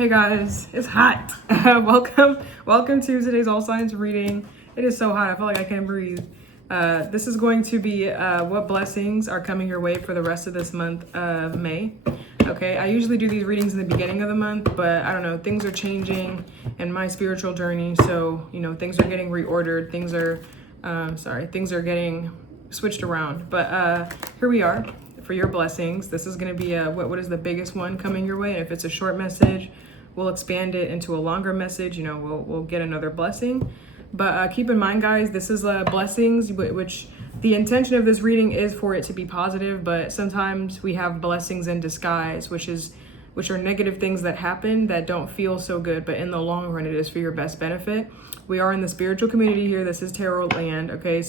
Hey guys, it's hot. Welcome to today's all signs reading. It is so hot, I feel like I can't breathe. This is going to be what blessings are coming your way for the rest of this month of May. Okay, I usually do these readings in the beginning of the month, but I don't know, things are changing in my spiritual journey. So, you know, things are getting reordered, things are getting switched around. But here we are for your blessings. This is going to be what is the biggest one coming your way. And if it's a short message, we'll expand it into a longer message. You know, we'll get another blessing. But keep in mind, guys, this is blessings, which the intention of this reading is for it to be positive. But sometimes we have blessings in disguise, which are negative things that happen that don't feel so good. But in the long run, it is for your best benefit. We are in the spiritual community here. This is tarot land. Okay,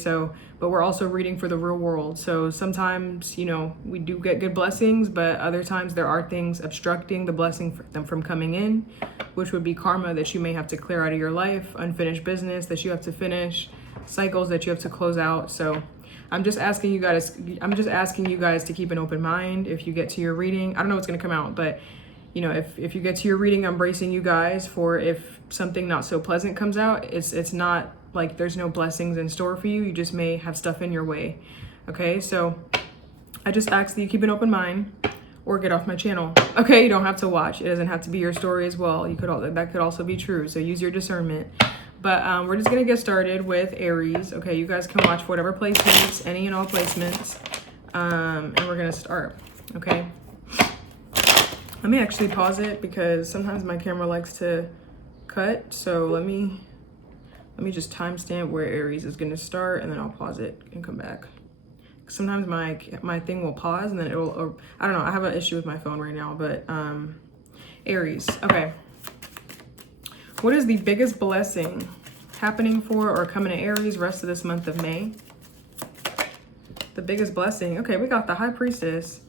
but we're also reading for the real world. So sometimes, you know, we do get good blessings, but other times there are things obstructing the blessing from coming in, which would be karma that you may have to clear out of your life, unfinished business that you have to finish, cycles that you have to close out. So I'm just asking you guys to keep an open mind if you get to your reading. I don't know what's going to come out, but you know, if you get to your reading, I'm bracing you guys for if something not so pleasant comes out. It's not like there's no blessings in store for you. You just may have stuff in your way. Okay, so I just ask that you keep an open mind or get off my channel. Okay, you don't have to watch. It doesn't have to be your story as well. That could also be true. So use your discernment. But we're just gonna get started with Aries. Okay, you guys can watch whatever placements, any and all placements, and we're gonna start. Okay. Let me actually pause it because sometimes my camera likes to cut. So let me just timestamp where Aries is gonna start, and then I'll pause it and come back. Sometimes my thing will pause and then it'll, I don't know, I have an issue with my phone right now, but Aries, okay. What is the biggest blessing happening for or coming to Aries rest of this month of May? The biggest blessing, okay, we got the High Priestess.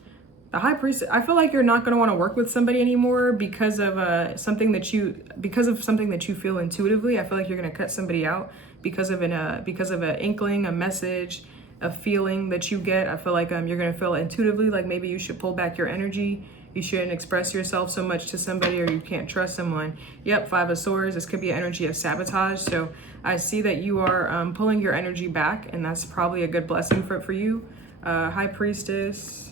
The High Priestess, I feel like you're not going to want to work with somebody anymore because of something that you feel intuitively. I feel like you're going to cut somebody out because of an inkling, a message, a feeling that you get. I feel like you're going to feel intuitively like maybe you should pull back your energy. You shouldn't express yourself so much to somebody, or you can't trust someone. Yep, Five of Swords. This could be an energy of sabotage. So I see that you are pulling your energy back, and that's probably a good blessing for you. High Priestess.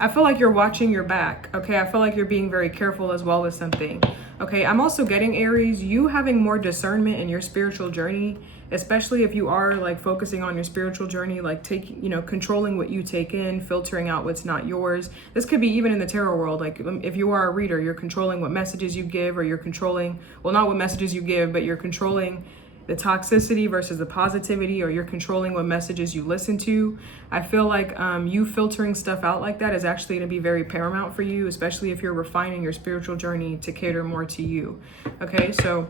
I feel like you're watching your back. Okay, I feel like you're being very careful as well with something. Okay, I'm also getting, Aries, you having more discernment in your spiritual journey, especially if you are like focusing on your spiritual journey, like controlling what you take in, filtering out what's not yours. This could be even in the tarot world. Like if you are a reader, you're controlling what messages you give, or you're controlling, well, not what messages you give, but you're controlling the toxicity versus the positivity, or you're controlling what messages you listen to. I feel like you filtering stuff out like that is actually going to be very paramount for you, especially if you're refining your spiritual journey to cater more to you. Okay, so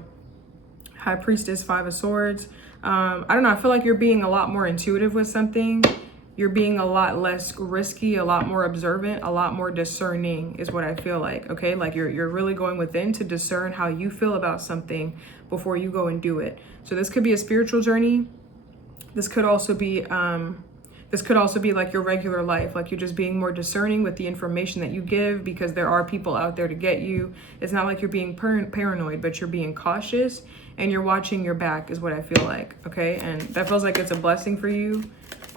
High Priestess, Five of Swords. I don't know, I feel like you're being a lot more intuitive with something. You're being a lot less risky, a lot more observant, a lot more discerning is what I feel like. Okay, like you're really going within to discern how you feel about something before you go and do it. So this could be a spiritual journey. This could also be like your regular life, like you're just being more discerning with the information that you give, because there are people out there to get you. It's not like you're being paranoid, but you're being cautious and you're watching your back is what I feel like. Okay, and that feels like it's a blessing for you.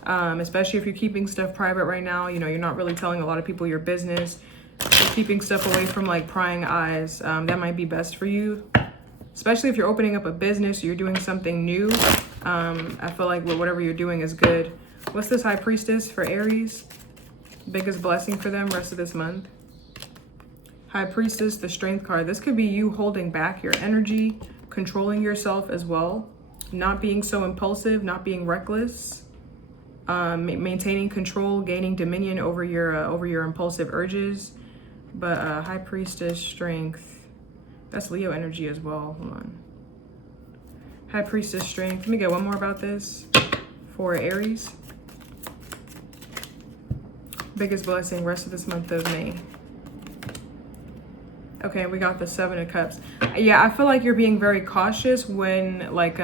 Especially if you're keeping stuff private right now, you know, you're not really telling a lot of people your business. You're keeping stuff away from like prying eyes. That might be best for you, especially if you're opening up a business or you're doing something new. I feel like whatever you're doing is good. What's this High Priestess for Aries? Biggest blessing for them rest of this month. High Priestess, the Strength card. This could be you holding back your energy, controlling yourself as well, not being so impulsive, not being reckless. Maintaining control, gaining dominion over your impulsive urges. But High Priestess, Strength, that's Leo energy as well. Hold on. High Priestess, Strength. Let me get one more about this for Aries. Biggest blessing rest of this month of May. Okay, we got the Seven of Cups. Yeah, I feel like you're being very cautious when like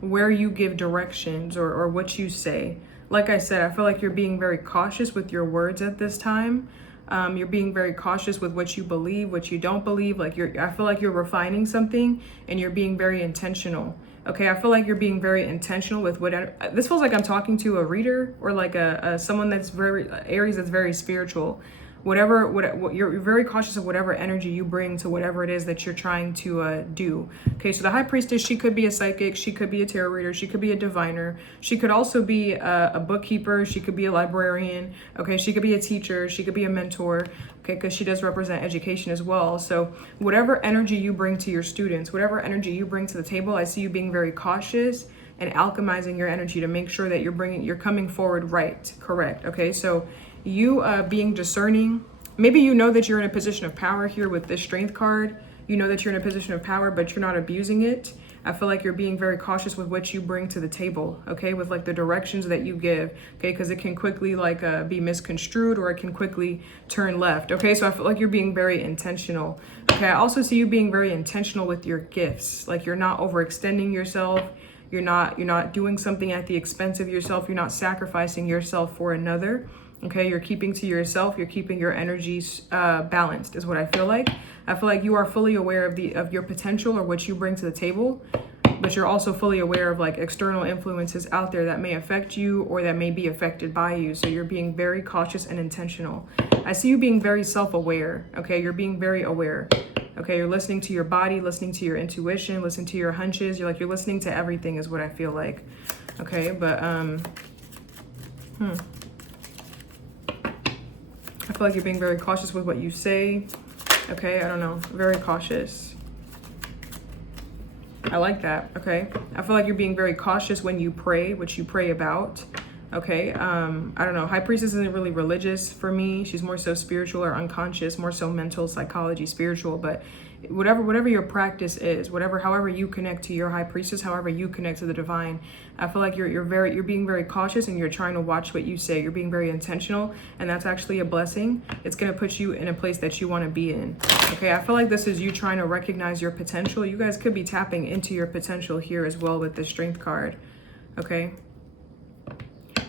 where you give directions or what you say. Like I said, I feel like you're being very cautious with your words at this time. You're being very cautious with what you believe, what you don't believe. Like I feel like you're refining something and you're being very intentional. Okay, I feel like you're being very intentional with whatever. This feels like I'm talking to a reader or like someone that's very Aries, that's very spiritual. What you're very cautious of whatever energy you bring to whatever it is that you're trying to do. Okay, so the high priestess, she could be a psychic, she could be a tarot reader, she could be a diviner, she could also be a bookkeeper, she could be a librarian. Okay, she could be a teacher, she could be a mentor. Okay, because she does represent education as well. So whatever energy you bring to your students, whatever energy you bring to the table, I see you being very cautious and alchemizing your energy to make sure that you're coming forward right, correct. Okay, so you being discerning, maybe you know that you're in a position of power here with this strength card. You know that you're in a position of power, but you're not abusing it. I feel like you're being very cautious with what you bring to the table, okay, with like the directions that you give, okay, because it can quickly like be misconstrued or it can quickly turn left, okay. So I feel like you're being very intentional. Okay, I also see you being very intentional with your gifts, like you're not overextending yourself. You're not doing something at the expense of yourself. You're not sacrificing yourself for another. Okay, you're keeping to yourself. You're keeping your energies balanced, is what I feel like. I feel like you are fully aware of your potential or what you bring to the table, but you're also fully aware of like external influences out there that may affect you or that may be affected by you. So you're being very cautious and intentional. I see you being very self-aware. Okay, you're being very aware. Okay, you're listening to your body, listening to your intuition, listening to your hunches. You're listening to everything, is what I feel like. Okay, but I feel like you're being very cautious with what you say. Okay, I don't know, very cautious. I like that, okay? I feel like you're being very cautious when you pray, what you pray about. Okay, I don't know, High Priestess isn't really religious for me. She's more so spiritual or unconscious, more so mental, psychology, spiritual. But whatever your practice is, however you connect to your High Priestess, however you connect to the divine, I feel like you're being very cautious and you're trying to watch what you say. You're being very intentional, and that's actually a blessing. It's gonna put you in a place that you want to be in. Okay, I feel like this is you trying to recognize your potential. You guys could be tapping into your potential here as well with the Strength card. Okay,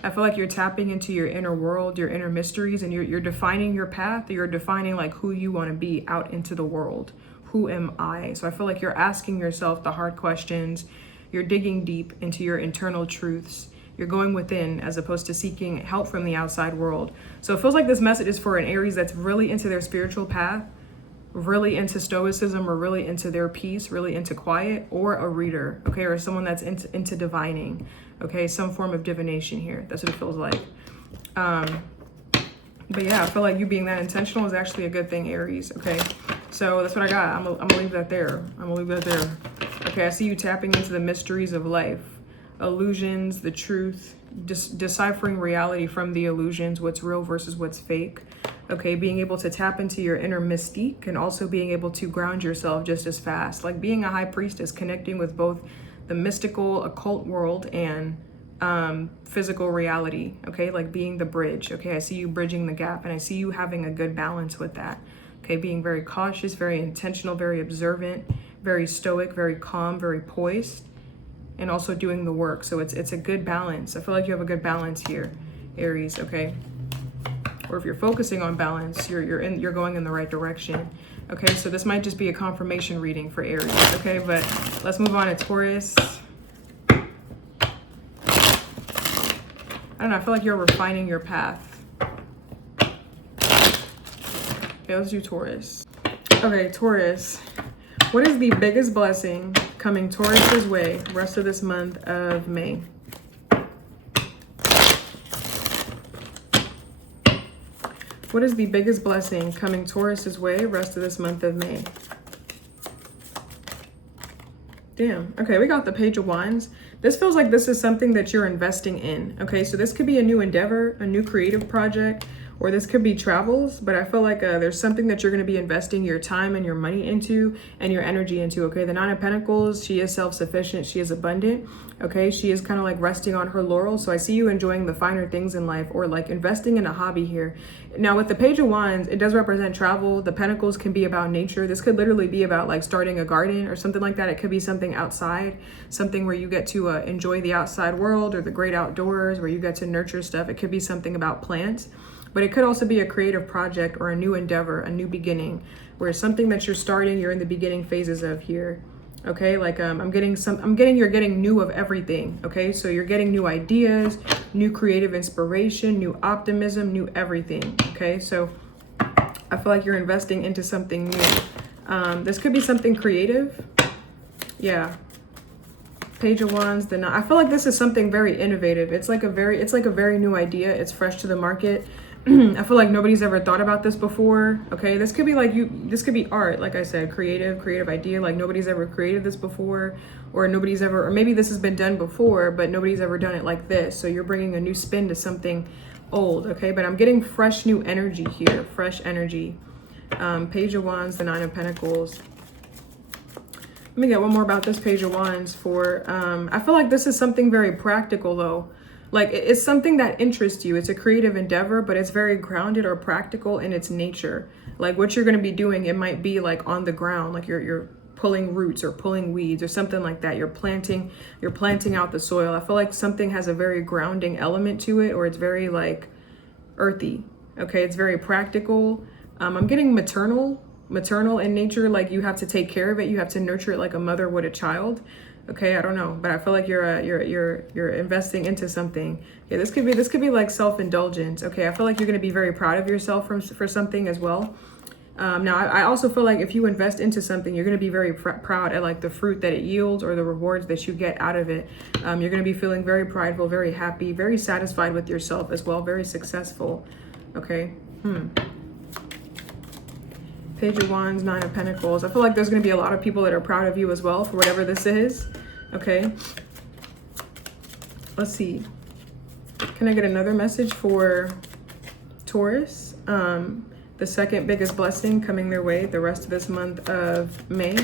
I feel like you're tapping into your inner world, your inner mysteries, and you're defining your path. You're defining like who you want to be out into the world. Who am I? So I feel like you're asking yourself the hard questions. You're digging deep into your internal truths. You're going within as opposed to seeking help from the outside world. So it feels like this message is for an Aries that's really into their spiritual path, really into stoicism, or really into their peace, really into quiet, or a reader, okay, or someone that's into divining, okay, some form of divination here. That's what it feels like. But yeah, I feel like you being that intentional is actually a good thing, Aries, okay? So that's what I got. I'm gonna leave that there. Okay, I see you tapping into the mysteries of life, illusions, the truth, deciphering reality from the illusions, what's real versus what's fake. Okay, being able to tap into your inner mystique and also being able to ground yourself just as fast. Like being a High Priestess, connecting with both the mystical, occult world and physical reality. Okay, like being the bridge. Okay, I see you bridging the gap, and I see you having a good balance with that. Okay, being very cautious, very intentional, very observant, very stoic, very calm, very poised, and also doing the work. So it's a good balance. I feel like you have a good balance here, Aries, okay? Or if you're focusing on balance, you're going in the right direction. Okay, so this might just be a confirmation reading for Aries, okay? But let's move on to Taurus. I don't know, I feel like you're refining your path. Okay, let's do Taurus. Okay, Taurus. What is the biggest blessing coming Taurus's way rest of this month of May? What is the biggest blessing coming Taurus's way rest of this month of May? Damn. Okay, we got the Page of Wands. This feels like this is something that you're investing in. Okay, so this could be a new endeavor, a new creative project, or this could be travels, but I feel like there's something that you're going to be investing your time and your money into and your energy into, okay? The Nine of Pentacles, she is self-sufficient, she is abundant, okay? She is kind of like resting on her laurels, so I see you enjoying the finer things in life or like investing in a hobby here. Now with the Page of Wands, it does represent travel. The Pentacles can be about nature. This could literally be about like starting a garden or something like that. It could be something outside, something where you get to enjoy the outside world or the great outdoors, where you get to nurture stuff. It could be something about plants. But it could also be a creative project or a new endeavor, a new beginning, where it's something that you're starting, you're in the beginning phases of here. Okay, like I'm getting you're getting new of everything. Okay, so you're getting new ideas, new creative inspiration, new optimism, new everything. Okay, so I feel like you're investing into something new. This could be something creative. Yeah. Page of Wands, I feel like this is something very innovative. It's like a very new idea. It's fresh to the market. I feel like nobody's ever thought about this before. Okay, this could be this could be art, like I said, creative idea. Like nobody's ever created this before, or maybe this has been done before, but nobody's ever done it like this. So you're bringing a new spin to something old. Okay, but I'm getting fresh new energy here, fresh energy. Page of Wands, the Nine of Pentacles. Let me get one more about this Page of Wands for, I feel like this is something very practical though. Like it's something that interests you. It's a creative endeavor, but it's very grounded or practical in its nature. Like what you're going to be doing, it might be like on the ground, like you're pulling roots or pulling weeds or something like that. You're planting out the soil. I feel like something has a very grounding element to it, or it's very like earthy. Okay, it's very practical. I'm getting maternal in nature. Like you have to take care of it. You have to nurture it like a mother would a child. Okay, I don't know, but I feel like you're investing into something. Yeah, this could be like self-indulgence. Okay, I feel like you're going to be very proud of yourself for something as well. Now, I also feel like if you invest into something, you're going to be very proud at like the fruit that it yields or the rewards that you get out of it. You're going to be feeling very prideful, very happy, very satisfied with yourself as well, very successful. Okay. Page of Wands, Nine of Pentacles. I feel like there's going to be a lot of people that are proud of you as well for whatever this is. Okay. Let's see. Can I get another message for Taurus? The second biggest blessing coming their way the rest of this month of May.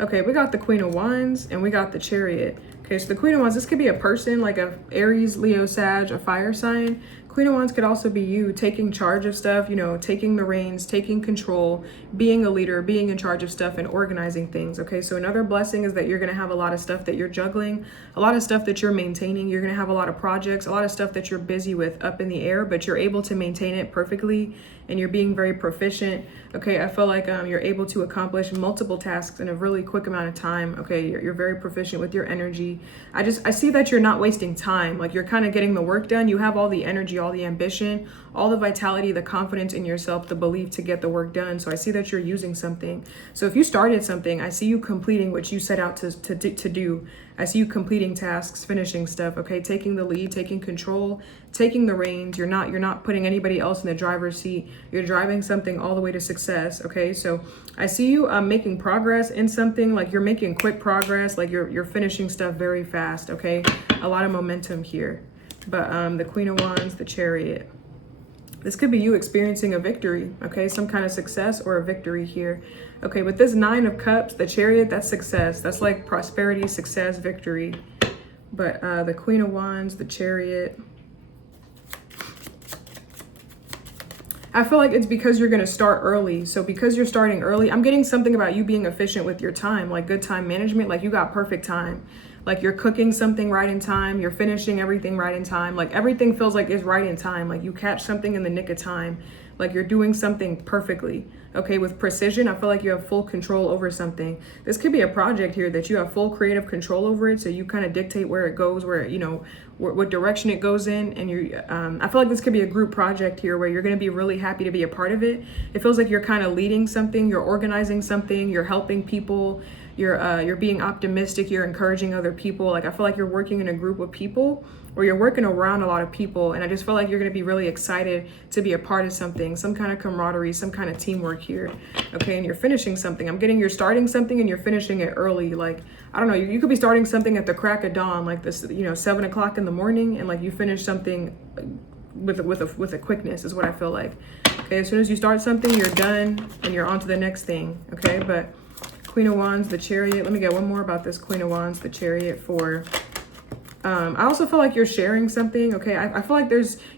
Okay, we got the Queen of Wands and we got the Chariot. Okay, so the Queen of Wands, this could be a person like a Aries, Leo, Sag, a fire sign. Queen of Wands could also be you taking charge of stuff, you know, taking the reins, taking control, being a leader, being in charge of stuff and organizing things. Okay, so another blessing is that you're going to have a lot of stuff that you're juggling, a lot of stuff that you're maintaining. You're going to have a lot of projects, a lot of stuff that you're busy with up in the air, but you're able to maintain it perfectly and you're being very proficient. Okay, I feel like you're able to accomplish multiple tasks in a really quick amount of time. Okay, you're very proficient with your energy. I see that you're not wasting time. Like you're kind of getting the work done. You have all the energy, all the ambition, all the vitality, the confidence in yourself, the belief to get the work done. So I see that you're using something. So if you started something, I see you completing what you set out to do. I see you completing tasks, finishing stuff, okay? Taking the lead, taking control, taking the reins. You're not putting anybody else in the driver's seat. You're driving something all the way to success, okay? So I see you making progress in something, like you're making quick progress, like you're finishing stuff very fast, okay? A lot of momentum here. But the Queen of Wands, the Chariot. This could be you experiencing a victory, okay? Some kind of success or a victory here. Okay, with this Nine of Cups, the Chariot, that's success. That's like prosperity, success, victory. But the Queen of Wands, the Chariot. I feel like it's because you're going to start early. So because you're starting early, I'm getting something about you being efficient with your time, like good time management, like you got perfect time. Like you're cooking something right in time. You're finishing everything right in time. Like everything feels like it's right in time. Like you catch something in the nick of time. Like you're doing something perfectly. Okay, with precision, I feel like you have full control over something. This could be a project here that you have full creative control over it. So you kind of dictate where it goes, where, you know, what direction it goes in. And I feel like this could be a group project here where you're going to be really happy to be a part of it. It feels like you're kind of leading something, you're organizing something, you're helping people, you're being optimistic, you're encouraging other people. Like I feel like you're working in a group of people, or you're working around a lot of people, and I just feel like you're going to be really excited to be a part of something, some kind of camaraderie, some kind of teamwork here. Okay, and you're finishing something. I'm getting you're starting something and you're finishing it early. Like I don't know, you could be starting something at the crack of dawn, like this, you know, 7 o'clock in the morning, and like you finish something with a quickness is what I feel like. Okay, as soon as you start something, you're done and you're on to the next thing. Okay, but Queen of Wands, the Chariot. Let me get one more about this Queen of Wands, the Chariot for. I also feel like you're sharing something. Okay, I feel like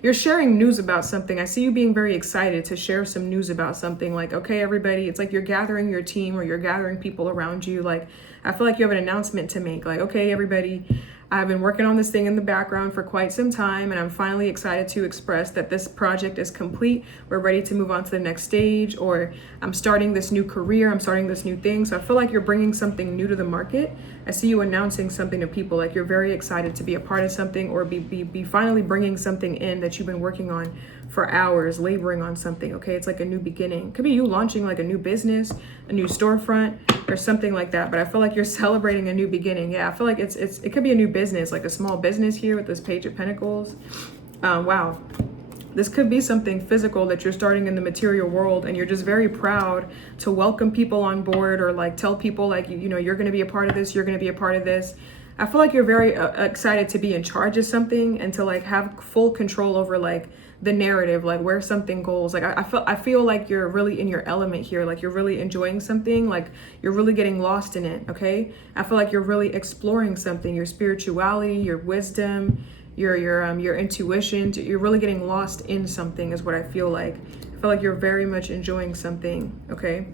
you're sharing news about something. I see you being very excited to share some news about something. Like, okay, everybody, it's like you're gathering your team or you're gathering people around you. Like, I feel like you have an announcement to make. Like, okay, everybody, I've been working on this thing in the background for quite some time, and I'm finally excited to express that this project is complete. We're ready to move on to the next stage, or I'm starting this new career, I'm starting this new thing. So I feel like you're bringing something new to the market. I see you announcing something to people, like you're very excited to be a part of something, or be finally bringing something in that you've been working on for hours, laboring on something. Okay, it's like a new beginning. Could be you launching like a new business, a new storefront, or something like that. But I feel like you're celebrating a new beginning. Yeah, I feel like it could be a new business, like a small business here with this Page of Pentacles. Wow. This could be something physical that you're starting in the material world, and you're just very proud to welcome people on board, or like tell people like, you know, you're going to be a part of this, you're going to be a part of this. I feel like you're very excited to be in charge of something, and to like have full control over like the narrative, like where something goes. Like I feel like you're really in your element here, like you're really enjoying something, like you're really getting lost in it. Okay, I feel like you're really exploring something, your spirituality, your wisdom, your intuition. You're really getting lost in something is what I feel like. I feel like you're very much enjoying something. Okay,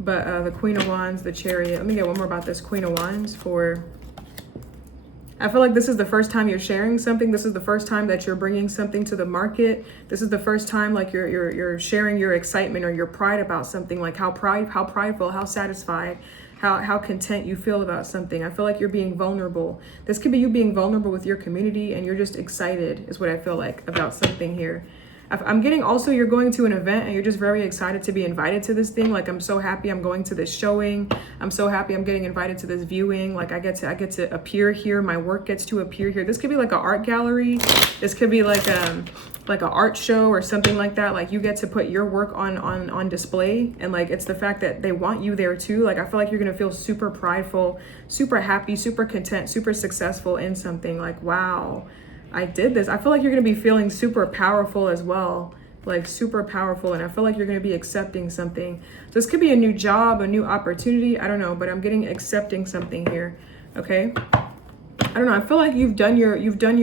but the Queen of Wands, the Chariot. Let me get one more about this Queen of Wands. I feel like this is the first time you're sharing something. This is the first time that you're bringing something to the market. This is the first time like you're sharing your excitement or your pride about something, like how prideful, how satisfied, how content you feel about something. I feel like you're being vulnerable. This could be you being vulnerable with your community, and you're just excited is what I feel like about something here. I'm getting also you're going to an event, and you're just very excited to be invited to this thing. Like, I'm so happy I'm going to this showing. I'm so happy I'm getting invited to this viewing. Like I get to appear here. My work gets to appear here. This could be like an art gallery. This could be like an art show or something like that. Like you get to put your work on display, and like it's the fact that they want you there too. Like I feel like you're gonna feel super prideful, super happy, super content, super successful in something. Like, wow, I did this. I feel like you're going to be feeling super powerful as well, like super powerful. And I feel like you're going to be accepting something. So this could be a new job, a new opportunity. I don't know, but I'm getting accepting something here. Okay. I don't know. I feel like you've done your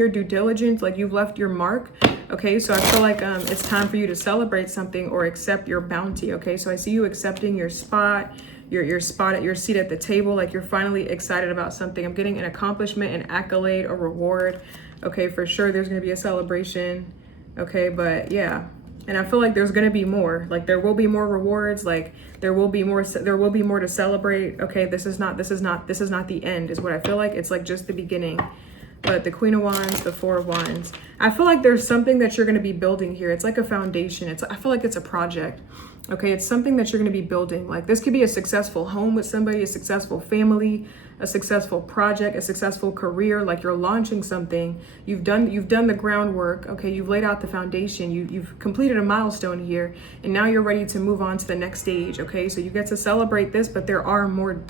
due diligence. Like you've left your mark. Okay. So I feel like it's time for you to celebrate something or accept your bounty. Okay. So I see you accepting your spot, your spot at your seat at the table. Like you're finally excited about something. I'm getting an accomplishment, an accolade, a reward. Okay, for sure there's going to be a celebration. Okay, but yeah. And I feel like there's going to be more. Like there will be more rewards, like there will be more to celebrate. Okay, this is not the end is what I feel like. It's like just the beginning. But the Queen of Wands, the Four of Wands. I feel like there's something that you're going to be building here. It's like a foundation. I feel like it's a project. Okay, it's something that you're going to be building. Like this could be a successful home with somebody, a successful family, a successful project, a successful career. Like you're launching something. You've done the groundwork. Okay, you've laid out the foundation. You've completed a milestone here, and now you're ready to move on to the next stage. Okay, so you get to celebrate this, but there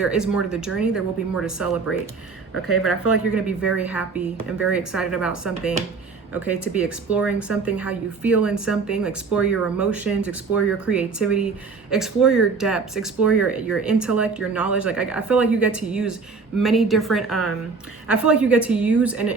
is more to the journey. There will be more to celebrate. Okay, but I feel like you're going to be very happy and very excited about something. Okay, to be exploring something, how you feel in something, explore your emotions, explore your creativity, explore your depths, explore your intellect, your knowledge. Like I feel like you get to use many different I feel like you get to use and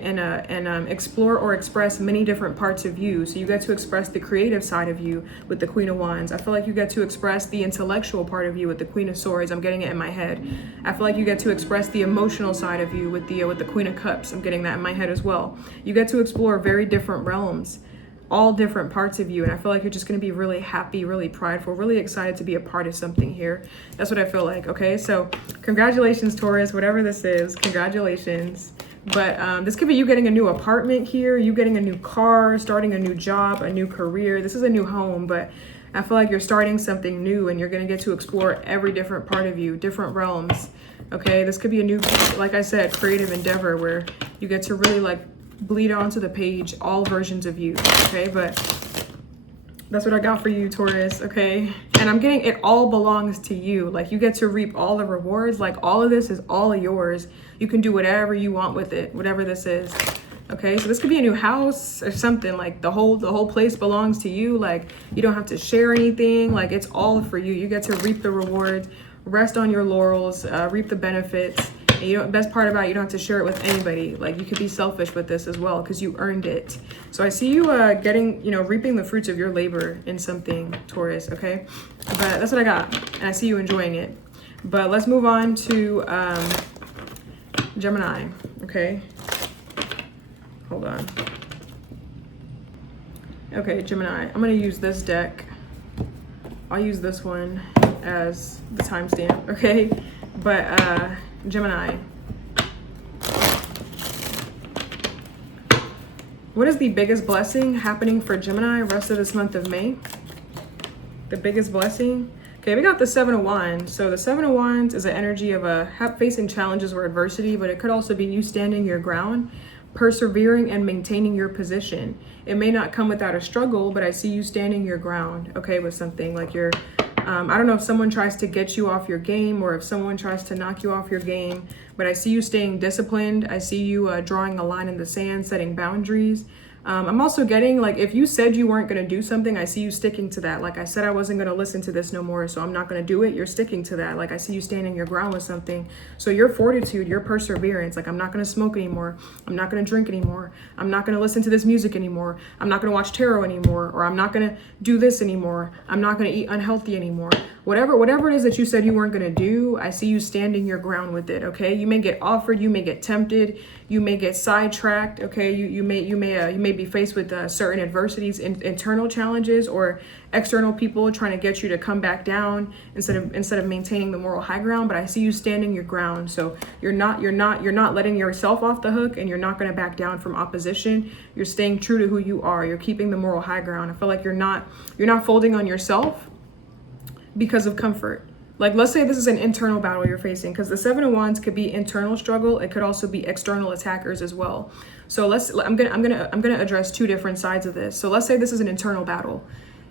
explore or express many different parts of you. So you get to express the creative side of you with the Queen of Wands. I feel like you get to express the intellectual part of you with the Queen of Swords. I'm getting it in my head. I feel like you get to express the emotional side of you with the Queen of Cups. I'm getting that in my head as well. You get to explore very different realms, all different parts of you, and I feel like you're just going to be really happy, really prideful, really excited to be a part of something here. That's what I feel like. Okay, so congratulations, Taurus, whatever this is, congratulations. But this could be you getting a new apartment here, you getting a new car, starting a new job, a new career. This is a new home, but I feel like you're starting something new, and you're going to get to explore every different part of you, different realms. Okay, this could be a new, like I said, creative endeavor where you get to really like bleed onto the page all versions of you. Okay, but that's what I got for you, Taurus. Okay, and I'm getting it all belongs to you. Like you get to reap all the rewards. Like all of this is all yours. You can do whatever you want with it, whatever this is. Okay, so this could be a new house or something. Like the whole place belongs to you. Like you don't have to share anything. Like it's all for you. You get to reap the rewards, rest on your laurels, reap the benefits. And you know, best part about it, you don't have to share it with anybody. Like you could be selfish with this as well because you earned it. So I see you getting, reaping the fruits of your labor in something, Taurus. Okay, but that's what I got, and I see you enjoying it. But let's move on to Gemini. Okay. Hold on. Okay, Gemini, I'm gonna use this deck. I'll use this one as the timestamp, okay? But Gemini, what is the biggest blessing happening for Gemini rest of this month of May? The biggest blessing? Okay, we got the Seven of Wands. So the Seven of Wands is an energy of facing challenges or adversity, but it could also be you standing your ground, persevering and maintaining your position. It may not come without a struggle, but I see you standing your ground, okay, with something like you're, I don't know if someone tries to get you off your game or if someone tries to knock you off your game, but I see you staying disciplined. I see you drawing a line in the sand, setting boundaries. I'm also getting, like, if you said you weren't going to do something, I see you sticking to that. Like I said, I wasn't going to listen to this no more, so I'm not going to do it. You're sticking to that. Like I see you standing your ground with something. So your fortitude, your perseverance, like I'm not going to smoke anymore. I'm not going to drink anymore. I'm not going to listen to this music anymore. I'm not going to watch tarot anymore, or I'm not going to do this anymore. I'm not going to eat unhealthy anymore. Whatever it is that you said you weren't going to do, I see you standing your ground with it, okay? You may get offered, you may get tempted, you may get sidetracked, okay? You may be faced with certain adversities, internal challenges, or external people trying to get you to come back down instead of maintaining the moral high ground. But I see you standing your ground, so you're not letting yourself off the hook, and you're not going to back down from opposition. You're staying true to who you are. You're keeping the moral high ground. I feel like you're not folding on yourself because of comfort. Like, let's say this is an internal battle you're facing, because the Seven of Wands could be internal struggle. It could also be external attackers as well. So I'm gonna address two different sides of this. So let's say this is an internal battle.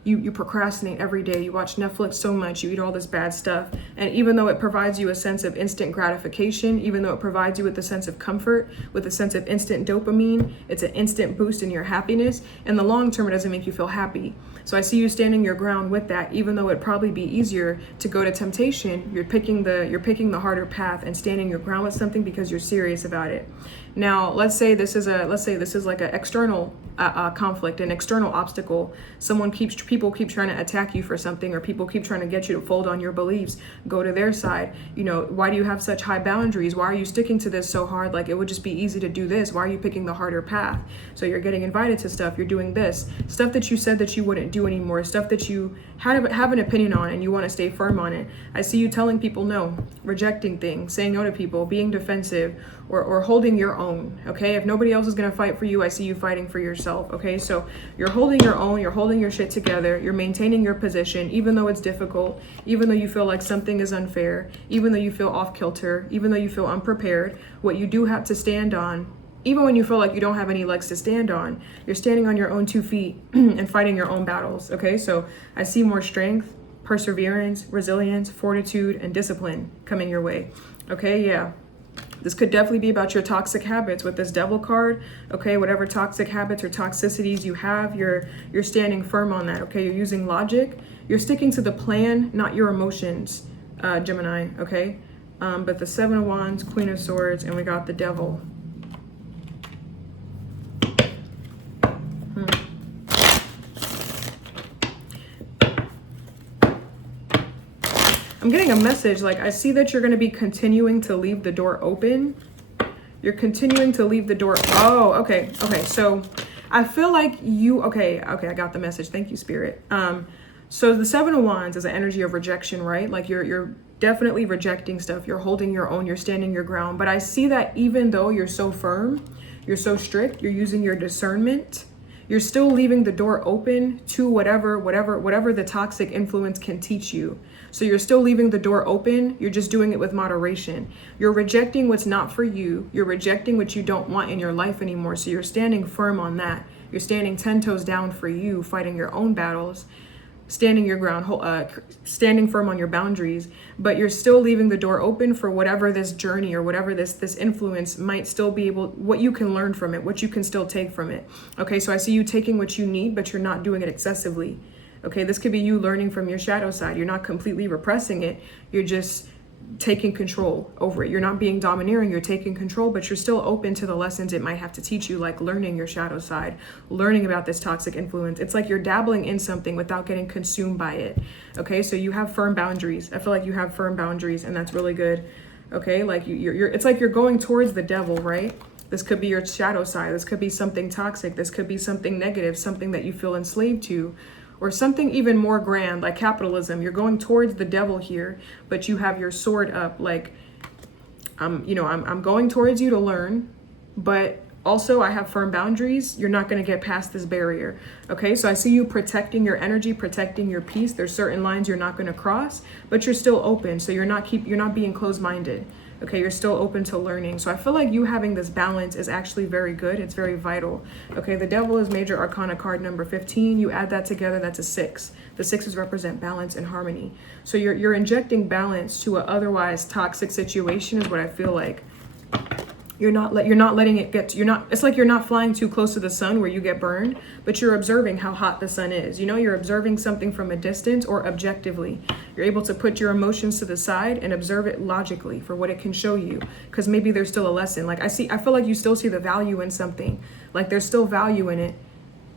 You procrastinate every day. You watch Netflix so much. You eat all this bad stuff. And even though it provides you a sense of instant gratification, even though it provides you with a sense of comfort, with a sense of instant dopamine, it's an instant boost in your happiness. In the long term, it doesn't make you feel happy. So I see you standing your ground with that, even though it'd probably be easier to go to temptation. You're picking the harder path and standing your ground with something because you're serious about it. Now, let's say this is like an external conflict, an external obstacle. People keep trying to attack you for something, or people keep trying to get you to fold on your beliefs, go to their side. You know, why do you have such high boundaries? Why are you sticking to this so hard? Like, it would just be easy to do this. Why are you picking the harder path? So you're getting invited to stuff. You're doing this stuff that you said that you wouldn't do anymore, stuff that you have an opinion on and you want to stay firm on it. I see you telling people no, rejecting things, saying no to people, being defensive, or holding your own, okay? If nobody else is going to fight for you, I see you fighting for yourself, okay? So you're holding your own, you're holding your shit together, you're maintaining your position, even though it's difficult, even though you feel like something is unfair, even though you feel off kilter, even though you feel unprepared. What you do have to stand on, even when you feel like you don't have any legs to stand on, you're standing on your own 2 feet and fighting your own battles, okay? So I see more strength, perseverance, resilience, fortitude, and discipline coming your way, okay? Yeah. This could definitely be about your toxic habits with this Devil card, okay? Whatever toxic habits or toxicities you have, you're standing firm on that, okay? You're using logic. You're sticking to the plan, not your emotions, Gemini, okay? But the Seven of Wands, Queen of Swords, and we got the Devil. I'm getting a message, like, I see that you're going to be continuing to leave the door open. You're continuing to leave the door. Oh, okay. So I feel like okay, I got the message. Thank you, Spirit. So the Seven of Wands is an energy of rejection, right? Like you're definitely rejecting stuff. You're holding your own, you're standing your ground. But I see that even though you're so firm, you're so strict, you're using your discernment, you're still leaving the door open to whatever the toxic influence can teach you. So you're still leaving the door open. You're just doing it with moderation. You're rejecting what's not for you. You're rejecting what you don't want in your life anymore. So you're standing firm on that. You're standing 10 toes down for you, fighting your own battles, standing your ground, standing firm on your boundaries, but you're still leaving the door open for whatever this journey or whatever this influence might still be what you can learn from it, what you can still take from it. Okay, so I see you taking what you need, but you're not doing it excessively. Okay, this could be you learning from your shadow side. You're not completely repressing it. You're just taking control over it. You're not being domineering, you're taking control, but you're still open to the lessons it might have to teach you, like learning your shadow side, learning about this toxic influence. It's like you're dabbling in something without getting consumed by it. Okay, so you have firm boundaries. I feel like you have firm boundaries, and that's really good. Okay, like it's like you're going towards the Devil, right? This could be your shadow side. This could be something toxic. This could be something negative, something that you feel enslaved to, or something even more grand like capitalism. You're going towards the devil here, but you have your sword up. Like, I'm going towards you to learn, but also I have firm boundaries. You're not going to get past this barrier. Okay, so I see you protecting your energy, protecting your peace. There's certain lines you're not going to cross, but you're still open. So you're not being closed-minded. Okay, you're still open to learning. So I feel like you having this balance is actually very good. It's very vital. Okay, the devil is major arcana card number 15. You add that together, that's a 6. The 6s represent balance and harmony. So you're injecting balance to an otherwise toxic situation is what I feel like. You're not letting it get to, it's like you're not flying too close to the sun where you get burned, but you're observing how hot the sun is. You're observing something from a distance or objectively. You're able to put your emotions to the side and observe it logically for what it can show you, because maybe there's still a lesson. Like I feel like you still see the value in something. Like there's still value in it,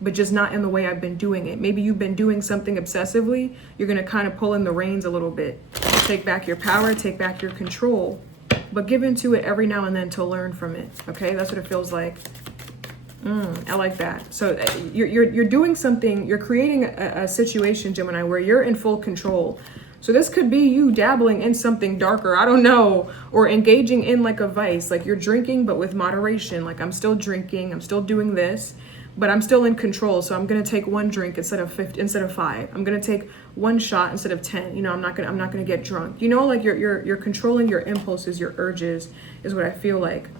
but just not in the way I've been doing it. Maybe you've been doing something obsessively. You're going to kind of pull in the reins a little bit. Take back your power, take back your control, but give into it every now and then to learn from it. Okay, that's what it feels like. I like that. So you're doing something, you're creating a situation, Gemini, where you're in full control. So this could be you dabbling in something darker, I don't know, or engaging in like a vice, like you're drinking, but with moderation. Like I'm still drinking, I'm still doing this, but I'm still in control. So I'm gonna take one drink instead of 5. I'm gonna take one shot instead of 10. I'm not gonna get drunk. Like you're controlling your impulses, your urges, is what I feel like.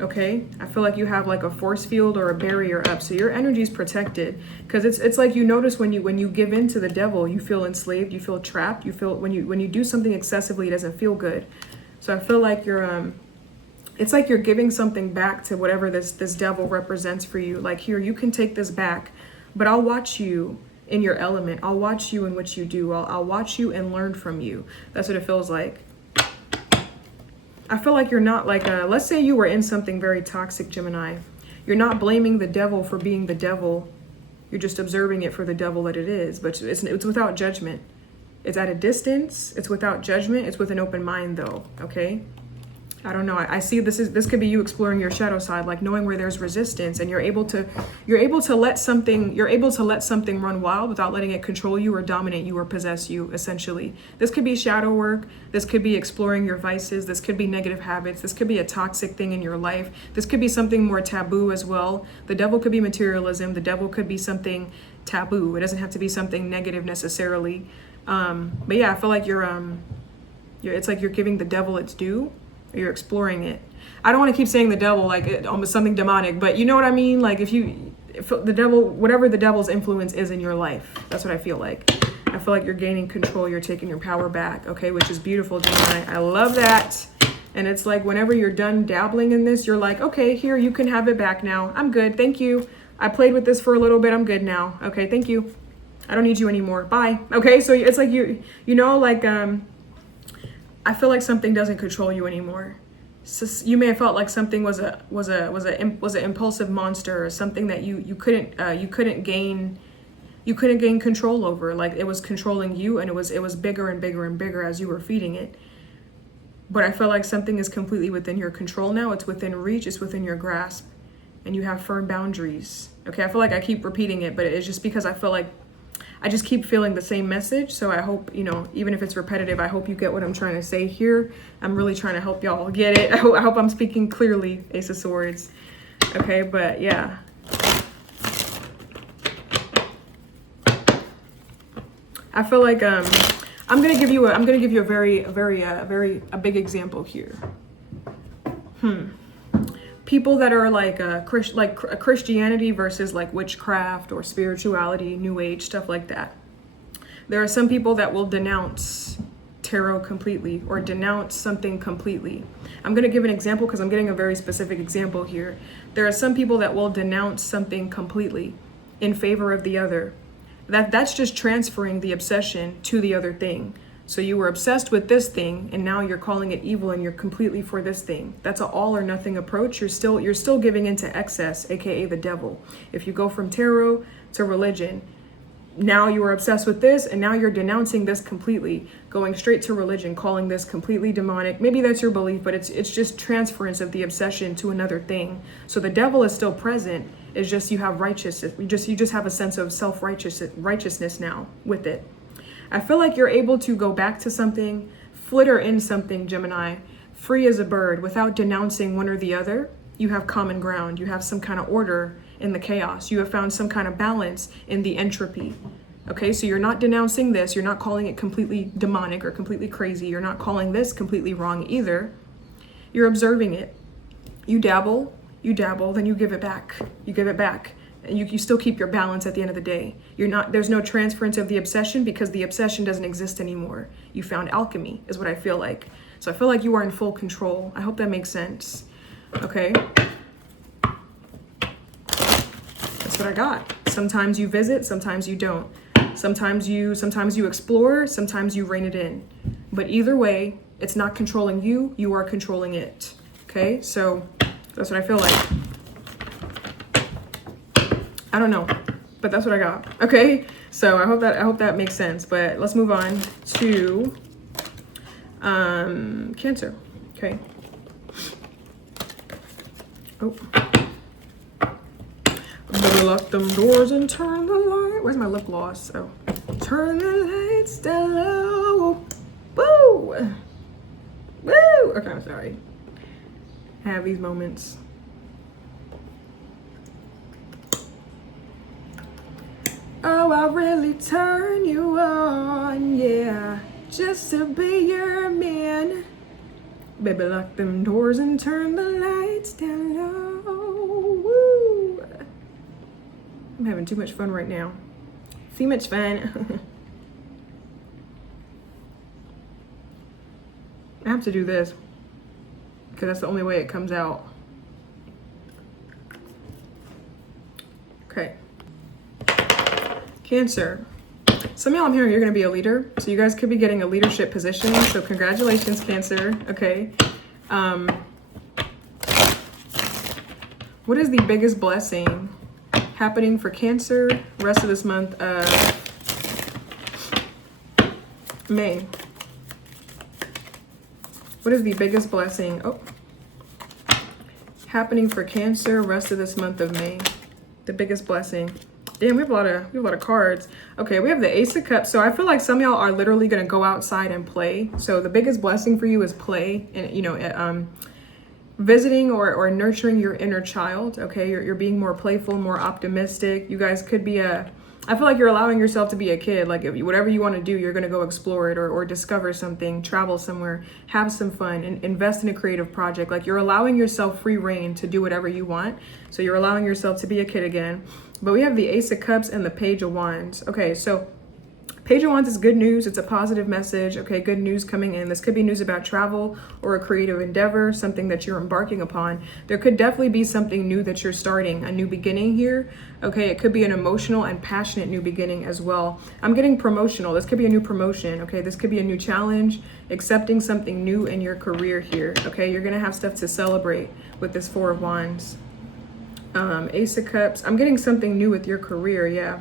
Okay, I feel like you have like a force field or a barrier up, so your energy is protected. Because it's like you notice when you give in to the devil, you feel enslaved, you feel trapped, you feel when you do something excessively, it doesn't feel good. So I feel like it's like you're giving something back to whatever this devil represents for you. Like, here, you can take this back, but I'll watch you in your element. I'll watch you in what you do. I'll watch you and learn from you. That's what it feels like. I feel like you're not like, let's say you were in something very toxic, Gemini. You're not blaming the devil for being the devil. You're just observing it for the devil that it is. But it's without judgment. It's at a distance. It's without judgment. It's with an open mind, though. Okay? I don't know. I see this could be you exploring your shadow side, like knowing where there's resistance, and you're able to let something run wild without letting it control you or dominate you or possess you, essentially. This could be shadow work. This could be exploring your vices. This could be negative habits. This could be a toxic thing in your life. This could be something more taboo as well. The devil could be materialism. The devil could be something taboo. It doesn't have to be something negative necessarily. But yeah, I feel like it's like you're giving the devil its due. You're exploring it. I don't want to keep saying the devil like almost something demonic, but you know what I mean? Like if the devil, whatever the devil's influence is in your life, that's what I feel like. I feel like you're gaining control. You're taking your power back. Okay, which is beautiful, Gemini. I love that. And it's like whenever you're done dabbling in this, you're like, okay, here, you can have it back now. I'm good. Thank you. I played with this for a little bit. I'm good now. Okay, thank you. I don't need you anymore. Bye. Okay, so it's like I feel like something doesn't control you anymore. So you may have felt like something was an impulsive monster, or something that you couldn't gain control over. Like it was controlling you, and it was bigger and bigger and bigger as you were feeding it. But I feel like something is completely within your control now. It's within reach. It's within your grasp, and you have firm boundaries. Okay, I feel like I keep repeating it, but it's just because I feel like I just keep feeling the same message. So I hope, even if it's repetitive, I hope you get what I'm trying to say here. I'm really trying to help y'all get it. I hope I'm speaking clearly, Ace of Swords. Okay, but yeah. I feel like I'm gonna give you a very big example here. People that are like Christianity versus like witchcraft or spirituality, New Age, stuff like that. There are some people that will denounce tarot completely or denounce something completely. I'm going to give an example because I'm getting a very specific example here. There are some people that will denounce something completely in favor of the other. That's just transferring the obsession to the other thing. So you were obsessed with this thing, and now you're calling it evil, and you're completely for this thing. That's an all or nothing approach. You're still giving into excess, aka the devil. If you go from tarot to religion, now you are obsessed with this, and now you're denouncing this completely, going straight to religion, calling this completely demonic. Maybe that's your belief, but it's just transference of the obsession to another thing. So the devil is still present. It's just you have righteousness. You just have a sense of righteousness now with it. I feel like you're able to go back to something, flitter in something, Gemini, free as a bird, without denouncing one or the other. You have common ground. You have some kind of order in the chaos. You have found some kind of balance in the entropy. Okay, so you're not denouncing this. You're not calling it completely demonic or completely crazy. You're not calling this completely wrong either. You're observing it. You dabble, then you give it back. You give it back. And you still keep your balance at the end of the day. There's no transference of the obsession because the obsession doesn't exist anymore. You found alchemy, is what I feel like. So I feel like you are in full control. I hope that makes sense. Okay. That's what I got. Sometimes you visit, sometimes you don't. Sometimes you explore, sometimes you rein it in. But either way, it's not controlling you, you are controlling it. Okay, so that's what I feel like. I don't know, but that's what I got. Okay, so I hope that makes sense. But let's move on to Cancer. Okay. Oh. Better lock them doors and turn the light. Where's my lip gloss? Oh, turn the lights down low. Woo! Woo! Okay, I'm sorry. I have these moments. Oh, I'll really turn you on, yeah, just to be your man. Baby, lock them doors and turn the lights down low. Woo! I'm having too much fun right now. Too much fun. I have to do this because that's the only way it comes out. Okay. Cancer. Some of y'all I'm hearing you're going to be a leader. So you guys could be getting a leadership position. So congratulations, Cancer. Okay. What is the biggest blessing happening for Cancer rest of this month of May? What is the biggest blessing happening for Cancer rest of this month of May? The biggest blessing. Damn, we have a lot of cards. Okay, we have the Ace of Cups. So I feel like some of y'all are literally gonna go outside and play. So the biggest blessing for you is play, and visiting or nurturing your inner child. Okay, you're being more playful, more optimistic. You guys could be I feel like you're allowing yourself to be a kid. Like whatever you want to do, you're gonna go explore it or discover something, travel somewhere, have some fun, and invest in a creative project. Like you're allowing yourself free reign to do whatever you want. So you're allowing yourself to be a kid again. But we have the Ace of Cups and the Page of Wands. Okay, so Page of Wands is good news. It's a positive message. Okay, good news coming in. This could be news about travel or a creative endeavor, something that you're embarking upon. There could definitely be something new that you're starting, a new beginning here. Okay, it could be an emotional and passionate new beginning as well. I'm getting promotional. This could be a new promotion. Okay, this could be a new challenge, accepting something new in your career here. Okay, you're gonna have stuff to celebrate with this Four of Wands. Ace of Cups. I'm getting something new with your career, yeah.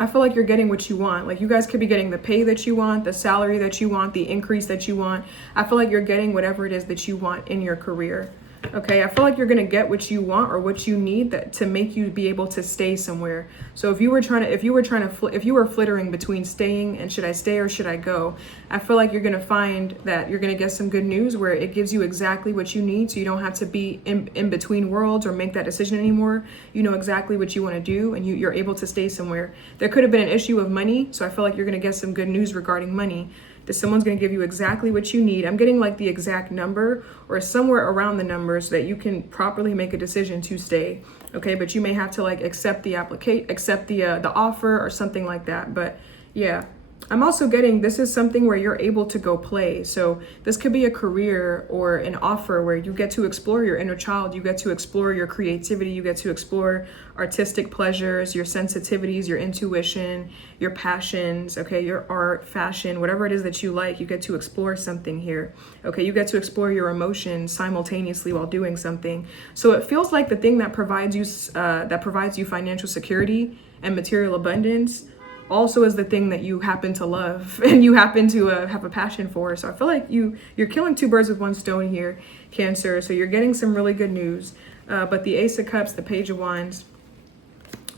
I feel like you're getting what you want. Like you guys could be getting the pay that you want, the salary that you want, the increase that you want. I feel like you're getting whatever it is that you want in your career. Okay, I feel like you're gonna get what you want or what you need to make you be able to stay somewhere. So if you were flittering between staying and should I stay or should I go, I feel like you're gonna find that you're gonna get some good news where it gives you exactly what you need, so you don't have to be in between worlds or make that decision anymore. You know exactly what you want to do, and you're able to stay somewhere. There could have been an issue of money, so I feel like you're gonna get some good news regarding money. That someone's going to give you exactly what you need. I'm getting like the exact number or somewhere around the number so that you can properly make a decision to stay. Okay, but you may have to like accept the offer or something like that. But yeah, I'm also getting, this is something where you're able to go play. So this could be a career or an offer where you get to explore your inner child. You get to explore your creativity. You get to explore artistic pleasures, your sensitivities, your intuition, your passions, okay, your art, fashion, whatever it is that you like, you get to explore something here. Okay, you get to explore your emotions simultaneously while doing something. So it feels like the thing that provides you financial security and material abundance also is the thing that you happen to love and you happen to have a passion for. So I feel like you're killing two birds with one stone here, Cancer. So you're getting some really good news. But the Ace of Cups, the Page of Wands,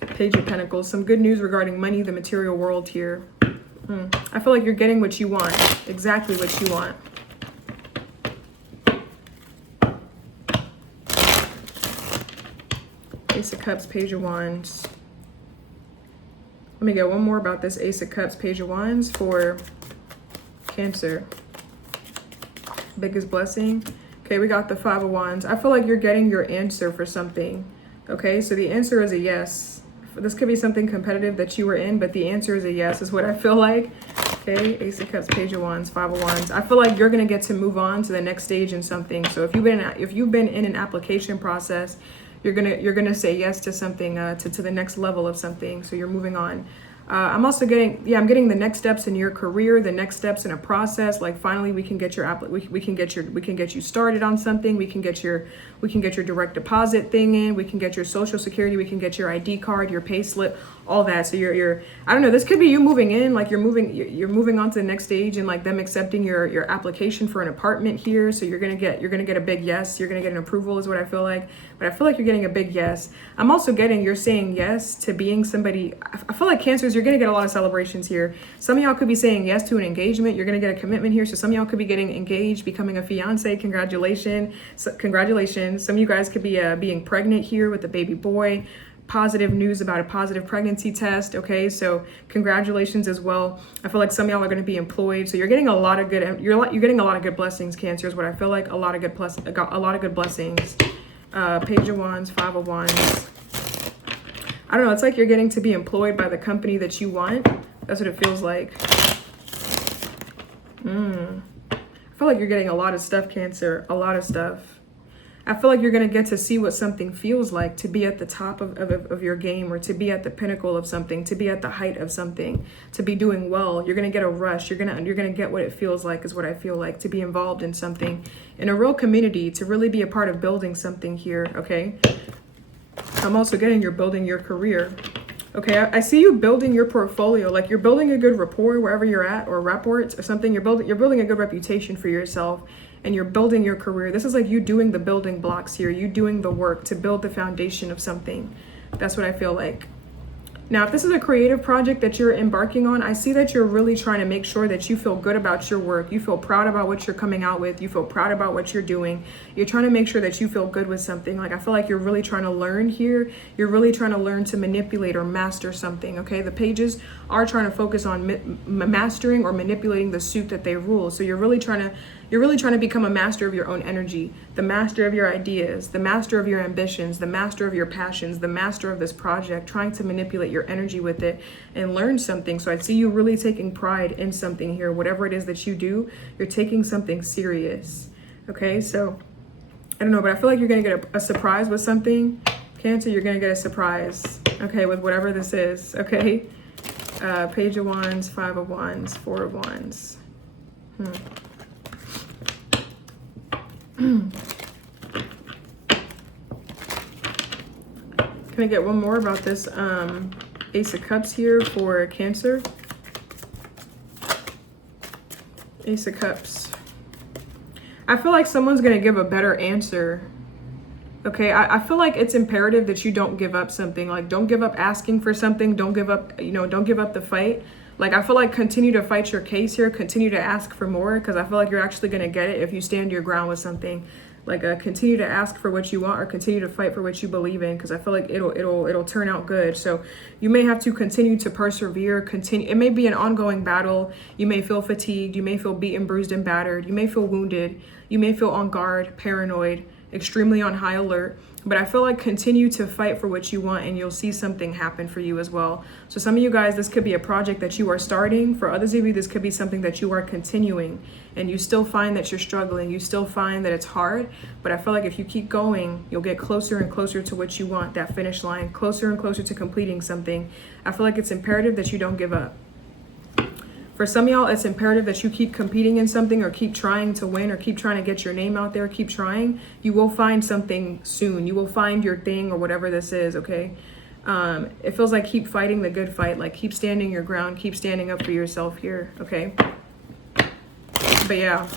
Page of Pentacles, some good news regarding money, the material world here. I feel like you're getting what you want, exactly what you want. Ace of Cups, Page of Wands. Let me get one more about this Ace of Cups, Page of Wands for Cancer. Biggest blessing. Okay, we got the Five of Wands. I feel like you're getting your answer for something. Okay, so the answer is a yes. This could be something competitive that you were in, but the answer is a yes, is what I feel like. Okay, Ace of Cups, Page of Wands, Five of Wands. I feel like you're gonna get to move on to the next stage in something. So if you've been in an application process, you're gonna say yes to something, to the next level of something. So you're moving on. I'm also getting, I'm getting the next steps in your career, the next steps in a process. Like finally, we can get your we can get you started on something. We can get your direct deposit thing in. We can get your social security. We can get your ID card, your pay slip, all that. So you're I don't know. This could be you moving in, like you're moving on to the next stage and like them accepting your application for an apartment here. So you're gonna get a big yes. You're gonna get an approval, is what I feel like. But I feel like you're getting a big yes. I'm also getting you're saying yes to being somebody. I feel like Cancers, you're gonna get a lot of celebrations here. Some of y'all could be saying yes to an engagement. You're gonna get a commitment here. So some of y'all could be getting engaged, becoming a fiance. Congratulations. Some of you guys could be being pregnant here with a baby boy. Positive news about a positive pregnancy test. Okay, so congratulations as well. I feel like some of y'all are going to be employed, so you're getting a lot of good. You're getting a lot of good blessings, Cancer. Is what I feel like. A lot of good blessings. Page of Wands, Five of Wands. I don't know. It's like you're getting to be employed by the company that you want. That's what it feels like. I feel like you're getting a lot of stuff, Cancer. A lot of stuff. I feel like you're going to get to see what something feels like to be at the top of your game, or to be at the pinnacle of something, to be at the height of something, to be doing well. You're going to get a rush. You're going to get what it feels like, is what I feel like, to be involved in something, in a real community, to really be a part of building something here. Okay. I'm also getting you're building your career. Okay. I see you building your portfolio, like you're building a good rapport wherever you're at, or rapports or something. You're building a good reputation for yourself. And you're building your career. This is like you doing the building blocks here. You doing the work to build the foundation of something. That's what I feel like. Now, if this is a creative project that you're embarking on, I see that you're really trying to make sure that you feel good about your work. You feel proud about what you're coming out with. You feel proud about what you're doing. You're trying to make sure that you feel good with something. Like I feel like you're really trying to learn here. You're really trying to learn to manipulate or master something. Okay, the pages are trying to focus on mastering or manipulating the suit that they rule. So you're really trying to become a master of your own energy, the master of your ideas, the master of your ambitions, the master of your passions, the master of this project, trying to manipulate your energy with it and learn something. So I see you really taking pride in something here. Whatever it is that you do, you're taking something serious. Okay, so I don't know, but I feel like you're going to get a surprise with something. Cancer, you're going to get a surprise, okay, with whatever this is, okay? Page of Wands, Five of Wands, Four of Wands. Can I get one more about this Ace of Cups here for Cancer? Ace of Cups. I feel like someone's going to give a better answer. Okay, I feel like it's imperative that you don't give up something. Like, don't give up asking for something. Don't give up, don't give up the fight. Like, I feel like continue to fight your case here. Continue to ask for more, because I feel like you're actually going to get it if you stand your ground with something. Like, continue to ask for what you want, or continue to fight for what you believe in, because I feel like it'll turn out good. So you may have to continue to persevere. It may be an ongoing battle. You may feel fatigued. You may feel beaten, bruised, and battered. You may feel wounded. You may feel on guard, paranoid, extremely on high alert. But I feel like continue to fight for what you want and you'll see something happen for you as well. So some of you guys, this could be a project that you are starting. For others of you, this could be something that you are continuing and you still find that you're struggling. You still find that it's hard. But I feel like if you keep going, you'll get closer and closer to what you want, that finish line, closer and closer to completing something. I feel like it's imperative that you don't give up. For some of y'all, it's imperative that you keep competing in something or keep trying to win or keep trying to get your name out there. Keep trying. You will find something soon. You will find your thing or whatever this is, okay? It feels like keep fighting the good fight. Like keep standing your ground. Keep standing up for yourself here, okay? But yeah.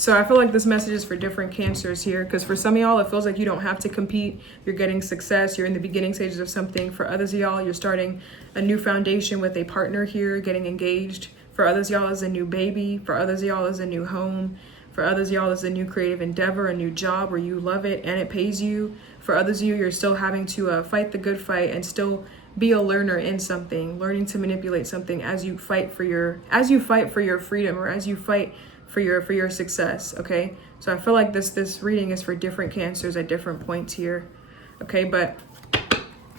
So I feel like this message is for different Cancers here, because for some of y'all, it feels like you don't have to compete. You're getting success. You're in the beginning stages of something. For others of y'all, you're starting a new foundation with a partner here, getting engaged. For others of y'all, is a new baby. For others of y'all, is a new home. For others of y'all, is a new creative endeavor, a new job where you love it and it pays you. For others of you, you're still having to fight the good fight and still be a learner in something, learning to manipulate something as you fight for your freedom, or as you fight for your success, okay? So I feel like this reading is for different Cancers at different points here, okay? But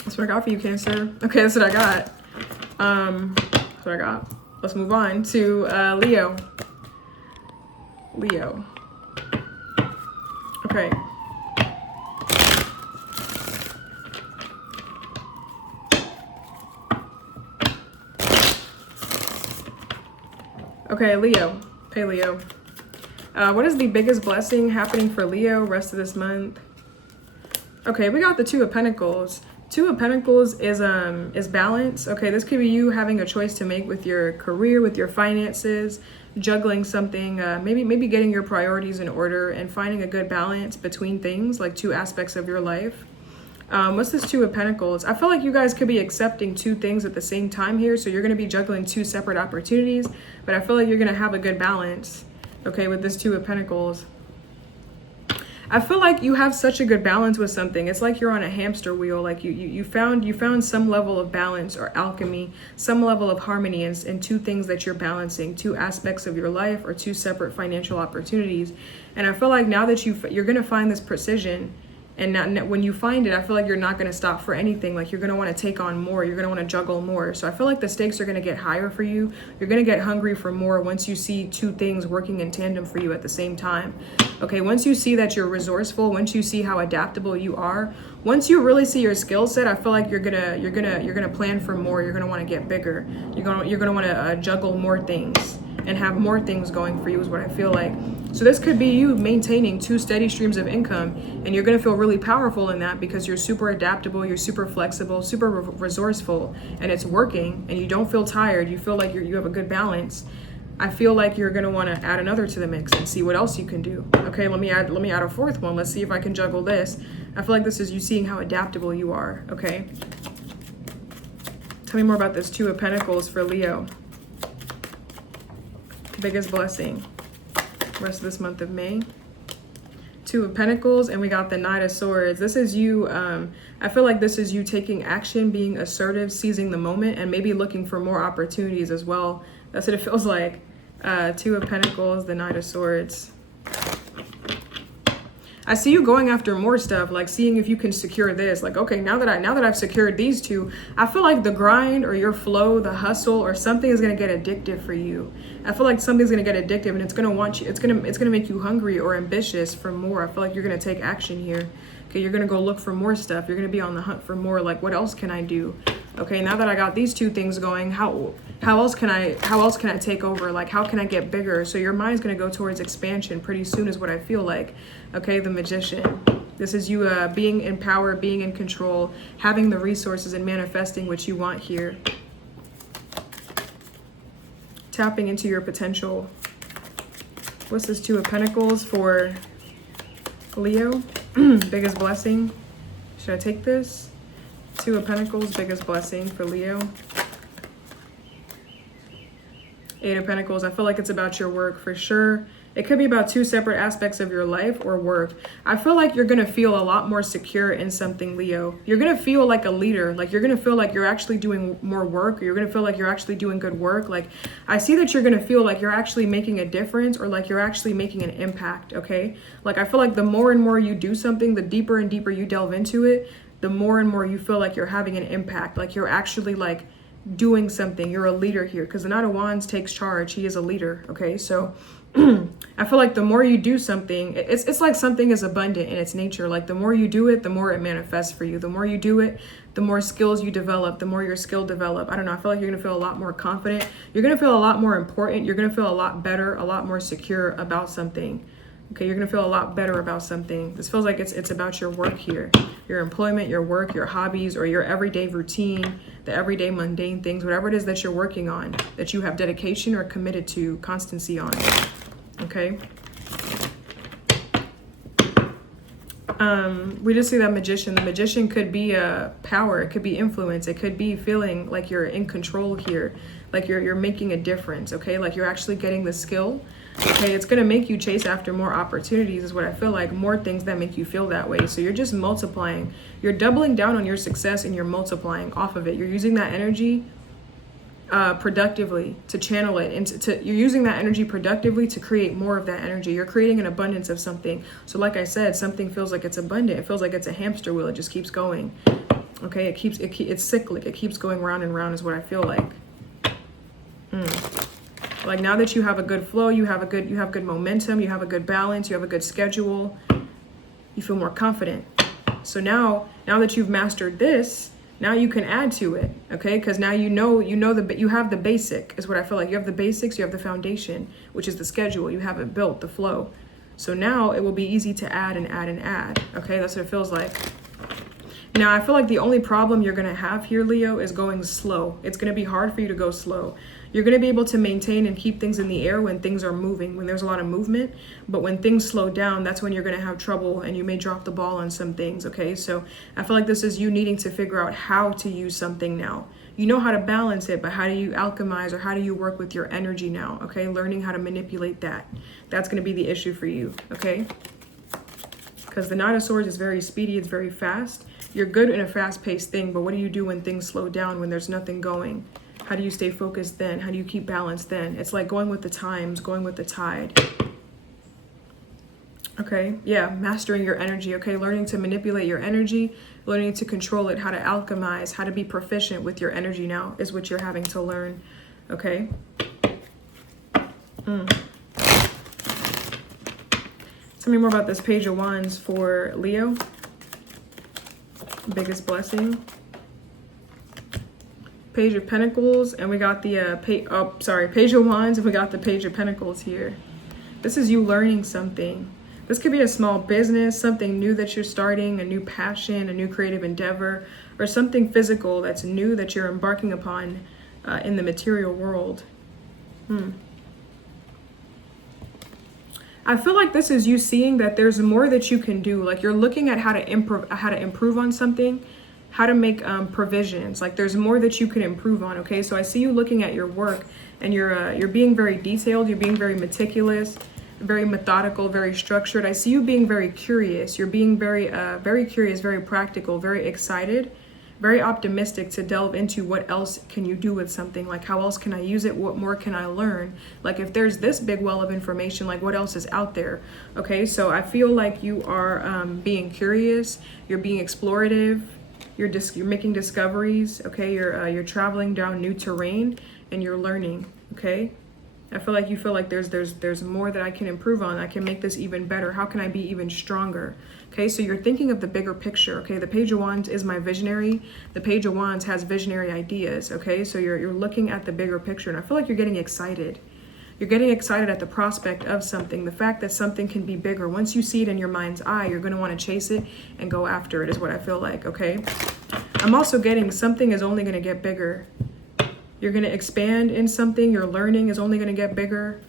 that's what I got for you, Cancer. Okay, that's what I got. That's what I got. Let's move on to Leo. Leo. Okay. Okay, Leo. Hey, Leo. What is the biggest blessing happening for Leo rest of this month? Okay, we got the Two of Pentacles. Two of Pentacles is balance. Okay, this could be you having a choice to make with your career, with your finances, juggling something, maybe getting your priorities in order and finding a good balance between things, like two aspects of your life. What's this Two of Pentacles? I feel like you guys could be accepting two things at the same time here. So you're going to be juggling two separate opportunities, but I feel like you're going to have a good balance, okay, with this Two of Pentacles. I feel like you have such a good balance with something. It's like you're on a hamster wheel. Like you found some level of balance or alchemy, some level of harmony in two things that you're balancing, two aspects of your life or two separate financial opportunities. And I feel like now that you're going to find this precision. And now, when you find it, I feel like you're not going to stop for anything. Like you're going to want to take on more. You're going to want to juggle more. So I feel like the stakes are going to get higher for you. You're going to get hungry for more once you see two things working in tandem for you at the same time. Okay, once you see that you're resourceful, once you see how adaptable you are, once you really see your skill set, I feel like you're gonna plan for more. You're gonna want to get bigger. You're gonna want to juggle more things and have more things going for you is what I feel like. So this could be you maintaining two steady streams of income, and you're going to feel really powerful in that because you're super adaptable, you're super flexible, super resourceful, and it's working, and you don't feel tired. You feel like you have a good balance. I feel like you're going to want to add another to the mix and see what else you can do. Okay, let me add a fourth one. Let's see if I can juggle this. I feel like this is you seeing how adaptable you are, okay? Tell me more about this Two of Pentacles for Leo. Biggest blessing rest of this month of May. Two of Pentacles, and we got the Knight of Swords. This is you, I feel like this is you taking action, being assertive, seizing the moment, and maybe looking for more opportunities as well. That's what it feels like. Two of Pentacles, the Knight of Swords. I see you going after more stuff, like seeing if you can secure this. Like, okay, now that I've secured these two, I feel like the grind or your flow, the hustle or something is gonna get addictive for you. I feel like something's gonna get addictive and it's gonna want you, it's gonna make you hungry or ambitious for more. I feel like you're gonna take action here. Okay, you're gonna go look for more stuff. You're gonna be on the hunt for more. Like, what else can I do? Okay, now that I got these two things going, how else can I take over? Like, how can I get bigger? So your mind's gonna go towards expansion pretty soon is what I feel like. Okay, the Magician. This is you being in power, being in control, having the resources and manifesting what you want here. Tapping into your potential. What's this Two of Pentacles for Leo? Biggest blessing. Should I take this? Two of Pentacles, biggest blessing for Leo. Eight of Pentacles. I feel like it's about your work for sure. It could be about two separate aspects of your life or work. I feel like you're going to feel a lot more secure in something, Leo. You're going to feel like a leader. Like you're going to feel like you're actually doing more work. Or you're going to feel like you're actually doing good work. Like I see that you're going to feel like you're actually making a difference, or like you're actually making an impact, okay? Like I feel like the more and more you do something, the deeper and deeper you delve into it, the more and more you feel like you're having an impact. Like you're actually like doing something. You're a leader here, because the Knight of Wands takes charge. He is a leader, okay? So I feel like the more you do something, it's like something is abundant in its nature. Like the more you do it, the more it manifests for you. The more you do it, the more skills you develop, the more your skill develop. I don't know. I feel like you're going to feel a lot more confident. You're going to feel a lot more important. You're going to feel a lot better, a lot more secure about something. Okay, you're going to feel a lot better about something. This feels like it's about your work here, your employment, your work, your hobbies, or your everyday routine, the everyday mundane things, whatever it is that you're working on, that you have dedication or committed to constancy on. Okay. We just see that magician. The magician could be power. It could be influence. It could be feeling like you're in control here, like you're making a difference. Okay, like you're actually getting the skill. Okay, it's gonna make you chase after more opportunities, is what I feel like. More things that make you feel that way. So you're just multiplying. You're doubling down on your success, and you're multiplying off of it. You're using that energy productively to channel it into. You're using that energy productively to create more of that energy. You're creating an abundance of something. So like I said, something feels like it's abundant. It feels like it's a hamster wheel. It just keeps going. Okay, it's cyclic. It keeps going round and round, is what I feel like. Like now that you have a good flow, you have good momentum, you have a good balance, you have a good schedule, you feel more confident. So now that you've mastered this, now you can add to it, okay? Because now you have the basic, is what I feel like. You have the basics, you have the foundation, which is the schedule. You have it built, the flow. So now it will be easy to add and add and add, okay? That's what it feels like. Now, I feel like the only problem you're going to have here, Leo, is going slow. It's going to be hard for you to go slow. You're going to be able to maintain and keep things in the air when things are moving, when there's a lot of movement. But when things slow down, that's when you're going to have trouble, and you may drop the ball on some things, okay? So I feel like this is you needing to figure out how to use something now. You know how to balance it, but how do you alchemize, or how do you work with your energy now, okay? Learning how to manipulate that. That's going to be the issue for you, okay? Because the Knight of Swords is very speedy. It's very fast. You're good in a fast-paced thing, but what do you do when things slow down, when there's nothing going? How do you stay focused then? How do you keep balance then? It's like going with the times, going with the tide. Okay, yeah, mastering your energy, okay? Learning to manipulate your energy, learning to control it, how to alchemize, how to be proficient with your energy now is what you're having to learn, okay? Tell me more about this Page of Wands for Leo. Biggest blessing. Page of Pentacles, and we got the Page of Wands, and we got the Page of Pentacles here. This is you learning something. This could be a small business, something new that you're starting, a new passion, a new creative endeavor, or something physical that's new that you're embarking upon in the material world. I feel like this is you seeing that there's more that you can do. Like you're looking at how to improve on something, how to make provisions. Like there's more that you can improve on, okay? So I see you looking at your work, and you're being very detailed, you're being very meticulous, very methodical, very structured. I see you being very curious. You're being very curious, very practical, very excited, very optimistic to delve into what else can you do with something. Like how else can I use it? What more can I learn? Like if there's this big well of information, like what else is out there? Okay, so I feel like you are being curious, you're being explorative, you're making discoveries, okay? You're traveling down new terrain, and you're learning, okay? I feel like you feel like there's more that I can improve on. I can make this even better. How can I be even stronger? Okay, so you're thinking of the bigger picture, okay? The Page of Wands is my visionary. The Page of Wands has visionary ideas, okay? So you're looking at the bigger picture, and I feel like you're getting excited. You're getting excited at the prospect of something, the fact that something can be bigger. Once you see it in your mind's eye, you're going to want to chase it and go after it, is what I feel like, okay? I'm also getting something is only going to get bigger. You're going to expand in something. Your learning is only going to get bigger.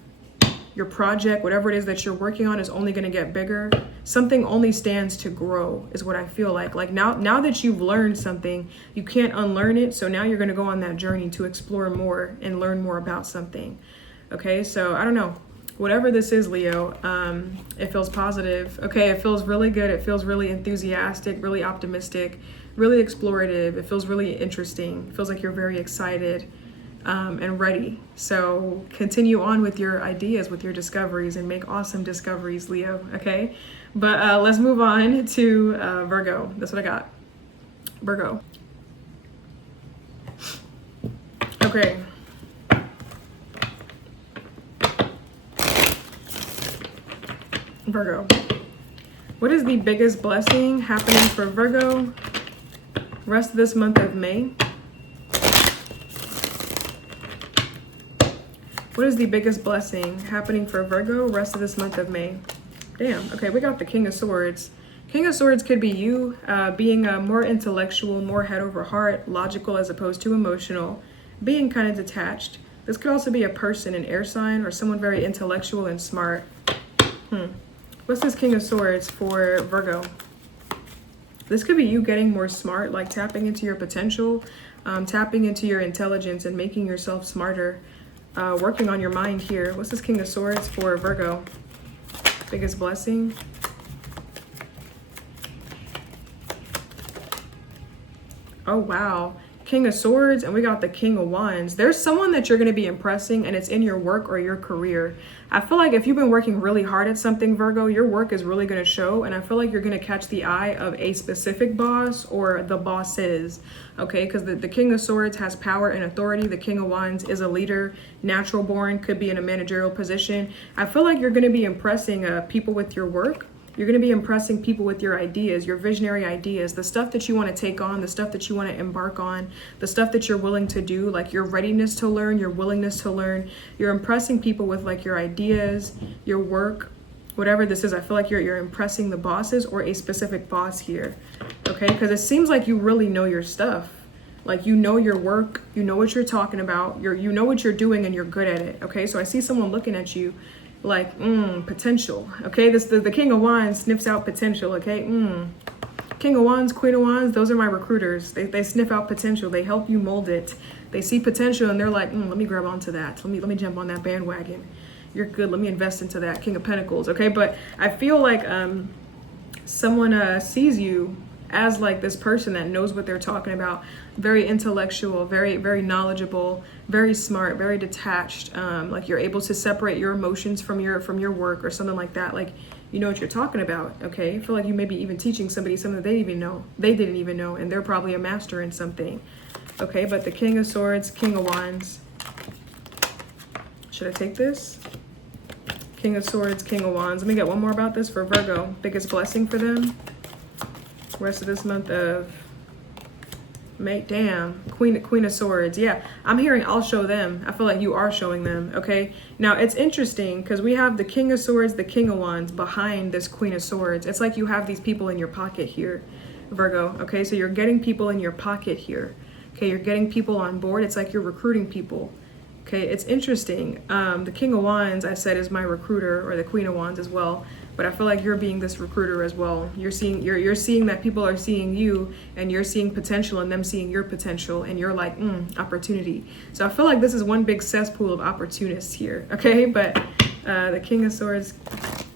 Your project, whatever it is that you're working on, is only going to get bigger. Something only stands to grow, is what I feel like. Like now that you've learned something, you can't unlearn it. So now you're going to go on that journey to explore more and learn more about something. Okay, so I don't know. whatever this is, Leo, it feels positive. Okay, it feels really good. It feels really enthusiastic, really optimistic, really explorative. It feels really interesting. It feels like you're very excited and ready. So continue on with your ideas, with your discoveries, and make awesome discoveries, Leo. Okay, but let's move on to Virgo. That's what I got. Virgo. Okay. Virgo. What is the biggest blessing happening for Virgo rest of this month of May? What is the biggest blessing happening for Virgo rest of this month of May? Damn. Okay, we got the King of Swords. King of Swords could be you being more intellectual, more head over heart, logical as opposed to emotional, being kind of detached. This could also be a person, an air sign, or someone very intellectual and smart. What's this King of Swords for Virgo? This could be you getting more smart, like tapping into your potential, tapping into your intelligence and making yourself smarter, working on your mind here. What's this King of Swords for Virgo? Biggest blessing? Oh, wow. King of Swords, and we got the King of Wands. There's someone that you're going to be impressing, and it's in your work or your career. I feel like if you've been working really hard at something, Virgo, your work is really going to show, and I feel like you're going to catch the eye of a specific boss or the bosses, okay? Because the King of Swords has power and authority. The King of Wands is a leader, natural born, could be in a managerial position. I feel like you're going to be impressing people with your work. You're going to be impressing people with your ideas, your visionary ideas, the stuff that you want to take on, the stuff that you want to embark on, the stuff that you're willing to do, like your readiness to learn, your willingness to learn. You're impressing people with like your ideas, your work, whatever this is. I feel like you're impressing the bosses or a specific boss here, okay? Because it seems like you really know your stuff. Like you know your work, you know what you're talking about, you know what you're doing, and you're good at it, okay? So I see someone looking at you like potential, okay? The King of Wands sniffs out potential, okay? King of Wands, Queen of Wands, those are my recruiters. They sniff out potential. They help you mold it. They see potential and they're like, let me grab onto that. Let me jump on that bandwagon. You're good. Let me invest into that. King of Pentacles, okay? But I feel like someone sees you as like this person that knows what they're talking about, very intellectual, very, very knowledgeable, very smart, very detached. Like you're able to separate your emotions from your work or something like that. Like you know what you're talking about, okay? I feel like you may be even teaching somebody something that they didn't even know, and they're probably a master in something, okay? But the King of Swords, King of Wands. Should I take this? King of Swords, King of Wands. Let me get one more about this for Virgo. Biggest blessing for them rest of this month of May. Damn, Queen of Swords. Yeah, I'm hearing I'll show them. I feel like you are showing them, okay? Now it's interesting because we have the King of Swords, the King of Wands behind this Queen of Swords. It's like you have these people in your pocket here, Virgo, okay? So you're getting people in your pocket here, okay? You're getting people on board. It's like you're recruiting people, okay? It's interesting. The King of Wands, I said, is my recruiter, or the Queen of Wands as well. But I feel like you're being this recruiter as well. You're seeing that people are seeing you, and you're seeing potential, and them seeing your potential, and you're like, opportunity. So I feel like this is one big cesspool of opportunists here, okay? But the King of Swords,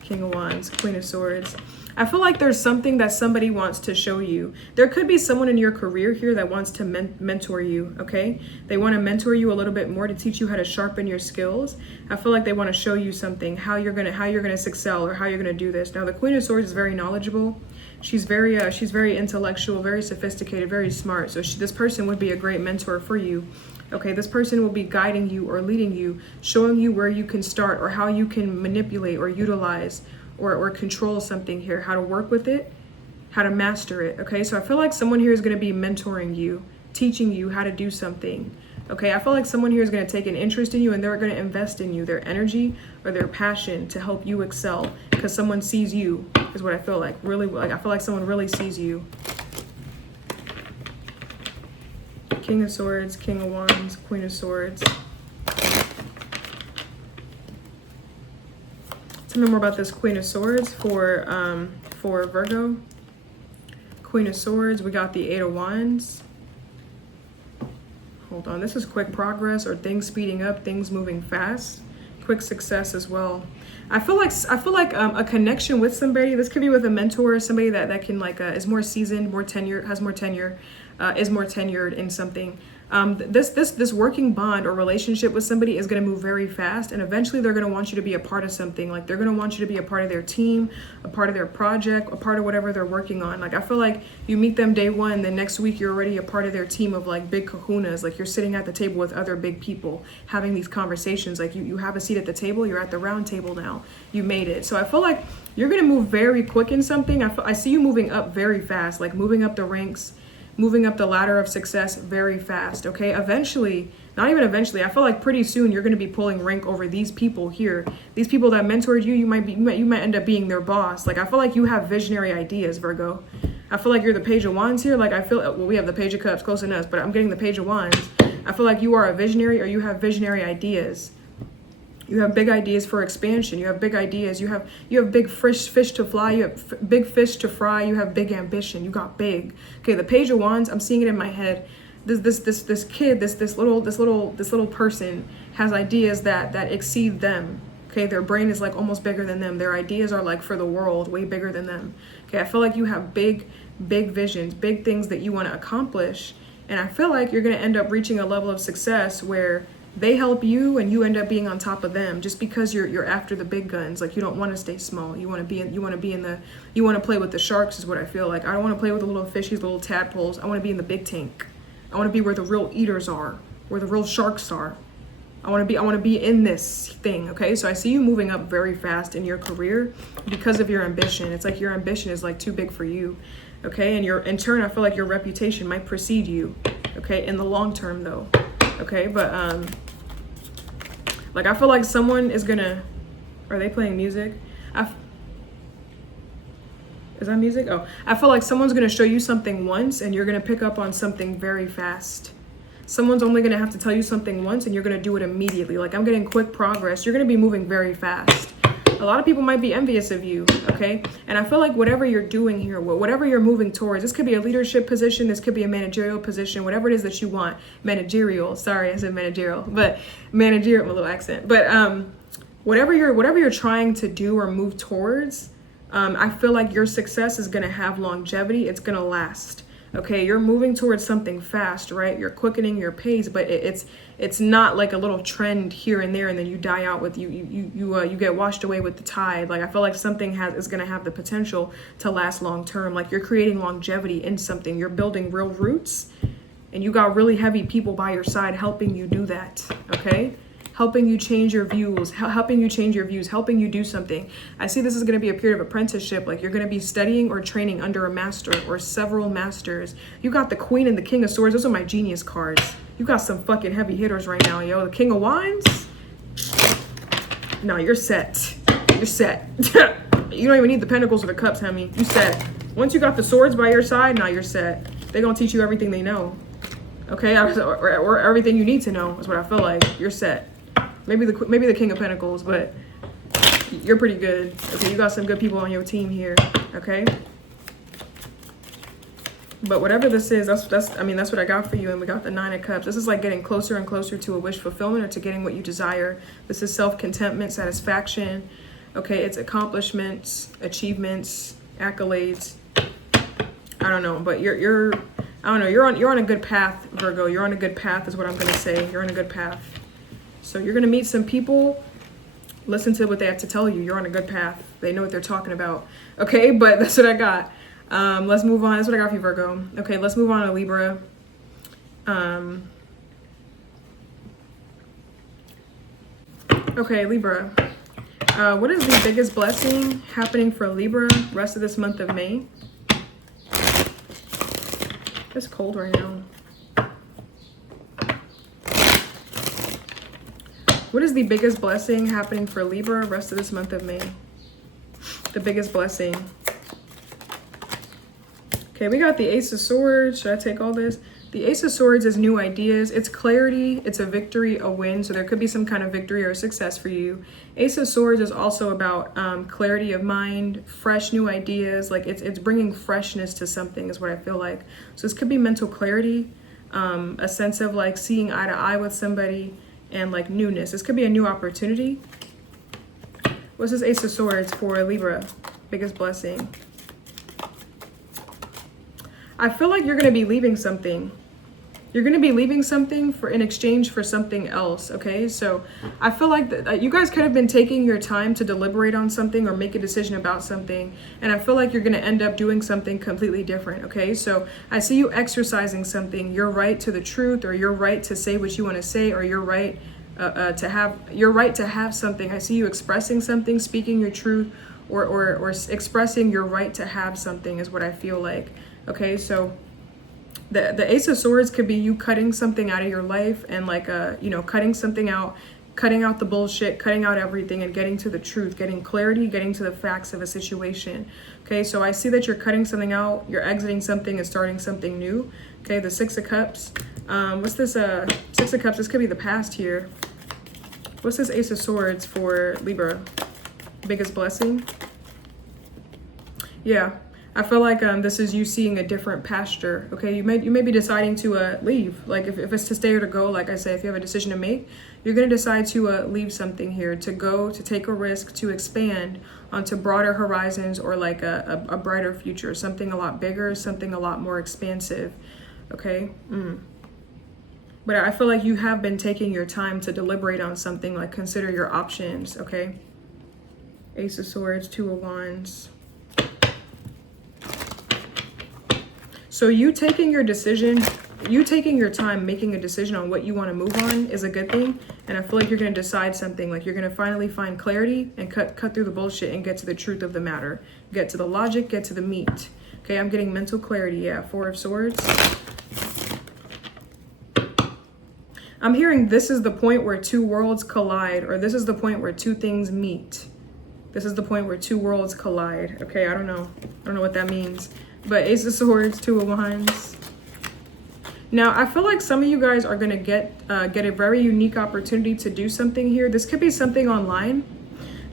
King of Wands, Queen of Swords. I feel like there's something that somebody wants to show you. There could be someone in your career here that wants to mentor you, okay? They want to mentor you a little bit more to teach you how to sharpen your skills. I feel like they want to show you something, how you're gonna excel, or how you're gonna do this. Now the Queen of Swords is very knowledgeable. She's very intellectual, very sophisticated, very smart. So this person would be a great mentor for you. Okay, this person will be guiding you or leading you, showing you where you can start or how you can manipulate or utilize or control something here, how to work with it, how to master it, okay? So I feel like someone here is going to be mentoring you, teaching you how to do something, okay? I feel like someone here is going to take an interest in you, and they're going to invest in you, their energy or their passion to help you excel, because someone sees you, is what I feel like. Really, like I feel like someone really sees you. King of Swords, King of Wands, Queen of Swords. Tell me more about this Queen of Swords for Virgo. Queen of Swords, we got the Eight of Wands. Hold on, this is quick progress or things speeding up, things moving fast. quick success as well. I feel like a connection with somebody. This could be with a mentor, somebody that can like is more seasoned, more tenure, has more tenure, is more tenured in something. This working bond or relationship with somebody is going to move very fast, and eventually they're going to want you to be a part of something. Like they're going to want you to be a part of their team, a part of their project, a part of whatever they're working on. Like I feel like you meet them day one, then next week you're already a part of their team of like big kahunas. Like you're sitting at the table with other big people having these conversations. Like you have a seat at the table, you're at the round table now. You made it. So I feel like you're going to move very quick in something. I see you moving up very fast, like moving up the ranks, moving up the ladder of success very fast, okay? Eventually, not even eventually, I feel like pretty soon you're going to be pulling rank over these people here. These people that mentored you, you might end up being their boss. Like I feel like you have visionary ideas, Virgo. I feel like you're the Page of Wands here. Like I feel, well, we have the Page of Cups close enough, but I'm getting the Page of Wands. I feel like you are a visionary, or you have visionary ideas. You have big ideas for expansion. You have big ideas. You have big fish to fly. You have big fish to fry. You have big ambition. You got big. Okay, the Page of Wands. I'm seeing it in my head. This kid, this little person has ideas that exceed them. Okay, their brain is like almost bigger than them. Their ideas are like for the world, way bigger than them. Okay, I feel like you have big visions, big things that you want to accomplish, and I feel like you're going to end up reaching a level of success where they help you and you end up being on top of them, just because you're after the big guns. Like you don't want to stay small. You want to play with the sharks is what I feel like. I don't want to play with the little fishies, the little tadpoles. I want to be in the big tank. I want to be where the real eaters are, where the real sharks are. I want to be in this thing, okay? So I see you moving up very fast in your career because of your ambition. It's like your ambition is like too big for you, okay? And in turn, I feel like your reputation might precede you, okay? In the long term though, okay? But like I feel like someone is gonna, are they playing music? Is that music? Oh, I feel like someone's gonna show you something once and you're gonna pick up on something very fast. Someone's only gonna have to tell you something once and you're gonna do it immediately. Like I'm getting quick progress. You're gonna be moving very fast. A lot of people might be envious of you, okay? And I feel like whatever you're doing here, whatever you're moving towards, this could be a leadership position, this could be a managerial position, whatever it is that you want. Managerial, sorry, I said managerial, but managerial, a little accent. But whatever you're trying to do or move towards, I feel like your success is gonna have longevity, it's gonna last. Okay, you're moving towards something fast, right? You're quickening your pace, but it's not like a little trend here and there, and then you die out with you get washed away with the tide. Like I feel like something is gonna have the potential to last long term. Like you're creating longevity in something. You're building real roots, and you got really heavy people by your side helping you do that. Okay. Helping you change your views, helping you do something. I see this is going to be a period of apprenticeship. Like you're going to be studying or training under a master or several masters. You got the Queen and the King of Swords. Those are my genius cards. You got some fucking heavy hitters right now, yo. The King of Wands. No, you're set. You're set. You don't even need the Pentacles or the Cups, homie. You set. Once you got the swords by your side, now you're set. They're going to teach you everything they know. Okay? Or everything you need to know is what I feel like. You're set. Maybe the King of Pentacles, but you're pretty good. Okay, you got some good people on your team here. Okay, but whatever this is, that's what I got for you. And we got the Nine of Cups. This is like getting closer and closer to a wish fulfillment or to getting what you desire. This is self-contentment, satisfaction. Okay, it's accomplishments, achievements, accolades. I don't know, but you're on a good path, Virgo. You're on a good path is what I'm gonna say. You're on a good path. So you're going to meet some people, listen to what they have to tell you. You're on a good path. They know what they're talking about. Okay, but that's what I got. Let's move on. That's what I got for you, Virgo. Okay, let's move on to Libra. Okay, Libra. What is the biggest blessing happening for Libra rest of this month of May? It's cold right now. What is the biggest blessing happening for Libra rest of this month of May? The biggest blessing. Okay, we got the Ace of Swords. Should I take all this? The Ace of Swords is new ideas. It's clarity. It's a victory, a win. So there could be some kind of victory or success for you. Ace of Swords is also about clarity of mind, fresh new ideas. Like it's bringing freshness to something is what I feel like. So this could be mental clarity, a sense of like seeing eye to eye with somebody. and like newness. This could be a new opportunity. What's this Ace of Swords for Libra? Biggest blessing. I feel like you're going to be leaving something. You're going to be leaving something in exchange for something else, okay? So I feel like you guys could have been taking your time to deliberate on something or make a decision about something. And I feel like you're going to end up doing something completely different, okay? So I see you exercising something, your right to the truth, or your right to say what you want to say, or your right to have something. I see you expressing something, speaking your truth, or expressing your right to have something is what I feel like, okay? So the Ace of Swords could be you cutting something out of your life and like, you know, cutting something out, cutting out the bullshit, cutting out everything and getting to the truth, getting clarity, getting to the facts of a situation. Okay, so I see that you're cutting something out, you're exiting something and starting something new. Okay, the Six of Cups. What's this? Six of Cups, this could be the past here. What's this Ace of Swords for Libra? Biggest blessing. Yeah. I feel like this is you seeing a different pasture, okay? You may be deciding to leave. Like if it's to stay or to go, like I say, if you have a decision to make, you're going to decide to leave something here, to go, to take a risk, to expand onto broader horizons or like a brighter future, something a lot bigger, something a lot more expansive, okay? But I feel like you have been taking your time to deliberate on something, like consider your options, okay? Ace of Swords, Two of Wands. So you taking your decision, you taking your time making a decision on what you want to move on is a good thing. And I feel like you're going to decide something, like you're going to finally find clarity and cut through the bullshit and get to the truth of the matter. Get to the logic, get to the meat. Okay, I'm getting mental clarity. Yeah, Four of Swords. I'm hearing this is the point where two worlds collide, or this is the point where two things meet. This is the point where two worlds collide. Okay, I don't know what that means. But Ace of Swords, Two of Wands. Now, I feel like some of you guys are going to get a very unique opportunity to do something here. This could be something online.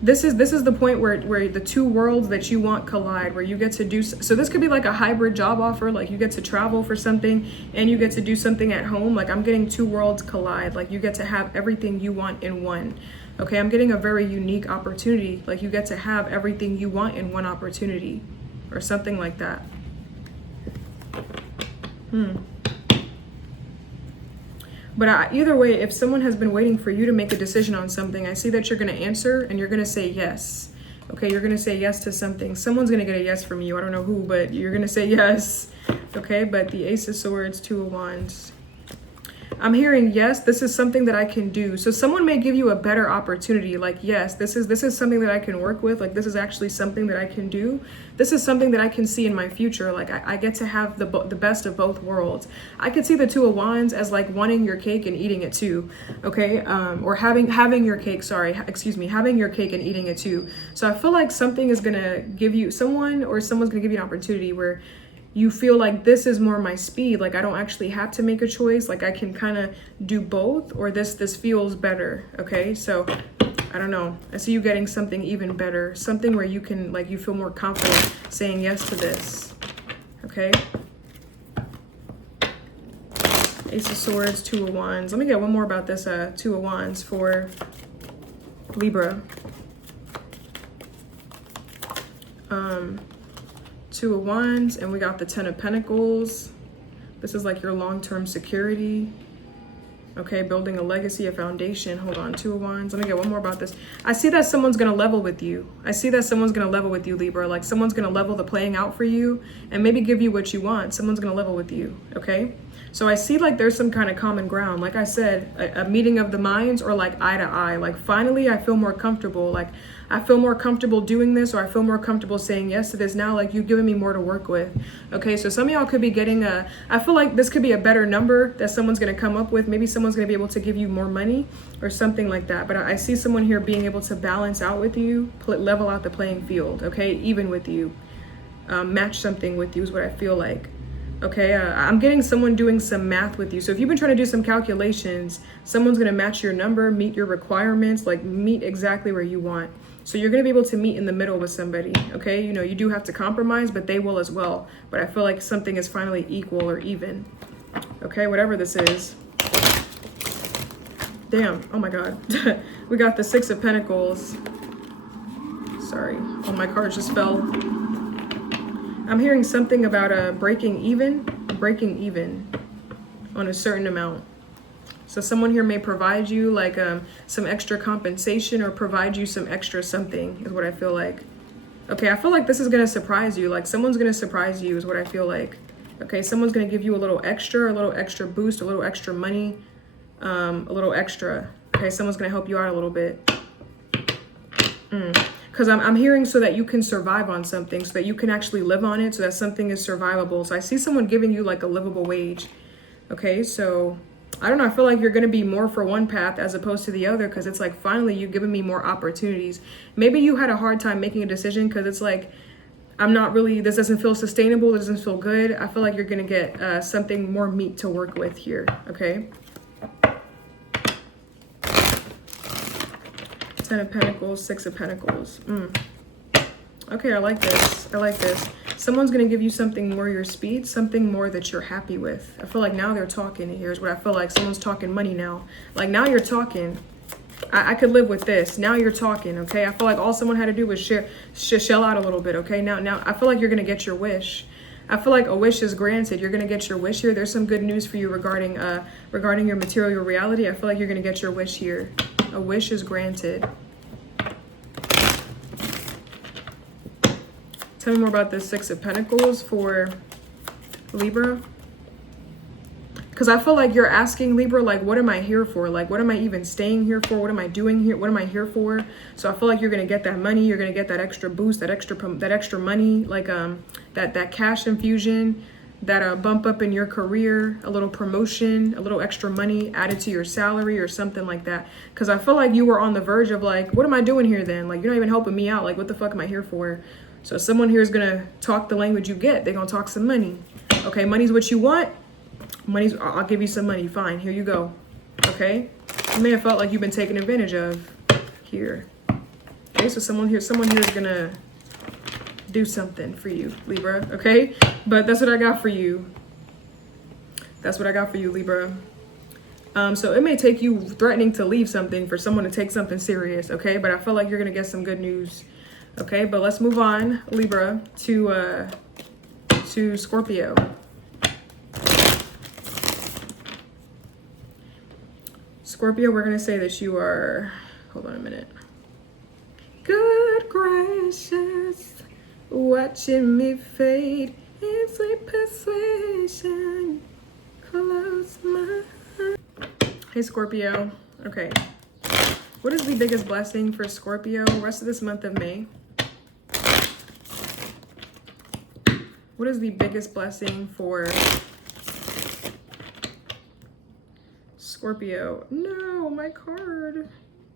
This is the point where the two worlds that you want collide, where you get to do, so this could be like a hybrid job offer, like you get to travel for something and you get to do something at home. Like I'm getting two worlds collide, like you get to have everything you want in one. Okay, I'm getting a very unique opportunity, like you get to have everything you want in one opportunity or something like that. But either way, if someone has been waiting for you to make a decision on something, I see that you're going to answer and you're going to say yes. Okay, you're going to say yes to something. Someone's going to get a yes from you. I don't know who, but you're going to say yes. Okay, but the Ace of Swords, Two of Wands. I'm hearing, yes, this is something that I can do. So someone may give you a better opportunity. Like, yes, this is something that I can work with. Like, this is actually something that I can do. This is something that I can see in my future. Like, I get to have the best of both worlds. I could see the Two of Wands as like wanting your cake and eating it too. Okay, or having your cake. Sorry, excuse me, having your cake and eating it too. So I feel like something is gonna give you someone's gonna give you an opportunity where you feel like this is more my speed, like I don't actually have to make a choice, like I can kind of do both, or this feels better. Okay, so I don't know, I see you getting something even better, something where you can, like, you feel more confident saying yes to this. Okay, Ace of Swords, Two of Wands. Let me get one more about this Two of Wands for Libra. Two of Wands, and we got the Ten of Pentacles. This is like your long-term security. Okay, building a legacy, a foundation. Hold on, Two of Wands. Let me get one more about this. I see that someone's gonna level with you. I see that someone's gonna level with you, Libra. Like someone's gonna level the playing out for you and maybe give you what you want. Someone's gonna level with you, okay? So I see like there's some kind of common ground. Like I said, a meeting of the minds, or like eye to eye. Like finally I feel more comfortable. Like I feel more comfortable doing this, or I feel more comfortable saying yes to this now. Like you've given me more to work with. Okay, so some of y'all could be getting I feel like this could be a better number that someone's gonna come up with. Maybe someone's gonna be able to give you more money or something like that. But I see someone here being able to balance out with you, level out the playing field, okay, even with you. Match something with you is what I feel like. Okay, I'm getting someone doing some math with you. So if you've been trying to do some calculations, someone's gonna match your number, meet your requirements, like meet exactly where you want. So you're gonna be able to meet in the middle with somebody, okay? You know, you do have to compromise, but they will as well. But I feel like something is finally equal or even. Okay, whatever this is. Damn, oh my God. We got the Six of Pentacles. Sorry, oh, my cards just fell. I'm hearing something about breaking even on a certain amount. So someone here may provide you like some extra compensation or provide you some extra something is what I feel like. Okay, I feel like this is going to surprise you. Like someone's going to surprise you is what I feel like. Okay, someone's going to give you a little extra boost, a little extra money, a little extra. Okay, someone's going to help you out a little bit. Because I'm hearing so that you can survive on something, so that you can actually live on it, so that something is survivable. So I see someone giving you like a livable wage. Okay, so I don't know. I feel like you're going to be more for one path as opposed to the other because it's like finally you've given me more opportunities. Maybe you had a hard time making a decision because it's like, this doesn't feel sustainable. It doesn't feel good. I feel like you're going to get something more meat to work with here. Okay. 10 of Pentacles, 6 of Pentacles. Okay, I like this. I like this. Someone's going to give you something more your speed, something more that you're happy with. I feel like now they're talking. Here's what I feel like. Someone's talking money now. Like now you're talking. I could live with this. Now you're talking, okay? I feel like all someone had to do was shell out a little bit, okay? Now I feel like you're going to get your wish. I feel like a wish is granted. You're going to get your wish here. There's some good news for you regarding your material reality. I feel like you're going to get your wish here. A wish is granted. Tell me more about this Six of Pentacles for Libra. Because I feel like you're asking Libra, like, what am I here for? Like, what am I even staying here for? What am I doing here? What am I here for? So I feel like you're going to get that money. You're going to get that extra boost, that extra money, like that cash infusion, that bump up in your career, a little promotion, a little extra money added to your salary or something like that. Because I feel like you were on the verge of like, what am I doing here then? Like, you're not even helping me out. Like, what the fuck am I here for? So someone here is going to talk the language you get. They're going to talk some money. Okay, money's what you want. I'll give you some money. Fine, here you go. Okay, you may have felt like you've been taken advantage of here. Okay, so someone here is gonna do something for you, Libra. Okay, but that's what I got for you. That's what I got for you, Libra. So it may take you threatening to leave something for someone to take something serious. Okay, but I feel like you're gonna get some good news. Okay, but let's move on, Libra, to Scorpio. Scorpio, we're going to say that you are, hold on a minute. Good gracious, watching me fade in sweet persuasion, close my eyes. Hey, Scorpio. Okay. What is the biggest blessing for Scorpio rest of this month of May? What is the biggest blessing for Scorpio? No, my card.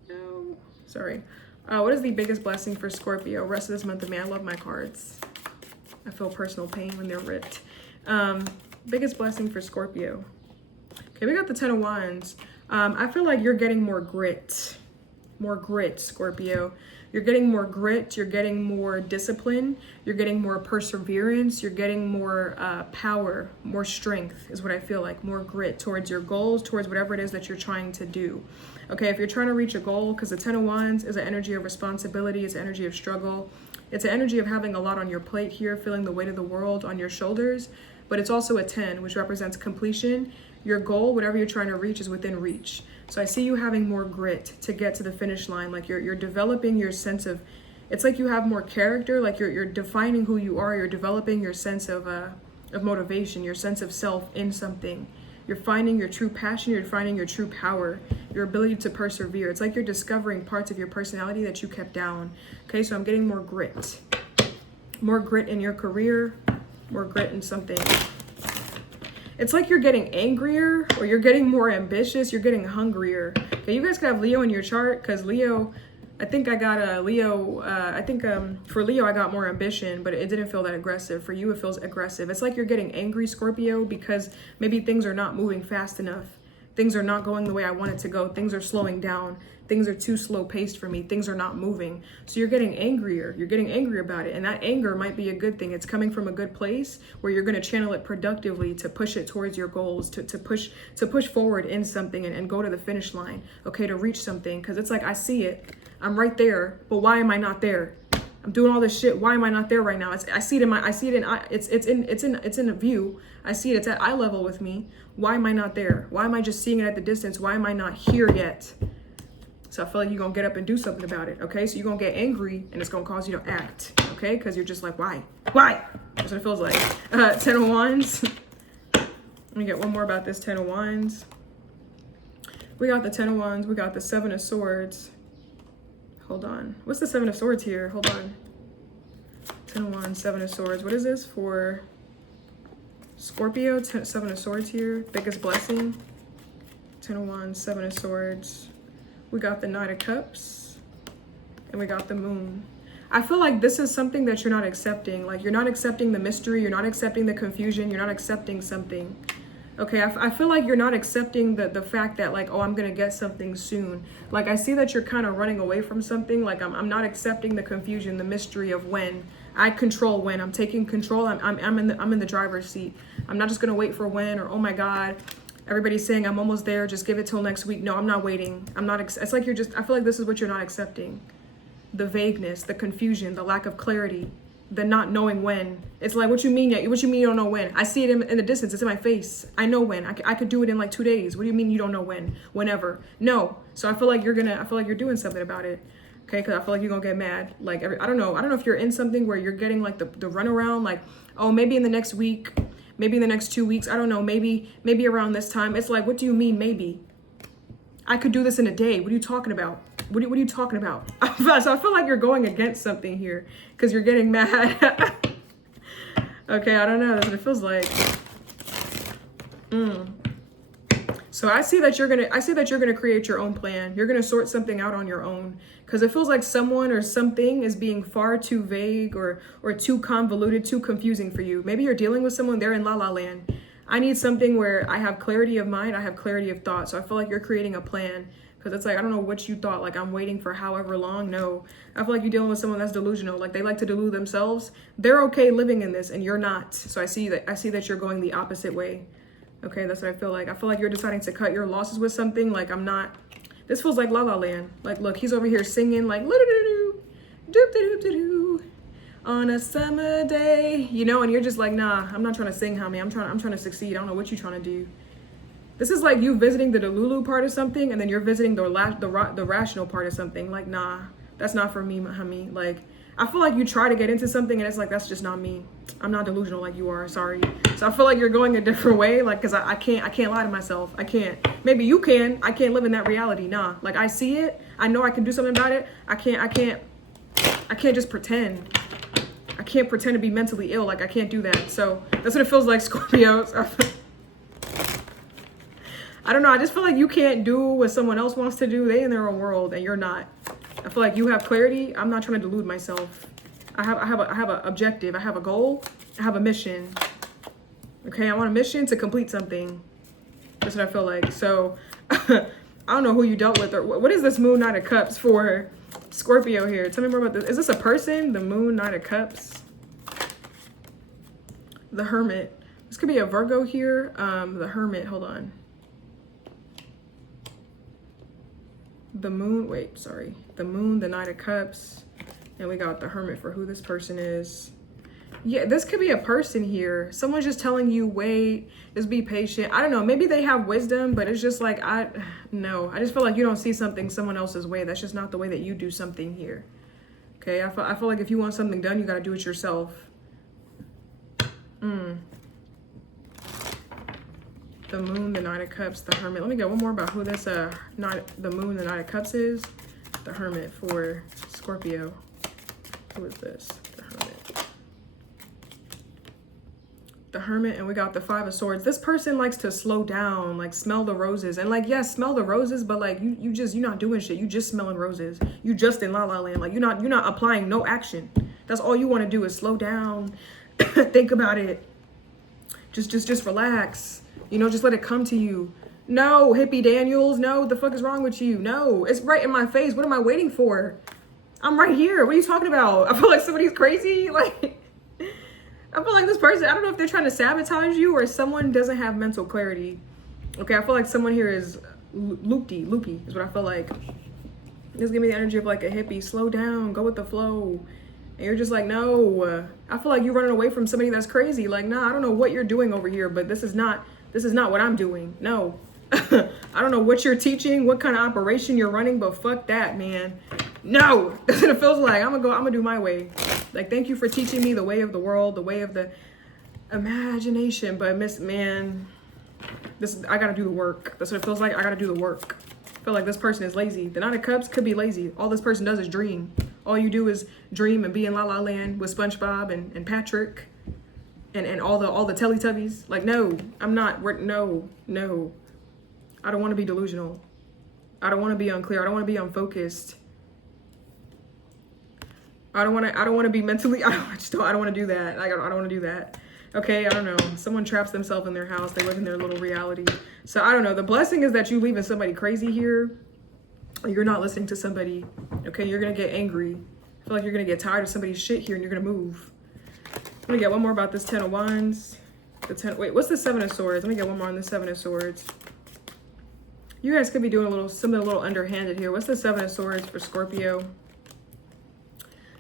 No. Sorry. What is the biggest blessing for Scorpio rest of this month of May? I love my cards. I feel personal pain when they're ripped. Biggest blessing for Scorpio. Okay, we got the 10 of Wands. I feel like you're getting more grit. More grit, Scorpio. You're getting more grit. You're getting more discipline. You're getting more perseverance. You're getting more power, more strength is what I feel like. More grit towards your goals, towards whatever it is that you're trying to do. Okay, if you're trying to reach a goal, because the 10 of Wands is an energy of responsibility. It's an energy of struggle. It's an energy of having a lot on your plate here, feeling the weight of the world on your shoulders. But it's also a 10, which represents completion. Your goal, whatever you're trying to reach, is within reach. So I see you having more grit to get to the finish line. Like you're developing your sense of, it's like you have more character, like you're defining who you are. You're developing your sense of motivation, your sense of self in something. You're finding your true passion. You're finding your true power, your ability to persevere. It's like you're discovering parts of your personality that you kept down. Okay, so I'm getting more grit. More grit in your career, more grit in something. It's like you're getting angrier, or you're getting more ambitious, you're getting hungrier. Okay, you guys could have Leo in your chart, because Leo, I think I got a Leo, for Leo I got more ambition, but it didn't feel that aggressive. For you, it feels aggressive. It's like you're getting angry, Scorpio, because maybe things are not moving fast enough. Things are not going the way I want it to go. Things are slowing down. Things are too slow paced for me. Things are not moving. So you're getting angrier. You're getting angry about it. And that anger might be a good thing. It's coming from a good place where you're going to channel it productively to push it towards your goals, to push forward in something and go to the finish line. Okay, to reach something. Because it's like, I see it. I'm right there. But why am I not there? I'm doing all this shit. Why am I not there right now? I see it in a view. I see it. It's at eye level with me. Why am I not there? Why am I just seeing it at the distance? Why am I not here yet? So I feel like you're going to get up and do something about it. Okay. So you're going to get angry and it's going to cause you to act. Okay. Cause you're just like, why? That's what it feels like. 10 of Wands. Let me get one more about this 10 of Wands. We got the 10 of Wands. We got the 7 of Swords. Hold on. What's the 7 of Swords here? Hold on. 10 of Wands, 7 of Swords. What is this for Scorpio? 7 of Swords here. Biggest blessing. 10 of Wands, 7 of Swords. We got the 9 of Cups. And we got the Moon. I feel like this is something that you're not accepting. Like, you're not accepting the mystery. You're not accepting the confusion. You're not accepting something. Okay, I feel like you're not accepting the fact that, like, oh, I'm going to get something soon. Like, I see that you're kind of running away from something. Like, I'm not accepting the confusion, the mystery of when. I control when. I'm taking control. I'm in the driver's seat. I'm not just going to wait for when, or, oh, my God, everybody's saying I'm almost there. Just give it till next week. No, I'm not waiting. I'm not. It's like you're just, I feel like this is what you're not accepting. The vagueness, the confusion, the lack of clarity. The not knowing when. It's like, what you mean you don't know when? I see it in the distance. It's in my face. I know when. I could do it in like 2 days. What do you mean you don't know when? Whenever. No. So I feel like you're doing something about it. Okay, because I feel like you're gonna get mad. Like, I don't know if you're in something where you're getting like the runaround, like, oh, maybe in the next week, maybe in the next 2 weeks, I don't know, maybe around this time. It's like, what do you mean maybe? I could do this in a day. What are you talking about? What are you talking about? So I feel like you're going against something here because you're getting mad. Okay, I don't know. That's what it feels like. So I see that you're gonna create your own plan. You're gonna sort something out on your own because it feels like someone or something is being far too vague or too convoluted, too confusing for you. Maybe you're dealing with someone, they're in la la land. I need something where I have clarity of mind, I have clarity of thought. So I feel like you're creating a plan because it's like, I don't know what you thought, like I'm waiting for however long. No, I feel like you're dealing with someone that's delusional. Like they like to delude themselves. They're okay living in this and you're not. So I see that you're going the opposite way. Okay, that's what I feel like. I feel like you're deciding to cut your losses with something. Like I'm not, this feels like La La Land. Like, look, he's over here singing like, doop-de-doop-de-doo, on a summer day, you know, and you're just like, nah, I'm not trying to sing, homie. I'm trying to succeed. I don't know what you're trying to do. This is like you visiting the Delulu part of something, and then you're visiting the rational part of something. Like, nah, that's not for me, homie. Like, I feel like you try to get into something, and it's like, that's just not me. I'm not delusional like you are. Sorry. So I feel like you're going a different way, like, because I can't lie to myself. I can't. Maybe you can. I can't live in that reality. Nah. Like, I see it. I know I can do something about it. I can't just pretend. I can't pretend to be mentally ill. Like, I can't do that. So that's what it feels like, Scorpio. I don't know. I just feel like you can't do what someone else wants to do. They in their own world and you're not. I feel like you have clarity. I'm not trying to delude myself. I have an objective. I have a goal. I have a mission. Okay, I'm on a mission to complete something. That's what I feel like. So I don't know who you dealt with or what is this Moon Knight of Cups for Scorpio here? Tell me more about this. Is this a person? The Moon Knight of Cups. The Hermit. This could be a Virgo here. The Hermit. Hold on. The Moon. Wait, sorry. The Moon, the Knight of Cups. And we got the Hermit for who this person is. Yeah, this could be a person here. Someone's just telling you, wait, just be patient. I don't know. Maybe they have wisdom, but it's just like, no. I just feel like you don't see something someone else's way. That's just not the way that you do something here. Okay, I feel like if you want something done, you got to do it yourself. The Moon, the Knight of Cups, the Hermit. Let me get one more about who this the Moon, the Knight of Cups is. The Hermit for Scorpio. Who is this? The Hermit. The Hermit, and we got the Five of Swords. This person likes to slow down, like smell the roses. And like, yes, smell the roses, but like you're not doing shit. You just smelling roses. You just in La La Land. Like you're not applying no action. That's all you want to do is slow down, think about it. Just relax. You know, just let it come to you. No, hippie Daniels. No, the fuck is wrong with you? No, it's right in my face. What am I waiting for? I'm right here. What are you talking about? I feel like somebody's crazy. Like, I feel like this person, I don't know if they're trying to sabotage you or someone doesn't have mental clarity. Okay, I feel like someone here is loopy is what I feel like. Just give me the energy of like a hippie. Slow down, go with the flow. And you're just like, no. I feel like you're running away from somebody that's crazy. Like, nah, I don't know what you're doing over here, but this is not what I'm doing. No. I don't know what you're teaching, what kind of operation you're running, but fuck that, man. No. That's what it feels like. I'm gonna do my way. Like, thank you for teaching me the way of the world, the way of the imagination. But man, I gotta do the work. That's what it feels like. I gotta do the work. I feel like this person is lazy. The Nine of Cups could be lazy. All this person does is dream. All you do is dream and be in La La Land with SpongeBob and Patrick and all the Teletubbies. Like, no, I'm not. No. I don't want to be delusional. I don't want to be unclear. I don't want to be unfocused. I don't want to be mentally. I don't want to do that. I don't want to do that. Okay, I don't know. Someone traps themselves in their house. They live in their little reality. So I don't know. The blessing is that you leaving somebody crazy here. You're not listening to somebody. Okay, you're gonna get angry. I feel like you're gonna get tired of somebody's shit here, and you're gonna move. Let me get one more about this Ten of Wands. What's the Seven of Swords? Let me get one more on the Seven of Swords. You guys could be doing something a little underhanded here. What's the Seven of Swords for Scorpio?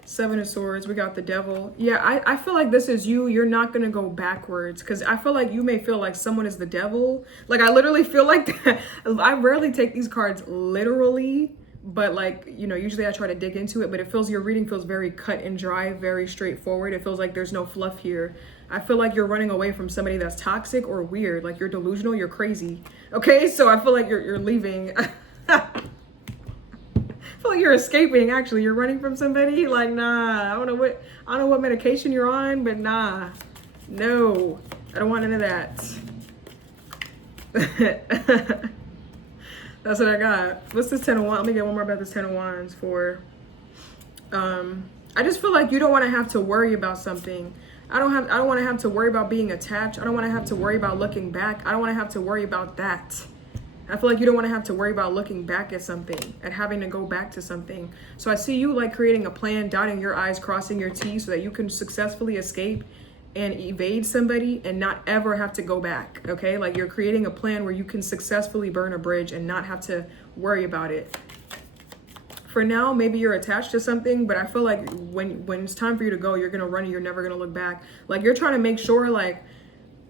Seven of Swords, we got the Devil. Yeah, I feel like this is you. You're not gonna go backwards because I feel like you may feel like someone is the devil. Like, I literally feel like that. I rarely take these cards literally, but like, you know, usually I try to dig into it, but your reading feels very cut and dry, very straightforward. It feels like there's no fluff here. I feel like you're running away from somebody that's toxic or weird. Like, you're delusional, you're crazy. Okay, so I feel like you're leaving. I feel like you're escaping, actually. You're running from somebody. Like, nah, I don't know what medication you're on, but nah. No. I don't want none of that. That's what I got. What's this Ten of Wands? Let me get one more about this Ten of Wands for I just feel like you don't want to have to worry about something. I don't want to have to worry about being attached. I don't want to have to worry about looking back. I don't want to have to worry about that. I feel like you don't want to have to worry about looking back at something and having to go back to something. So I see you like creating a plan, dotting your I's, crossing your T's so that you can successfully escape and evade somebody and not ever have to go back, okay? Like, you're creating a plan where you can successfully burn a bridge and not have to worry about it. For now, maybe you're attached to something, but I feel like when it's time for you to go, you're gonna run and you're never gonna look back. Like, you're trying to make sure like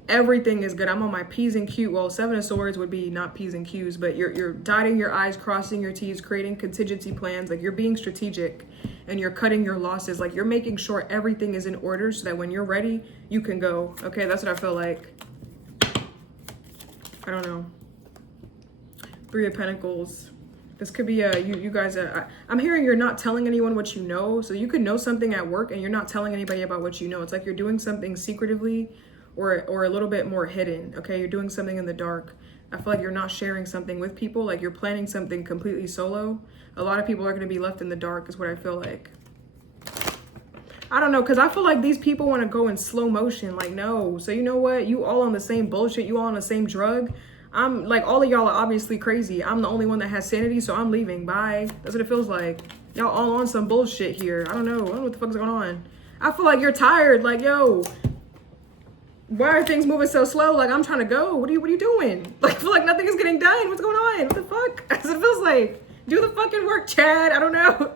everything is good. I'm on my P's and Q's. Well, Seven of Swords would be not P's and Q's, but you're dotting your I's, crossing your T's, creating contingency plans. Like, you're being strategic and you're cutting your losses. Like, you're making sure everything is in order so that when you're ready, you can go. Okay, that's what I feel like. I don't know. Three of Pentacles. This could be you guys. I'm hearing you're not telling anyone what you know. So you could know something at work and you're not telling anybody about what you know. It's like you're doing something secretively or a little bit more hidden. Okay, you're doing something in the dark. I feel like you're not sharing something with people. Like, you're planning something completely solo. A lot of people are going to be left in the dark is what I feel like. I don't know, because I feel like these people want to go in slow motion. Like, no. So you know what? You all on the same bullshit. You all on the same drug. I'm like, all of y'all are obviously crazy. I'm the only one that has sanity, so I'm leaving. Bye. That's what it feels like. Y'all all on some bullshit here. I don't know what the fuck's going on. I feel like you're tired. Like, yo, why are things moving so slow? Like, I'm trying to go. What are you doing? Like, I feel like nothing is getting done. What's going on? What the fuck? That's what it feels like. Do the fucking work, Chad. I don't know.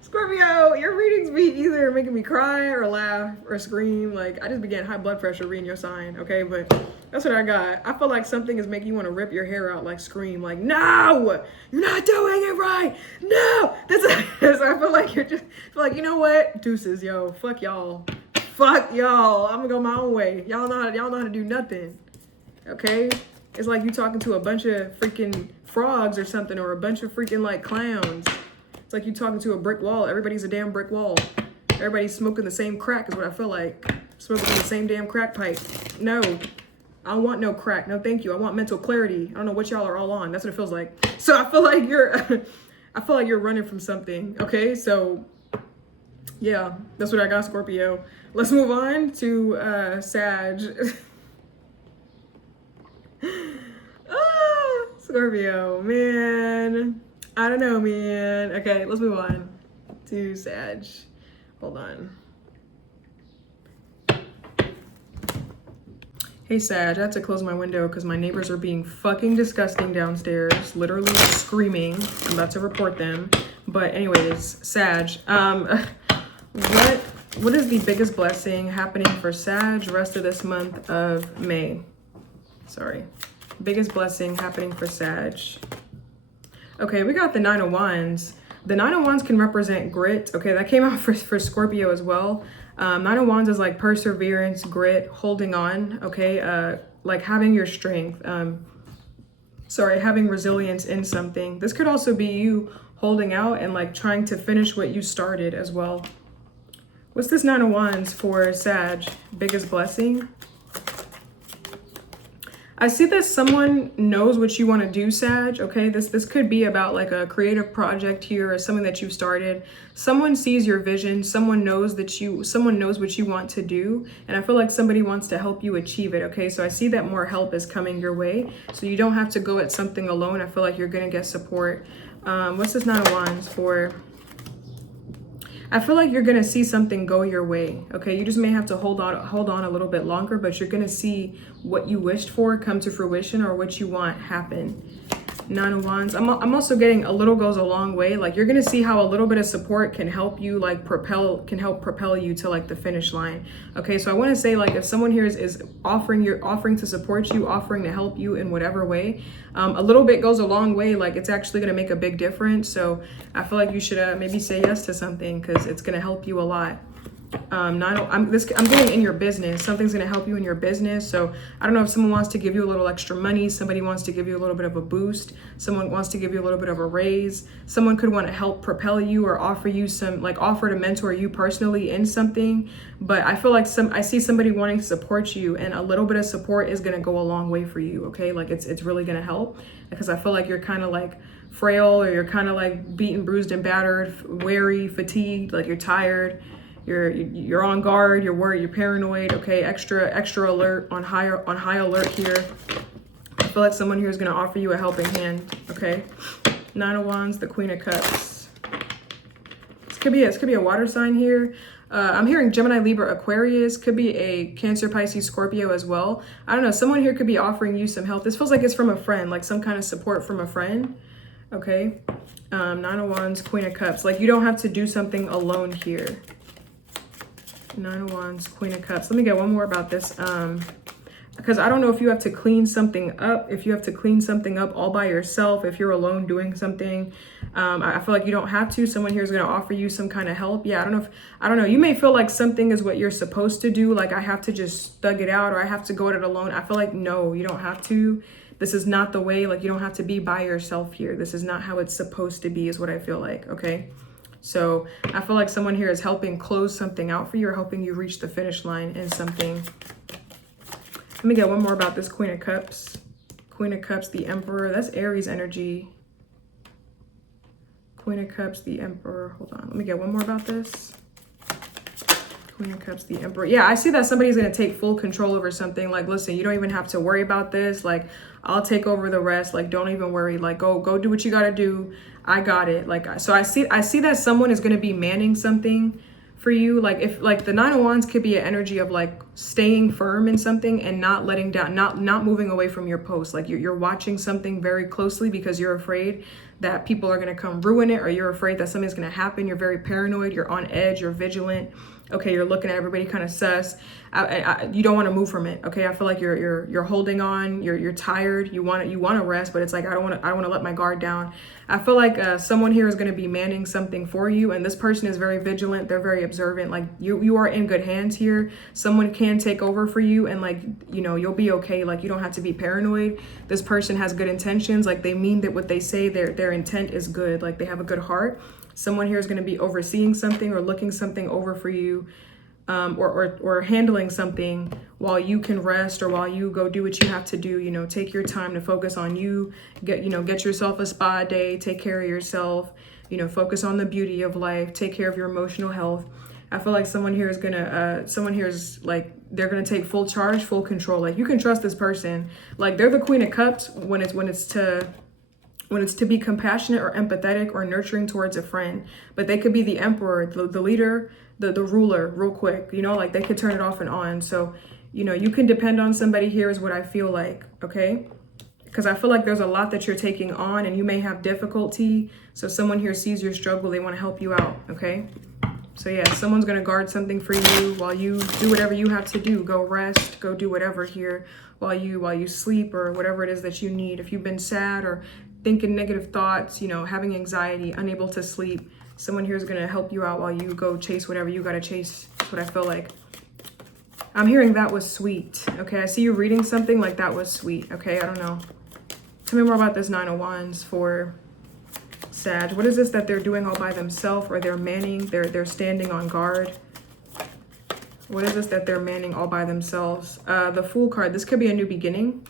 Scorpio, your readings be either making me cry or laugh or scream. Like, I just began high blood pressure reading your sign, okay? But that's what I got. I feel like something is making you want to rip your hair out, like scream, like, no, you're not doing it right. No, so I feel like you're just, you know what? Deuces, yo, fuck y'all. Fuck y'all. I'm gonna go my own way. Y'all know how to do nothing, okay? It's like you talking to a bunch of freaking frogs or something, or a bunch of freaking like clowns. It's like you talking to a brick wall. Everybody's a damn brick wall. Everybody's smoking the same crack is what I feel like. Smoking the same damn crack pipe. No, I don't want no crack. No, thank you. I want mental clarity. I don't know what y'all are all on. That's what it feels like. So I feel like you're running from something. Okay, so yeah, that's what I got, Scorpio. Let's move on to Sag. Scorpio, man. I don't know, man. Okay, let's move on to Sag. Hold on. Hey Sag, I had to close my window because my neighbors are being fucking disgusting downstairs, literally screaming. I'm about to report them. But anyways, Sag, what is the biggest blessing happening for Sag rest of this month of May? Sorry. Biggest blessing happening for Sag. Okay, we got the Nine of Wands. The Nine of Wands can represent grit. Okay, that came out for Scorpio as well. Nine of Wands is like perseverance, grit, holding on, okay? Like having your strength. Having resilience in something. This could also be you holding out and like trying to finish what you started as well. What's this Nine of Wands for Sag? Biggest blessing? I see that someone knows what you want to do, Sag, okay? This could be about like a creative project here or something that you've started. Someone sees your vision, someone knows what you want to do, and I feel like somebody wants to help you achieve it, okay? So I see that more help is coming your way, so you don't have to go at something alone. I feel like you're going to get support. What's this Nine of Wands for? I feel like you're going to see something go your way, okay? You just may have to hold on a little bit longer, but you're going to see what you wished for come to fruition or what you want happen. Nine of Wands. I'm also getting a little goes a long way. Like you're going to see how a little bit of support can help you like help propel you to like the finish line. Okay, so I want to say like if someone here is offering to support you, offering to help you in whatever way, a little bit goes a long way. Like it's actually going to make a big difference. So I feel like you should maybe say yes to something because it's going to help you a lot. I'm getting in your business. Something's going to help you in your business. So I don't know if someone wants to give you a little extra money. Somebody wants to give you a little bit of a boost. Someone wants to give you a little bit of a raise. Someone could want to help propel you or offer to mentor you personally in something. But I feel like I see somebody wanting to support you, and a little bit of support is going to go a long way for you. Okay. Like it's really going to help because I feel like you're kind of like frail, or you're kind of like beaten, bruised, and battered, weary, fatigued, like you're tired. You're on guard, you're worried, you're paranoid, okay? Extra alert, on high alert here. I feel like someone here is going to offer you a helping hand, okay? Nine of Wands, the Queen of Cups. This could be a water sign here. I'm hearing Gemini, Libra, Aquarius. Could be a Cancer, Pisces, Scorpio as well. I don't know. Someone here could be offering you some help. This feels like it's from a friend, like some kind of support from a friend, okay? Nine of Wands, Queen of Cups. Like you don't have to do something alone here. Nine of Wands, Queen of Cups. Let me get one more about this. Because I don't know if you have to clean something up, if you have to clean something up all by yourself, if you're alone doing something. I feel like you don't have to. Someone here is going to offer you some kind of help. Yeah, I don't know. You may feel like something is what you're supposed to do. Like I have to just thug it out, or I have to go at it alone. I feel like, no, you don't have to. This is not the way. Like you don't have to be by yourself here. This is not how it's supposed to be, is what I feel like. Okay. So I feel like someone here is helping close something out for you, or helping you reach the finish line in something. Let me get one more about this Queen of Cups. Queen of Cups, the Emperor. That's Aries energy. Queen of Cups, the Emperor. Hold on. Let me get one more about this. Queen of Cups, the Emperor. Yeah, I see that somebody's going to take full control over something. Like, listen, you don't even have to worry about this. Like, I'll take over the rest. Like, don't even worry. Like, go do what you got to do. I got it. Like, so I see that someone is going to be manning something for you. Like, if like the Nine of Wands could be an energy of like staying firm in something and not letting down, not moving away from your post. Like you're watching something very closely because you're afraid that people are going to come ruin it, or you're afraid that something's going to happen. You're very paranoid. You're on edge. You're vigilant. Okay, you're looking at everybody kind of sus. You don't want to move from it. Okay, I feel like you're holding on. You're tired. You want to rest, but it's like I don't want to let my guard down. I feel like someone here is going to be manning something for you, and this person is very vigilant. They're very observant. Like you are in good hands here. Someone can take over for you, and like you'll be okay. Like you don't have to be paranoid. This person has good intentions. Like they mean that what they say. Their intent is good. Like they have a good heart. Someone here is going to be overseeing something or looking something over for you, or handling something while you can rest, or while you go do what you have to do. Take your time to focus on you. Get yourself a spa day. Take care of yourself. Focus on the beauty of life. Take care of your emotional health. I feel like someone here is like, they're gonna take full charge, full control. Like, you can trust this person. Like, they're the Queen of Cups when it's to be compassionate or empathetic or nurturing towards a friend. But they could be the emperor, the leader, the ruler real quick, you know, like they could turn it off and on. So, you know, you can depend on somebody here is what I feel like, okay? Because I feel like there's a lot that you're taking on and you may have difficulty. So someone here sees your struggle, they want to help you out, okay? So yeah, someone's going to guard something for you while you do whatever you have to do. Go rest, go do whatever here while you sleep or whatever it is that you need. If you've been sad or thinking negative thoughts, you know, having anxiety, unable to sleep, someone here is going to help you out while you go chase whatever you got to chase. That's what I feel like. I'm hearing that was sweet. Okay, I see you reading something like that was sweet. Okay, I don't know. Tell me more about this Nine of Wands for Sag. What is this that they're doing all by themselves, or they're manning, they're standing on guard? What is this that they're manning all by themselves? The Fool card. This could be a new beginning.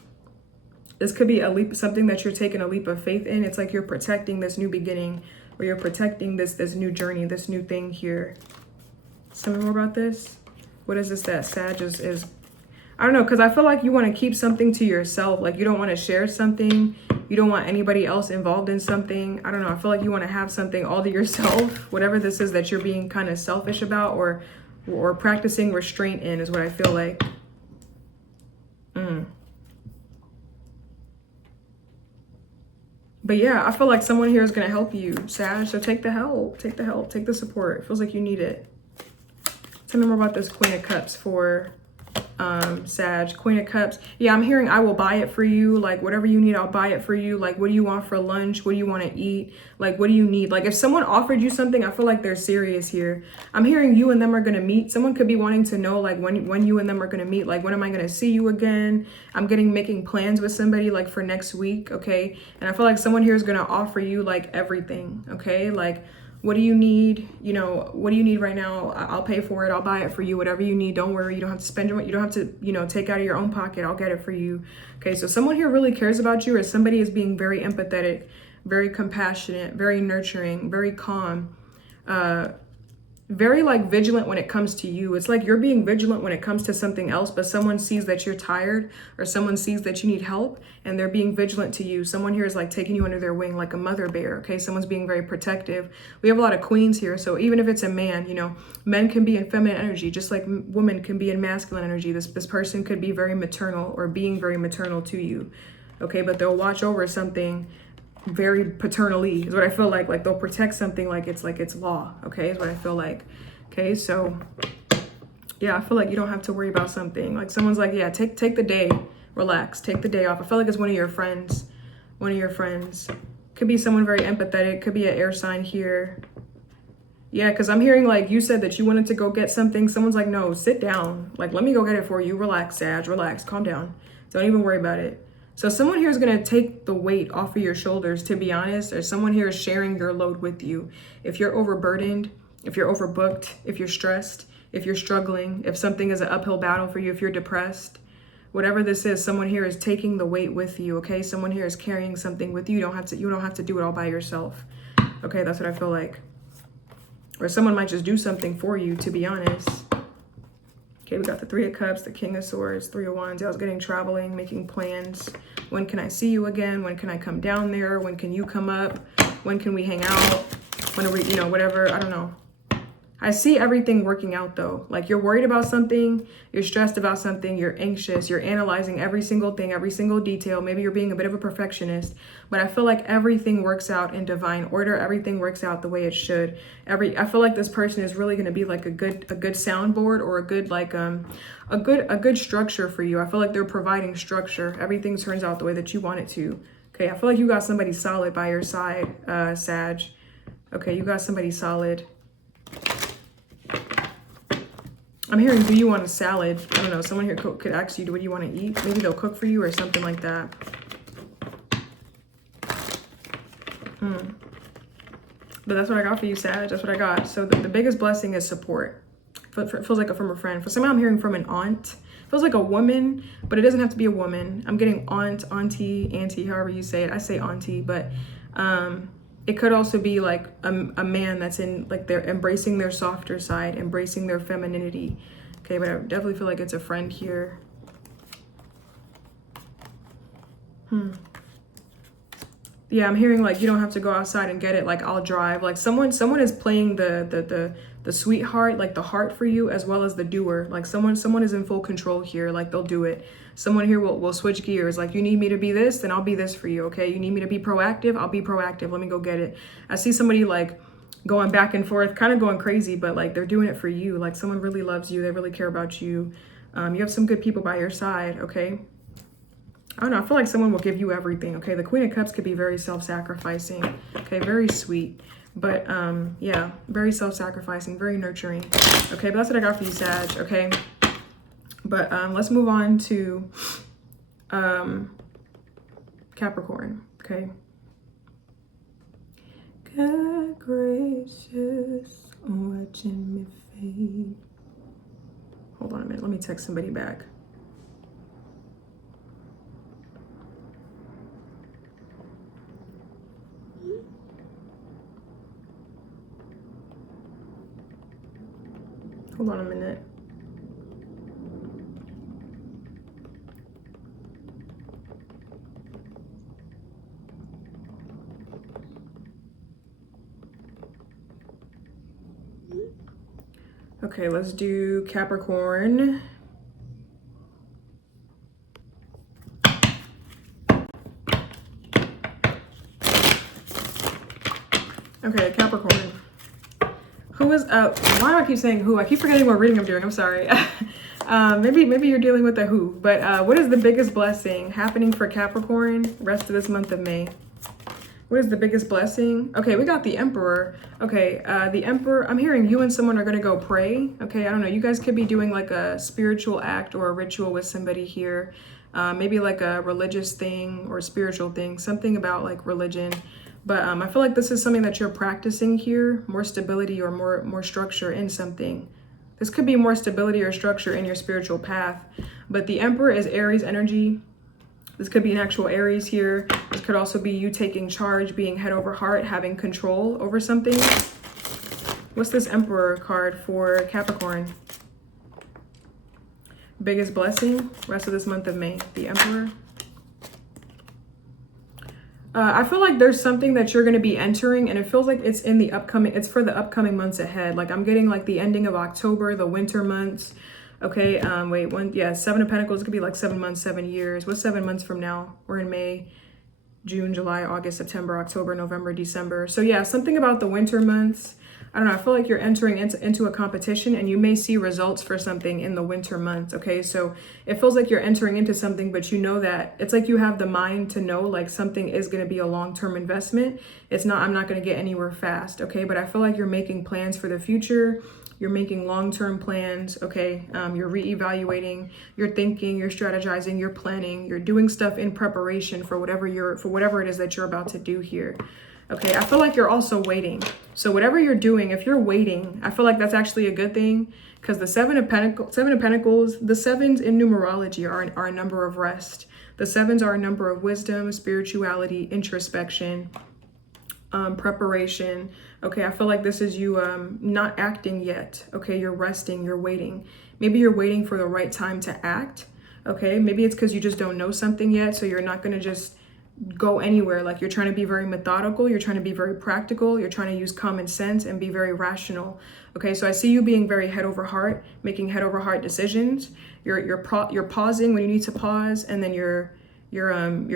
This could be a leap, something that you're taking a leap of faith in. It's like you're protecting this new beginning, or you're protecting this new journey, this new thing here. Tell me more about this. What is this that Sag is I don't know, because I feel like you want to keep something to yourself. Like, you don't want to share something. You don't want anybody else involved in something. I don't know. I feel like you want to have something all to yourself. Whatever this is that you're being kind of selfish about or practicing restraint in is what I feel like. But yeah, I feel like someone here is going to help you, Sag. So take the help. Take the help. Take the support. It feels like you need it. Tell me more about this Queen of Cups for Sag. Queen of Cups. Yeah, I'm hearing I will buy it for you. Like, whatever you need, I'll buy it for you. Like, what do you want for lunch? What do you want to eat? Like, what do you need? Like, if someone offered you something, I feel like they're serious here. I'm hearing you and them are going to meet. Someone could be wanting to know, like, when you and them are going to meet. Like, when am I going to see you again? I'm making plans with somebody, like, for next week, okay? And I feel like someone here is going to offer you, like, everything, okay? Like, what do you need? You know, what do you need right now? I'll pay for it. I'll buy it for you. Whatever you need. Don't worry. You don't have to spend your, you don't have to, you know, take out of your own pocket. I'll get it for you. Okay. So someone here really cares about you, or somebody is being very empathetic, very compassionate, very nurturing, very calm, very like vigilant when it comes to you. It's like you're being vigilant when it comes to something else, but someone sees that you're tired, or someone sees that you need help, and they're being vigilant to you. Someone here is like taking you under their wing like a mother bear. Okay, someone's being very protective. We have a lot of queens here, so even if it's a man, you know, men can be in feminine energy just like women can be in masculine energy. This person could be very maternal or being very maternal to you. Okay, but they'll watch over something very paternally is what I feel like they'll protect something like it's law. Okay, is what I feel like. Okay, so yeah, I feel like you don't have to worry about something. Like, someone's like, yeah, take the day, relax, take the day off. I feel like it's one of your friends. Could be someone very empathetic, could be an air sign here. Yeah, because I'm hearing like you said that you wanted to go get something. Someone's like, no, sit down, like, let me go get it for you. Relax, Sag, relax, calm down, don't even worry about it. So someone here is going to take the weight off of your shoulders, to be honest, or someone here is sharing your load with you. If you're overburdened, if you're overbooked, if you're stressed, if you're struggling, if something is an uphill battle for you, if you're depressed, whatever this is, someone here is taking the weight with you, okay? Someone here is carrying something with you. You don't have to do it all by yourself. Okay, that's what I feel like. Or someone might just do something for you, to be honest. Okay, we got the Three of Cups, the King of Swords, Three of Wands. I was getting traveling, making plans. When can I see you again? When can I come down there? When can you come up? When can we hang out? When are we, you know, whatever, I don't know. I see everything working out though. Like, you're worried about something, you're stressed about something, you're anxious, you're analyzing every single thing, every single detail. Maybe you're being a bit of a perfectionist, but I feel like everything works out in divine order. Everything works out the way it should. I feel like this person is really going to be like a good soundboard, or a good like a good structure for you. I feel like they're providing structure. Everything turns out the way that you want it to. Okay, I feel like you got somebody solid by your side, Sag. Okay, you got somebody solid. I'm hearing, do you want a salad? I don't know. Someone here could ask you, what do you want to eat? Maybe they'll cook for you or something like that. But that's what I got for you, Sag. That's what I got. So the biggest blessing is support. It feels like from a friend. For someone, I'm hearing from an aunt. It feels like a woman, but it doesn't have to be a woman. I'm getting aunt, auntie, however you say it. I say auntie, but it could also be like a man that's in like they're embracing their softer side, embracing their femininity. Okay, but I definitely feel like it's a friend here. Yeah, I'm hearing like you don't have to go outside and get it. Like I'll drive. Like someone is playing the sweetheart, like the heart for you, as well as the doer. Like someone is in full control here. Like they'll do it. Someone here will switch gears. Like you need me to be this, then I'll be this for you. Okay, you need me to be proactive, I'll be proactive. Let me go get it. I see somebody like going back and forth, kind of going crazy, but like they're doing it for you. Like someone really loves you. They really care about you. You have some good people by your side. Okay. I don't know, I feel like someone will give you everything, okay? The Queen of Cups could be very self-sacrificing, okay? Very sweet, but yeah, very self-sacrificing, very nurturing, okay? But that's what I got for you, Sag, okay? But let's move on to Capricorn, okay? God gracious, watching me fade. Hold on a minute, let me text somebody back. Hold on a minute. Okay, let's do Capricorn. Okay, Capricorn. Who is why do I keep saying who? I keep forgetting what reading I'm doing. I'm sorry. Maybe you're dealing with the who, but what is the biggest blessing happening for Capricorn rest of this month of May? What is the biggest blessing? Okay, we got the Emperor. Okay, the Emperor, I'm hearing you and someone are gonna go pray. Okay, I don't know, you guys could be doing like a spiritual act or a ritual with somebody here. Maybe like a religious thing or a spiritual thing, something about like religion. But I feel like this is something that you're practicing here, more stability or more structure in something. This could be more stability or structure in your spiritual path. But the Emperor is Aries energy. This could be an actual Aries here. This could also be you taking charge, being head over heart, having control over something. What's this Emperor card for Capricorn? Biggest blessing, rest of this month of May, the Emperor. I feel like there's something that you're going to be entering, and it feels like it's in the upcoming, it's for the upcoming months ahead. Like I'm getting like the ending of October, the winter months. Okay, wait, 7 of Pentacles could be like 7 months, 7 years. What's 7 months from now? We're in May, June, July, August, September, October, November, December. So yeah, something about the winter months. I don't know, I feel like you're entering into a competition and you may see results for something in the winter months, okay? So it feels like you're entering into something, but you know that it's like you have the mind to know like something is going to be a long-term investment. It's not, I'm not going to get anywhere fast, okay? But I feel like you're making plans for the future. You're making long-term plans, okay? You're reevaluating, you're thinking, you're strategizing, you're planning, you're doing stuff in preparation for whatever it is that you're about to do here. Okay, I feel like you're also waiting. So whatever you're doing, if you're waiting, I feel like that's actually a good thing, because the Seven of Pentacles, the sevens in numerology are a number of rest. The sevens are a number of wisdom, spirituality, introspection, preparation. Okay, I feel like this is you not acting yet. Okay, you're resting, you're waiting. Maybe you're waiting for the right time to act. Okay, maybe it's because you just don't know something yet, so you're not going to just go anywhere. Like you're trying to be very methodical, you're trying to be very practical, you're trying to use common sense and be very rational. Okay, so I see you being very head over heart, making head over heart decisions. You're pausing when you need to pause, and then you're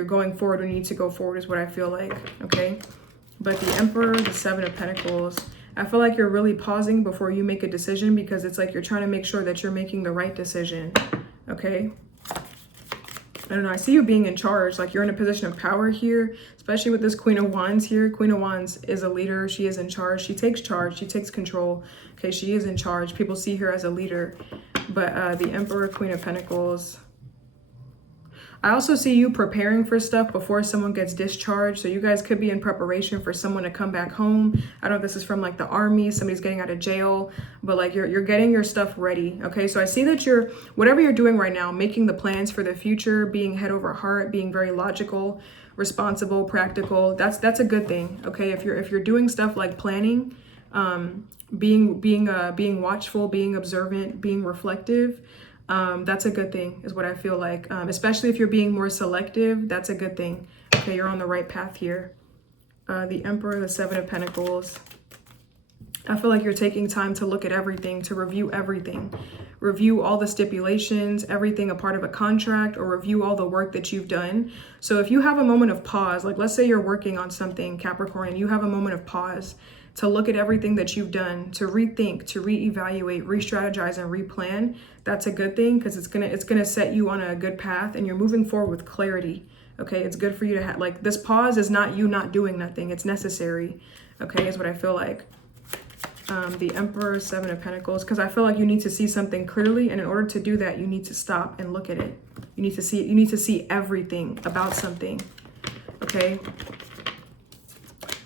going forward when you need to go forward is what I feel like. Okay, but the Emperor, the Seven of Pentacles, I feel like you're really pausing before you make a decision, because it's like you're trying to make sure that you're making the right decision. Okay, I don't know, I see you being in charge, like you're in a position of power here, especially with this Queen of Wands here. Queen of Wands is a leader, she is in charge, she takes charge, she takes control. Okay, she is in charge, people see her as a leader. But the Emperor, Queen of Pentacles, I also see you preparing for stuff before someone gets discharged. So you guys could be in preparation for someone to come back home. I don't know if this is from like the army, somebody's getting out of jail, but like you're getting your stuff ready. Okay, so I see that whatever you're doing right now, making the plans for the future, being head over heart, being very logical. responsible, practical. That's a good thing. Okay, if you're doing stuff like planning, being watchful, being observant, being reflective, that's a good thing, is what I feel like. Especially if you're being more selective, that's a good thing. Okay, you're on the right path here. The Emperor, the Seven of Pentacles. I feel like you're taking time to look at everything, to review everything. Review all the stipulations, everything a part of a contract, or review all the work that you've done. So if you have a moment of pause, like let's say you're working on something, Capricorn, and you have a moment of pause to look at everything that you've done, to rethink, to reevaluate, re-strategize, and replan, that's a good thing, because it's gonna set you on a good path and you're moving forward with clarity. Okay, it's good for you to have, like, this pause is not you not doing nothing, it's necessary. Okay, is what I feel like. The Emperor, Seven of Pentacles, because I feel like you need to see something clearly, and in order to do that, you need to stop and look at it. You need to see everything about something. Okay.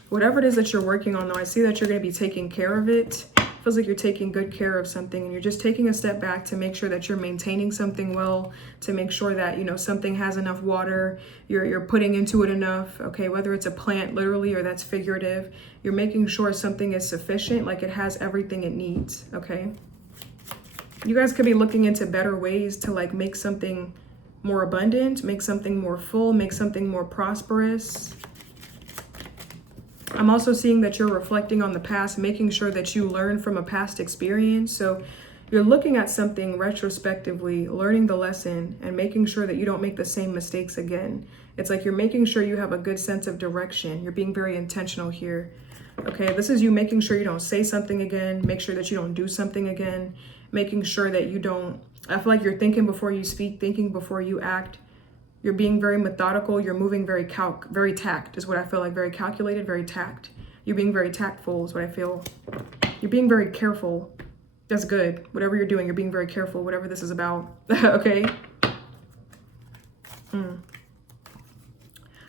Whatever it is that you're working on, though, I see that you're going to be taking care of it. Feels like you're taking good care of something, and you're just taking a step back to make sure that you're maintaining something well, to make sure that, you know, something has enough water, you're putting into it enough. Okay, whether it's a plant literally or that's figurative, you're making sure something is sufficient, like it has everything it needs. Okay, you guys could be looking into better ways to like make something more abundant, make something more full, make something more prosperous. I'm also seeing that you're reflecting on the past, making sure that you learn from a past experience. So you're looking at something retrospectively, learning the lesson, and making sure that you don't make the same mistakes again. It's like you're making sure you have a good sense of direction. You're being very intentional here. Okay, this is you making sure you don't say something again, make sure that you don't do something again, making sure that you don't, I feel like you're thinking before you speak, thinking before you act. You're being very methodical. You're moving very tact is what I feel like. Very calculated, very tact. You're being very tactful is what I feel. You're being very careful. That's good. Whatever you're doing, you're being very careful. Whatever this is about. Okay.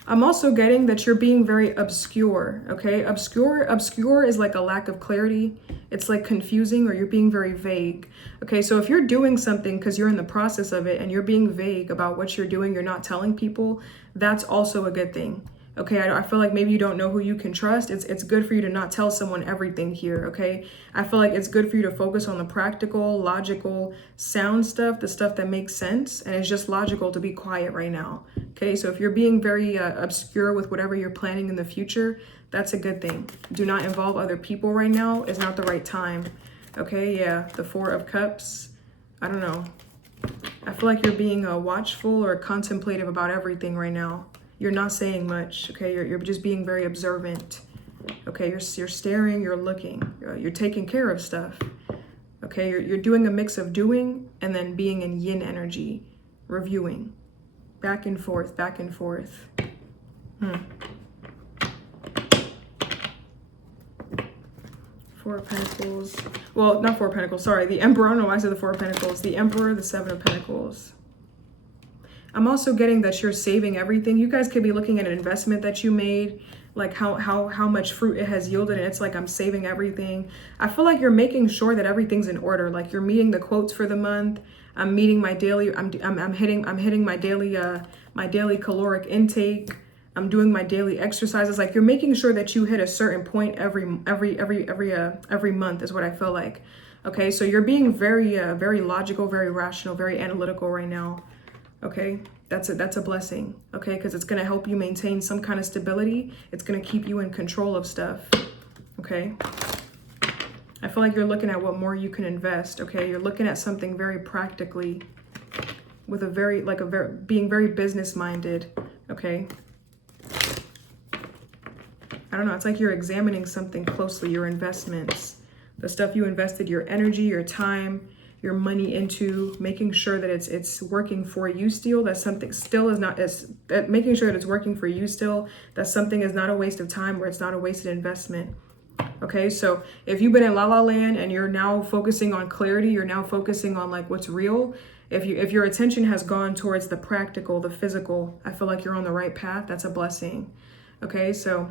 I'm also getting that you're being very obscure. Okay. Obscure is like a lack of clarity. It's like confusing, or you're being very vague. Okay, so if you're doing something because you're in the process of it and you're being vague about what you're doing, you're not telling people, that's also a good thing. Okay, I feel like maybe you don't know who you can trust. It's good for you to not tell someone everything here, okay? I feel like it's good for you to focus on the practical, logical, sound stuff, the stuff that makes sense, and it's just logical to be quiet right now, okay? So if you're being very obscure with whatever you're planning in the future, that's a good thing. Do not involve other people right now. It's not the right time, okay? Yeah, the Four of Cups, I don't know. I feel like you're being watchful or contemplative about everything right now. You're not saying much, okay? You're just being very observant, okay? You're staring, you're looking, you're taking care of stuff, okay? You're doing a mix of doing and then being in yin energy, reviewing, back and forth, back and forth. Four of Pentacles. Well, not Four of Pentacles, sorry. The Emperor, I don't know why I said the Four of Pentacles. The Emperor, the Seven of Pentacles. I'm also getting that you're saving everything. You guys could be looking at an investment that you made, like how much fruit it has yielded, and it's like, I'm saving everything. I feel like you're making sure that everything's in order. Like you're meeting the quotes for the month. I'm meeting my daily, I'm hitting my daily caloric intake. I'm doing my daily exercises. Like you're making sure that you hit a certain point every month is what I feel like. Okay, so you're being very logical, very rational, very analytical right now. Okay, that's a blessing. Okay, because it's going to help you maintain some kind of stability. It's going to keep you in control of stuff. Okay, I feel like you're looking at what more you can invest. Okay, you're looking at something very practically, with being very business minded. Okay, I don't know, it's like you're examining something closely, your investments, the stuff you invested your energy, your time, your money into, making sure that it's working for you still, that something still is not, making sure that it's working for you still, that something is not a waste of time, or it's not a wasted investment. Okay, so if you've been in la la land and you're now focusing on clarity, you're now focusing on like what's real, if your attention has gone towards the practical, the physical, I feel like you're on the right path. That's a blessing. Okay, so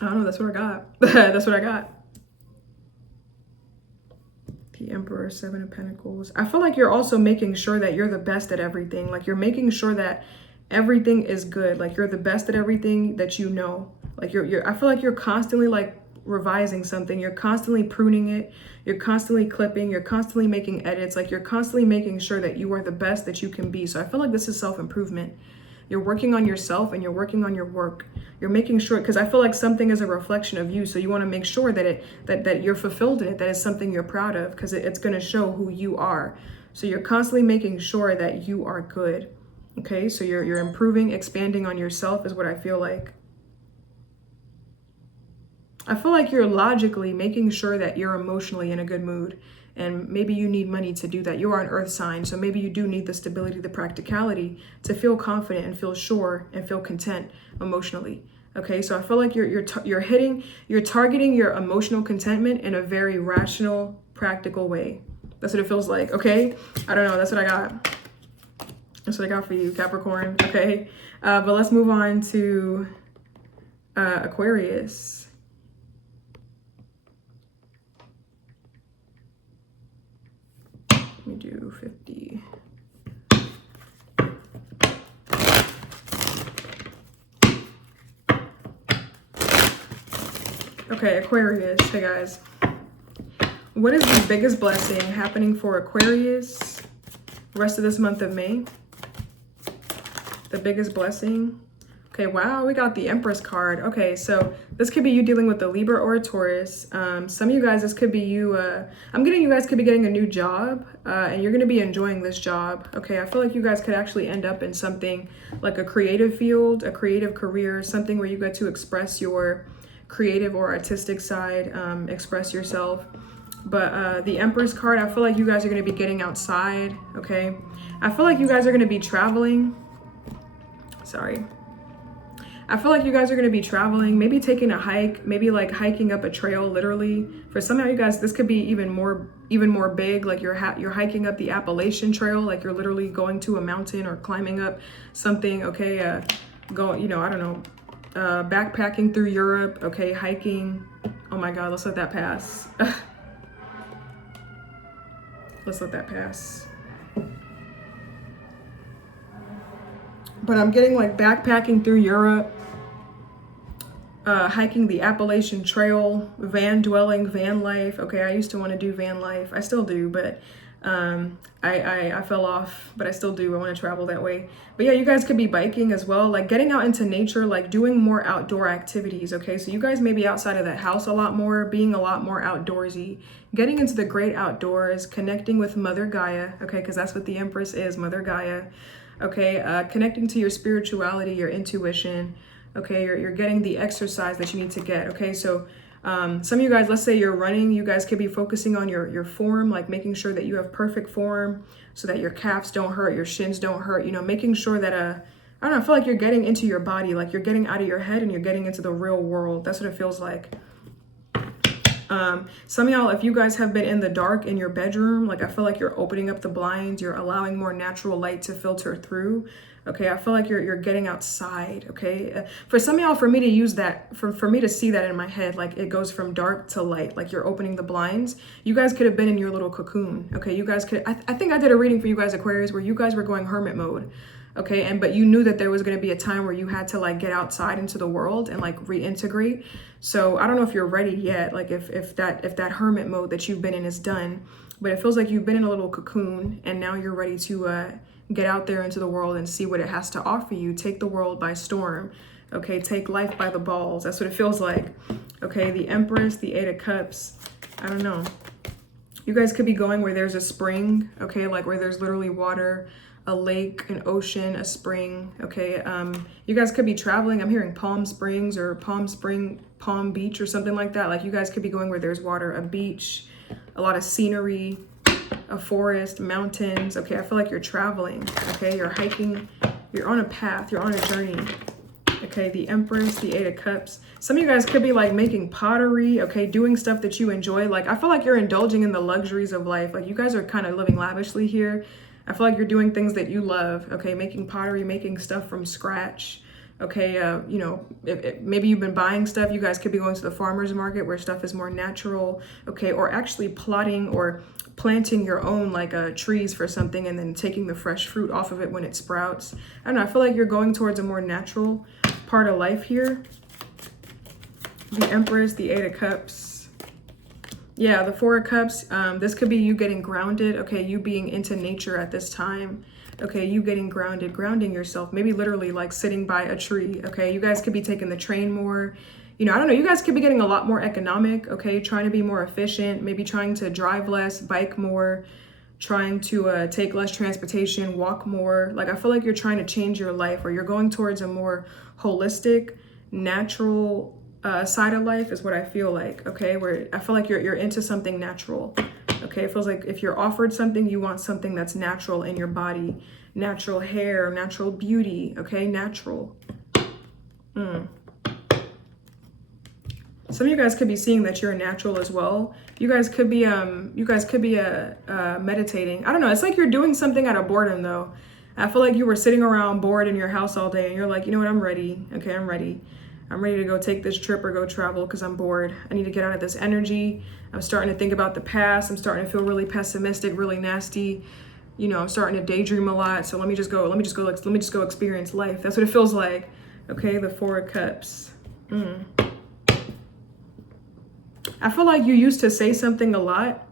I don't know, that's what I got. That's what I got. The Emperor, Seven of Pentacles. I feel like you're also making sure that you're the best at everything. Like you're making sure that everything is good. Like you're the best at everything that you know. Like I feel like you're constantly like revising something. You're constantly pruning it. You're constantly clipping. You're constantly making edits. Like you're constantly making sure that you are the best that you can be. So I feel like this is self-improvement. You're working on yourself and you're working on your work. You're making sure, because I feel like something is a reflection of you. So you want to make sure that that you're fulfilled in it, that it's something you're proud of, because it's going to show who you are. So you're constantly making sure that you are good. Okay, so you're improving, expanding on yourself is what I feel like. I feel like you're logically making sure that you're emotionally in a good mood. And maybe you need money to do that. You are an earth sign, so maybe you do need the stability, the practicality to feel confident and feel sure and feel content emotionally. Okay, so I feel like you're targeting your emotional contentment in a very rational, practical way. That's what it feels like. Okay, I don't know. That's what I got. That's what I got for you, Capricorn. Okay, but let's move on to Aquarius. Let me do 50. Okay, Aquarius. Hey guys. What is the biggest blessing happening for Aquarius rest of this month of May? The biggest blessing. Okay, wow, we got the Empress card. Okay, so this could be you dealing with a Libra or a Taurus. Some of you guys, this could be you. I'm getting you guys could be getting a new job, and you're going to be enjoying this job. Okay, I feel like you guys could actually end up in something like a creative field, a creative career, something where you get to express your creative or artistic side, express yourself. But the Empress card, I feel like you guys are going to be getting outside. Okay, I feel like you guys are going to be traveling. Sorry. I feel like you guys are going to be traveling, maybe taking a hike, maybe like hiking up a trail, literally. For some of you guys, this could be even more big, like you're hiking up the Appalachian Trail, like you're literally going to a mountain or climbing up something, okay, going, you know, I don't know, backpacking through Europe, okay, hiking. Oh my God, let's let that pass. Let's let that pass. But I'm getting like backpacking through Europe, hiking the Appalachian Trail, van dwelling, van life. Okay, I used to want to do van life. I still do, but I fell off, but I still do. I want to travel that way. But yeah, you guys could be biking as well, like getting out into nature, like doing more outdoor activities. Okay, so you guys may be outside of that house a lot more, being a lot more outdoorsy, getting into the great outdoors, connecting with Mother Gaia. Okay, because that's what the Empress is, Mother Gaia. Okay, connecting to your spirituality, your intuition. Okay, you're getting the exercise that you need to get. Okay, so some of you guys, let's say you're running, you guys could be focusing on your form, like making sure that you have perfect form so that your calves don't hurt, your shins don't hurt, you know, making sure that, I don't know, I feel like you're getting into your body, like you're getting out of your head and you're getting into the real world. That's what it feels like. Some of y'all, if you guys have been in the dark in your bedroom, like I feel like you're opening up the blinds, you're allowing more natural light to filter through. Okay, I feel like you're getting outside. Okay, for some of y'all, for me to use that, for me to see that in my head, like it goes from dark to light, like you're opening the blinds. You guys could have been in your little cocoon. Okay, you guys could, I think I did a reading for you guys, Aquarius, where you guys were going hermit mode. Okay, but you knew that there was going to be a time where you had to like get outside into the world and like reintegrate. So I don't know if you're ready yet, like if that hermit mode that you've been in is done, but it feels like you've been in a little cocoon and now you're ready to get out there into the world and see what it has to offer you. Take the world by storm. Okay, take life by the balls. That's what it feels like. Okay, the Empress, the Eight of Cups. I don't know. You guys could be going where there's a spring, okay, like where there's literally water, a lake, an ocean, a spring. Okay, you guys could be traveling. I'm hearing Palm Springs or Palm Beach or something like that. Like you guys could be going where there's water, a beach, a lot of scenery, a forest, mountains. Okay, I feel like you're traveling. Okay, you're hiking, you're on a path, you're on a journey. Okay, the Empress, the Eight of Cups. Some of you guys could be like making pottery, okay, doing stuff that you enjoy. Like I feel like you're indulging in the luxuries of life. Like you guys are kind of living lavishly here. I feel like you're doing things that you love, okay, making pottery, making stuff from scratch, Okay, you know, maybe you've been buying stuff. You guys could be going to the farmer's market where stuff is more natural. Okay, or actually plotting or planting your own like trees for something and then taking the fresh fruit off of it when it sprouts. I don't know, I feel like you're going towards a more natural part of life here. The Empress, the Eight of Cups. Yeah, the Four of Cups. This could be you getting grounded. Okay, you being into nature at this time. Okay, you getting grounded, grounding yourself, maybe literally like sitting by a tree. Okay, you guys could be taking the train more. You know, I don't know, you guys could be getting a lot more economic. Okay, trying to be more efficient, maybe trying to drive less, bike more, trying to take less transportation, walk more. Like, I feel like you're trying to change your life, or you're going towards a more holistic, natural side of life is what I feel like. Okay, where I feel like you're into something natural. Okay, it feels like if you're offered something, you want something that's natural in your body. Natural hair, natural beauty, okay, natural. Some of you guys could be seeing that you're natural as well. You guys could be meditating. I don't know, it's like you're doing something out of boredom though. I feel like you were sitting around bored in your house all day and you're like, you know what, I'm ready. Okay, I'm ready. I'm ready to go take this trip or go travel because I'm bored. I need to get out of this energy. I'm starting to think about the past. I'm starting to feel really pessimistic, really nasty. You know, I'm starting to daydream a lot. So let me just go experience life. That's what it feels like. Okay, the Four of Cups. I feel like you used to say something a lot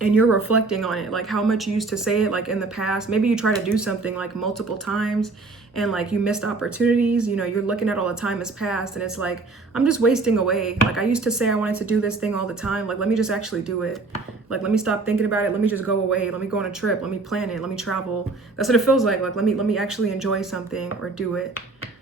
and you're reflecting on it, like how much you used to say it like in the past. Maybe you try to do something like multiple times and like you missed opportunities. You know, you're looking at all the time has passed and it's like, I'm just wasting away. Like I used to say I wanted to do this thing all the time. Like, let me just actually do it. Like, let me stop thinking about it. Let me just go away. Let me go on a trip. Let me plan it. Let me travel. That's what it feels like. Like, let me actually enjoy something or do it.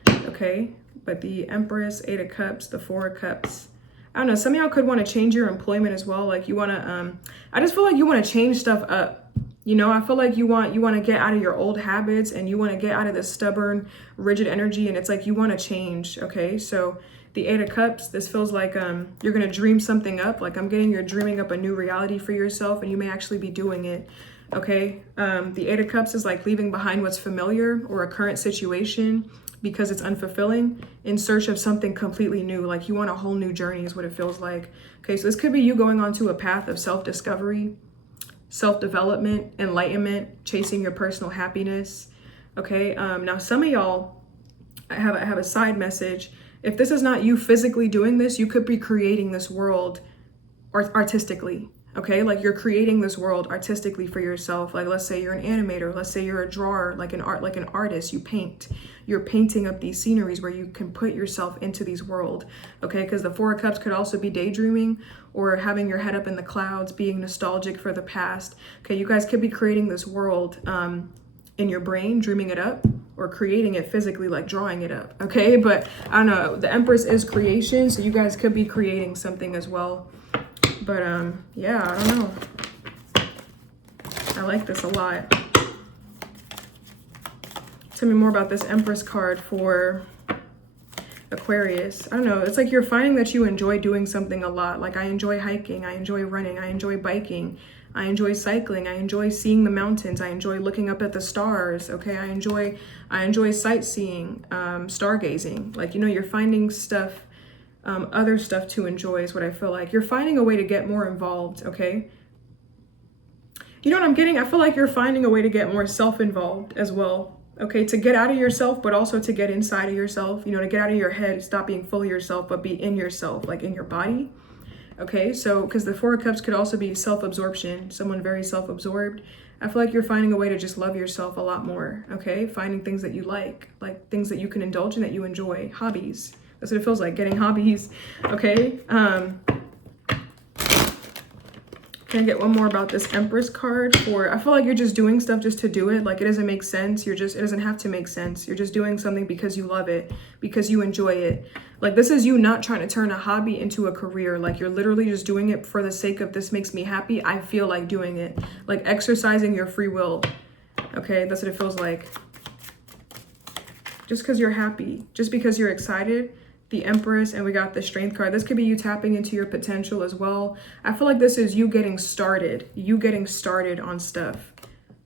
Okay. But the Empress, Eight of Cups, the Four of Cups. I don't know, some of y'all could want to change your employment as well. Like you want to, I just feel like you want to change stuff up. You know, I feel like you want to get out of your old habits and you want to get out of this stubborn, rigid energy. And it's like, you want to change. Okay. So the Eight of Cups, this feels like, you're going to dream something up. Like I'm getting, you're dreaming up a new reality for yourself and you may actually be doing it. Okay. The Eight of Cups is like leaving behind what's familiar or a current situation because it's unfulfilling in search of something completely new. Like you want a whole new journey is what it feels like. Okay, so this could be you going onto a path of self-discovery, self-development, enlightenment, chasing your personal happiness. Okay, now some of y'all, I have a side message. If this is not you physically doing this, you could be creating this world artistically. Okay, like you're creating this world artistically for yourself. Like let's say you're an animator, let's say you're a drawer, like an artist, you paint. You're painting up these sceneries where you can put yourself into these world. Okay, because the Four of Cups could also be daydreaming or having your head up in the clouds, being nostalgic for the past. Okay, you guys could be creating this world in your brain, dreaming it up, or creating it physically, like drawing it up. Okay, but I don't know, the Empress is creation, so you guys could be creating something as well. But yeah, I don't know. I like this a lot. Tell me more about this Empress card for Aquarius. I don't know. It's like you're finding that you enjoy doing something a lot. Like I enjoy hiking. I enjoy running. I enjoy biking. I enjoy cycling. I enjoy seeing the mountains. I enjoy looking up at the stars. Okay. I enjoy sightseeing, stargazing. Like, you know, you're finding stuff, other stuff to enjoy is what I feel like. You're finding a way to get more involved. Okay. You know what I'm getting? I feel like you're finding a way to get more self-involved as well. Okay, to get out of yourself, but also to get inside of yourself, you know, to get out of your head, stop being full of yourself, but be in yourself, like in your body. Okay, so because the Four of Cups could also be self-absorption, someone very self-absorbed. I feel like you're finding a way to just love yourself a lot more. Okay, finding things that you like things that you can indulge in, that you enjoy, hobbies. That's what it feels like, getting hobbies. Okay, can I get one more about this Empress card? For I feel like you're just doing stuff just to do it. Like it doesn't make sense. It doesn't have to make sense. You're just doing something because you love it, because you enjoy it. Like this is you not trying to turn a hobby into a career. Like you're literally just doing it for the sake of this makes me happy. I feel like doing it. Like exercising your free will. Okay, that's what it feels like. Just because you're happy, just because you're excited. The Empress, and we got the Strength card. This could be you tapping into your potential as well. I feel like this is you getting started on stuff,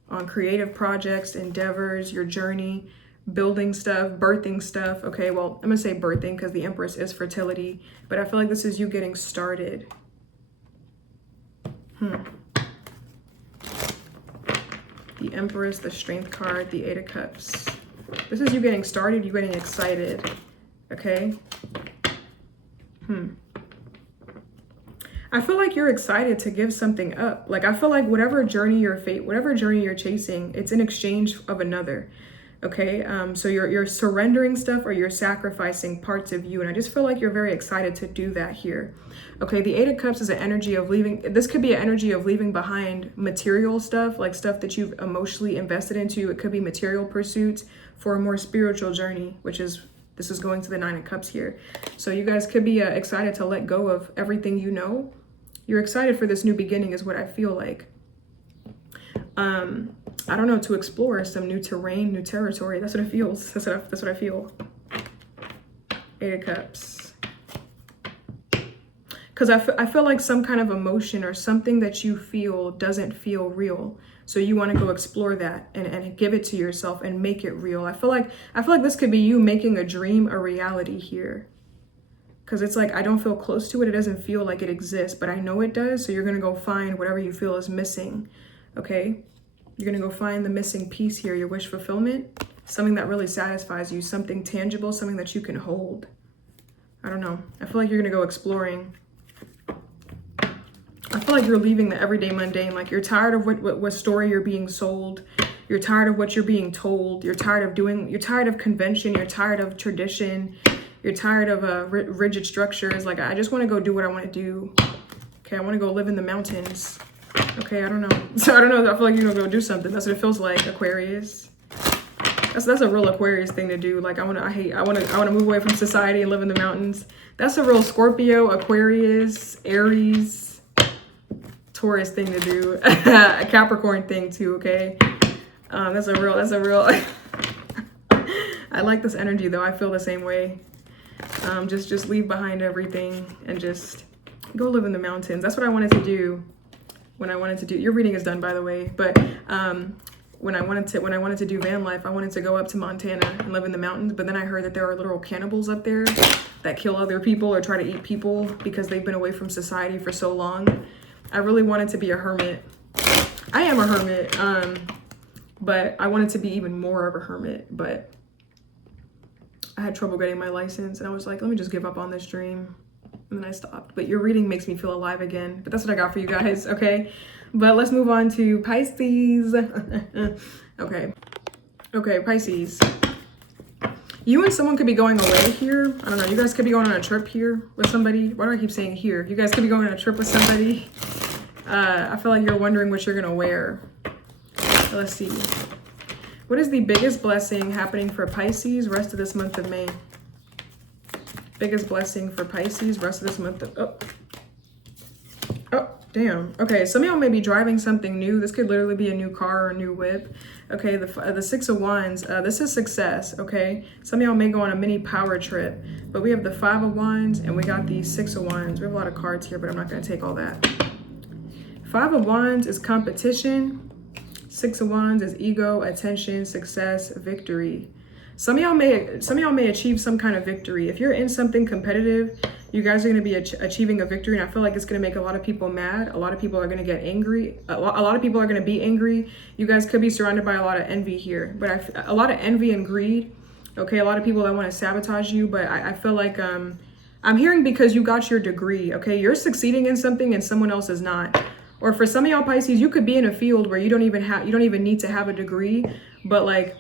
on creative projects, endeavors, your journey, building stuff, birthing stuff. Okay, well, I'm gonna say birthing because the Empress is fertility, but I feel like this is you getting started. The Empress, the Strength card, the Eight of Cups. This is you getting started, you getting excited. Okay. I feel like you're excited to give something up. Like, I feel like whatever journey you're chasing, it's in exchange of another. Okay, so you're surrendering stuff or you're sacrificing parts of you. And I just feel like you're very excited to do that here. Okay, the Eight of Cups is an energy of leaving. This could be an energy of leaving behind material stuff, like stuff that you've emotionally invested into. It could be material pursuits for a more spiritual journey, which is, this is going to the Nine of Cups here. So you guys could be excited to let go of everything you know. You're excited for this new beginning is what I feel like. I don't know, to explore some new terrain, new territory. That's what it feels. That's what I feel. Eight of Cups. Because I feel like some kind of emotion or something that you feel doesn't feel real. So you want to go explore that and give it to yourself and make it real. I feel like this could be you making a dream a reality here. Because it's like, I don't feel close to it. It doesn't feel like it exists, but I know it does. So you're going to go find whatever you feel is missing. Okay. You're going to go find the missing piece here, your wish fulfillment, something that really satisfies you, something tangible, something that you can hold. I don't know. I feel like you're going to go exploring. I feel like you're leaving the everyday mundane. Like, you're tired of what story you're being sold. You're tired of what you're being told. You're tired of convention. You're tired of tradition. You're tired of rigid structures. Like, I just want to go do what I want to do. Okay, I want to go live in the mountains. Okay, I don't know. So I don't know. I feel like you're gonna go do something. That's what it feels like, Aquarius. That's a real Aquarius thing to do. Like, I want to move away from society and live in the mountains. That's a real Scorpio, Aquarius, Aries, Taurus thing to do. A Capricorn thing too. Okay, that's a real. I like this energy though. I feel the same way. Just leave behind everything and just go live in the mountains. That's what I wanted to do. When I wanted to do, your reading is done, by the way, but when I wanted to do van life, I wanted to go up to Montana and live in the mountains, but then I heard that there are literal cannibals up there that kill other people or try to eat people because they've been away from society for so long. I really wanted to be a hermit. I am a hermit, but I wanted to be even more of a hermit, but I had trouble getting my license, and I was like, let me just give up on this dream. And then I stopped. But your reading makes me feel alive again. But that's what I got for you guys, okay? But let's move on to Pisces. Okay, Pisces. You and someone could be going away here. I don't know. You guys could be going on a trip here with somebody. Why do I keep saying here? You guys could be going on a trip with somebody. I feel like you're wondering what you're going to wear. Let's see. What is the biggest blessing happening for Pisces rest of this month of May? Biggest blessing for Pisces rest of this month of, oh damn. Okay, some of y'all may be driving something new. This could literally be a new car or a new whip. Okay, the Six of Wands, this is success. Okay, some of y'all may go on a mini power trip, but we have the Five of Wands and we got the Six of Wands. We have a lot of cards here, but I'm not going to take all that. Five of Wands is competition. Six of Wands is ego, attention, success, victory. Some of y'all may achieve some kind of victory. If you're in something competitive, you guys are going to be achieving a victory, and I feel like it's going to make a lot of people mad. A lot of people are going to get angry. A lot of people are going to be angry. You guys could be surrounded by a lot of envy here, but a lot of envy and greed. Okay, a lot of people that want to sabotage you, but I feel like I'm hearing because you got your degree. Okay, you're succeeding in something and someone else is not. Or for some of y'all Pisces, you could be in a field where you don't even need to have a degree, but like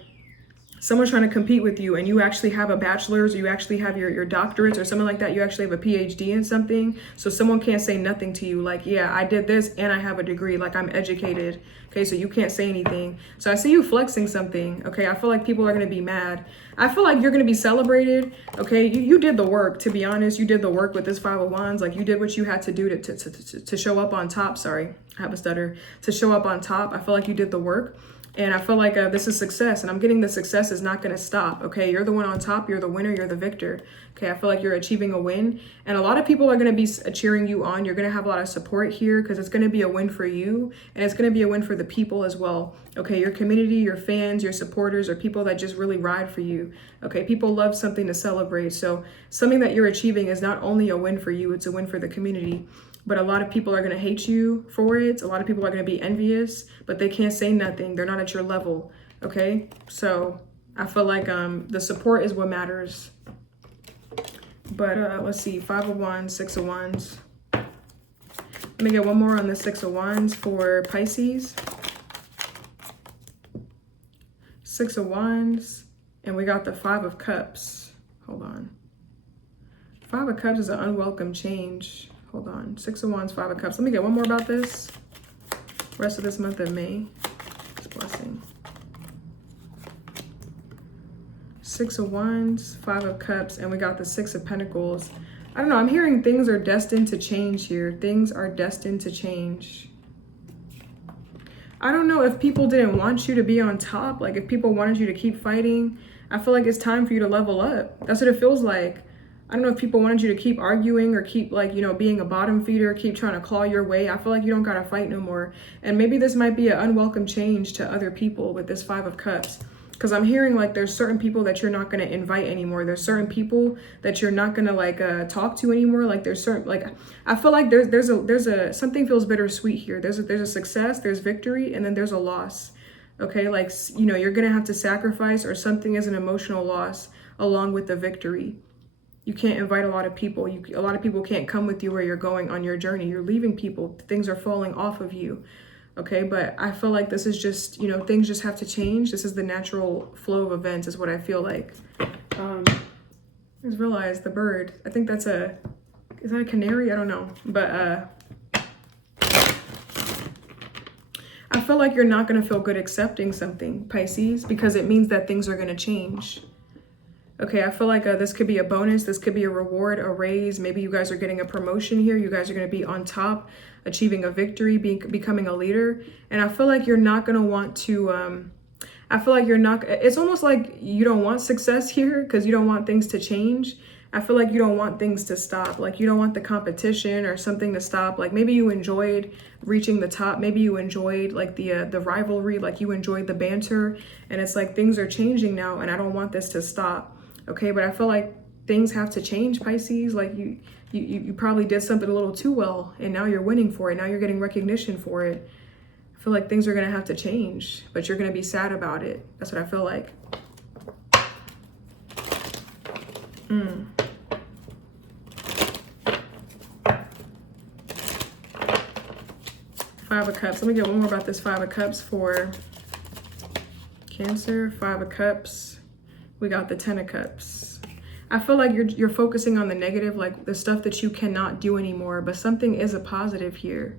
someone's trying to compete with you and you actually have a bachelor's, or you actually have your doctorates or something like that. You actually have a PhD in something. So someone can't say nothing to you. Like, yeah, I did this and I have a degree. Like, I'm educated. Okay, so you can't say anything. So I see you flexing something. Okay, I feel like people are going to be mad. I feel like you're going to be celebrated. Okay, you did the work, to be honest. You did the work with this Five of Wands. Like, you did what you had to do to show up on top. Sorry, I have a stutter. To show up on top. I feel like you did the work. And I feel like this is success, and I'm getting the success is not going to stop. Okay, you're the one on top, you're the winner, you're the victor. Okay, I feel like you're achieving a win, and a lot of people are going to be cheering you on. You're going to have a lot of support here because it's going to be a win for you, and it's going to be a win for the people as well. Okay, your community, your fans, your supporters, or people that just really ride for you. Okay, people love something to celebrate. So something that you're achieving is not only a win for you, it's a win for the community. But a lot of people are going to hate you for it. A lot of people are going to be envious, but they can't say nothing. They're not at your level. Okay, so I feel like the support is what matters. But let's see, 5 of Wands, 6 of Wands. Let me get one more on the 6 of Wands for Pisces. 6 of Wands, and we got the 5 of Cups. Hold on. 5 of Cups is an unwelcome change. Hold on. 6 of Wands, 5 of Cups. Let me get one more about this. Rest of this month of May. It's blessing. 6 of Wands, 5 of Cups, and we got the 6 of Pentacles. I don't know. I'm hearing things are destined to change here. Things are destined to change. I don't know if people didn't want you to be on top. Like if people wanted you to keep fighting. I feel like it's time for you to level up. That's what it feels like. I don't know if people wanted you to keep arguing or keep like, you know, being a bottom feeder, keep trying to claw your way. I feel like you don't got to fight no more. And maybe this might be an unwelcome change to other people with this 5 of Cups. Because I'm hearing like there's certain people that you're not going to invite anymore. There's certain people that you're not going to like talk to anymore. Like there's certain, like, I feel like there's a something feels bittersweet here. There's a success, there's victory, and then there's a loss. Okay, like, you know, you're going to have to sacrifice, or something is an emotional loss along with the victory. You can't invite a lot of people. A lot of people can't come with you where you're going on your journey. You're leaving people. Things are falling off of you. Okay, but I feel like this is just, you know, things just have to change. This is the natural flow of events is what I feel like. I just realized the bird. I think that's is that a canary? I don't know. But I feel like you're not going to feel good accepting something, Pisces, because it means that things are going to change. Okay, I feel like this could be a bonus. This could be a reward, a raise. Maybe you guys are getting a promotion here. You guys are going to be on top, achieving a victory, becoming a leader. And I feel like you're not going to want to, I feel like you're not, it's almost like you don't want success here because you don't want things to change. I feel like you don't want things to stop. Like you don't want the competition or something to stop. Like maybe you enjoyed reaching the top. Maybe you enjoyed like the rivalry, like you enjoyed the banter. And it's like things are changing now and I don't want this to stop. Okay, but I feel like things have to change, Pisces. Like you probably did something a little too well and now you're winning for it. Now you're getting recognition for it. I feel like things are going to have to change, but you're going to be sad about it. That's what I feel like. 5 of Cups. Let me get one more about this 5 of Cups for Cancer. 5 of Cups. We got the 10 of Cups. I feel like you're focusing on the negative, like the stuff that you cannot do anymore, but something is a positive here.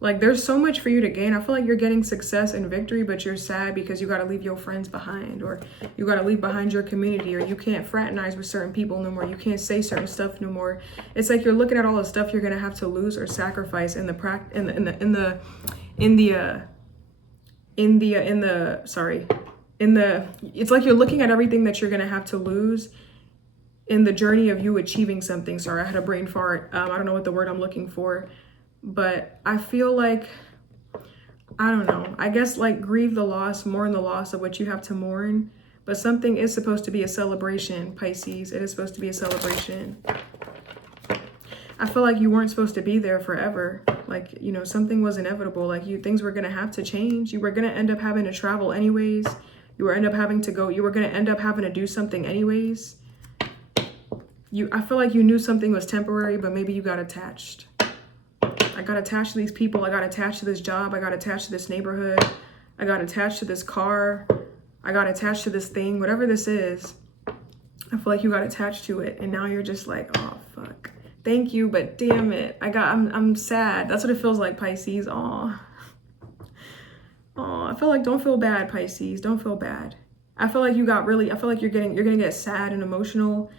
Like there's so much for you to gain. I feel like you're getting success and victory, but you're sad because you got to leave your friends behind, or you got to leave behind your community, or you can't fraternize with certain people no more. You can't say certain stuff no more. It's like you're looking at all the stuff you're going to have to lose or sacrifice it's like you're looking at everything that you're going to have to lose in the journey of you achieving something. Sorry, I had a brain fart. I don't know what the word I'm looking for, but I feel like, I don't know, I guess like grieve the loss, mourn the loss of what you have to mourn, but something is supposed to be a celebration, Pisces. It is supposed to be a celebration. I feel like you weren't supposed to be there forever. Like, you know, something was inevitable. Like things were going to have to change. You were going to end up having to travel anyways. You were going to end up having to do something anyways. I feel like you knew something was temporary, but maybe you got attached. I got attached to these people. I got attached to this job. I got attached to this neighborhood. I got attached to this car. I got attached to this thing, whatever this is. I feel like you got attached to it. And now you're just like, oh, fuck. Thank you, but damn it. I'm sad. That's what it feels like, Pisces. Aw. I feel like, don't feel bad, Pisces. Don't feel bad. I feel like you're gonna get sad and emotional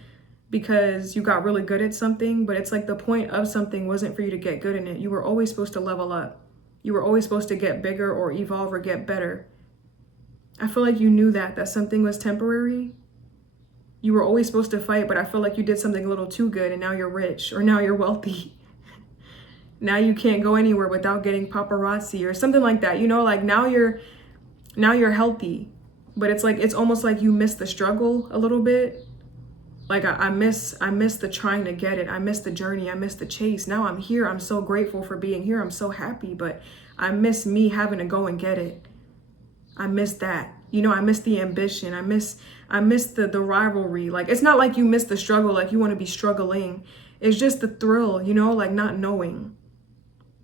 because you got really good at something, but it's like the point of something wasn't for you to get good in it. You were always supposed to level up. You were always supposed to get bigger or evolve or get better. I feel like you knew that something was temporary. You were always supposed to fight, but I feel like you did something a little too good and now you're rich or now you're wealthy. Now you can't go anywhere without getting paparazzi or something like that. You know, like now you're healthy, but it's like, it's almost like you miss the struggle a little bit. Like I miss the trying to get it. I miss the journey. I miss the chase. Now I'm here. I'm so grateful for being here. I'm so happy, but I miss me having to go and get it. I miss that. You know, I miss the ambition. I miss the rivalry. Like, it's not like you miss the struggle, like you want to be struggling. It's just the thrill, you know, like not knowing.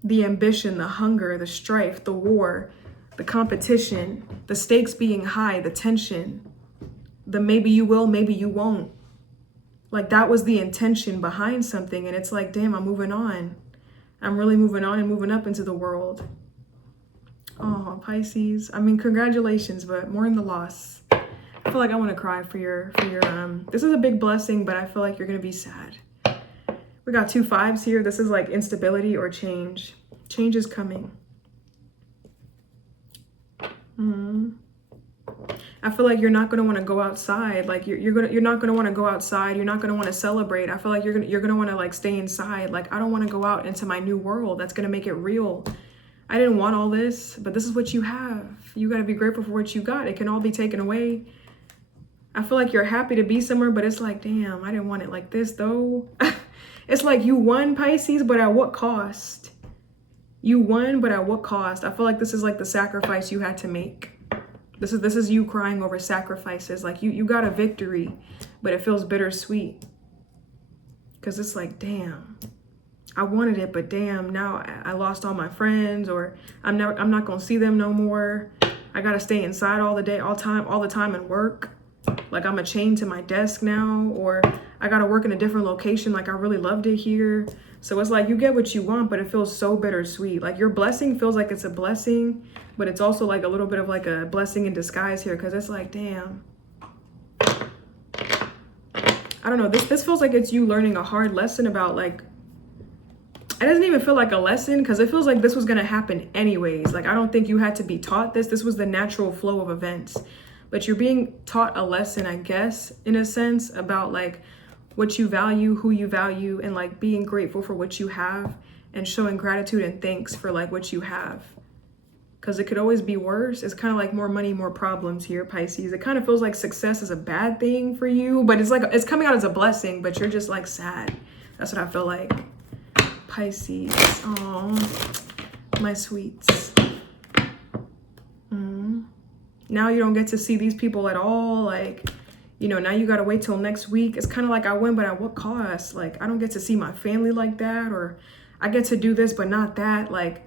The ambition, the hunger, the strife, the war, the competition, the stakes being high, the tension, the maybe you will, maybe you won't. Like that was the intention behind something. And it's like, damn, I'm moving on. I'm really moving on and moving up into the world. Oh, Pisces. I mean, congratulations, but more in the loss. I feel like I want to cry for your, this is a big blessing, but I feel like you're going to be sad. We got 2 5s here. This is like instability or change. Change is coming. I feel like you're not going to want to go outside. Like you're not going to want to go outside. You're not going to want to celebrate. I feel like you're going to want to like stay inside. Like, I don't want to go out into my new world. That's going to make it real. I didn't want all this, but this is what you have. You got to be grateful for what you got. It can all be taken away. I feel like you're happy to be somewhere, but it's like, damn, I didn't want it like this though. It's like you won, Pisces, but at what cost? You won, but at what cost? I feel like this is like the sacrifice you had to make. This is you crying over sacrifices. Like you got a victory, but it feels bittersweet. Because it's like, damn, I wanted it, but damn, now I lost all my friends, or I'm not gonna see them no more. I gotta stay inside all the time and work. Like I'm a chain to my desk now, or I gotta work in a different location. Like I really loved it here. So it's like you get what you want, but it feels so bittersweet. Like your blessing feels like it's a blessing, but it's also like a little bit of like a blessing in disguise here, because it's like, damn. I don't know. This feels like it's you learning a hard lesson about like, it doesn't even feel like a lesson, because it feels like this was going to happen anyways. Like, I don't think you had to be taught this. This was the natural flow of events. But you're being taught a lesson, I guess, in a sense, about like what you value, who you value, and like being grateful for what you have and showing gratitude and thanks for like what you have. Because it could always be worse. It's kind of like more money, more problems here, Pisces. It kind of feels like success is a bad thing for you, but it's like it's coming out as a blessing, but you're just like sad. That's what I feel like. Pisces. Oh, my sweets. Now you don't get to see these people at all. Like, you know, now you got to wait till next week. It's kind of like I win, but at what cost? Like, I don't get to see my family like that, or I get to do this, but not that. Like,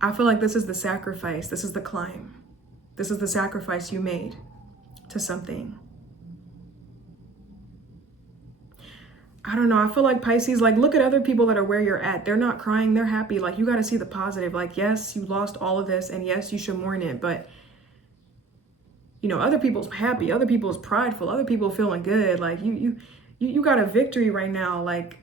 I feel like this is the sacrifice. This is the climb. This is the sacrifice you made to something. I don't know. I feel like Pisces, like, look at other people that are where you're at. They're not crying. They're happy. Like, you got to see the positive. Like, yes, you lost all of this, and yes, you should mourn it. But, you know, other people's happy. Other people's prideful. Other people feeling good. Like, you got a victory right now. Like,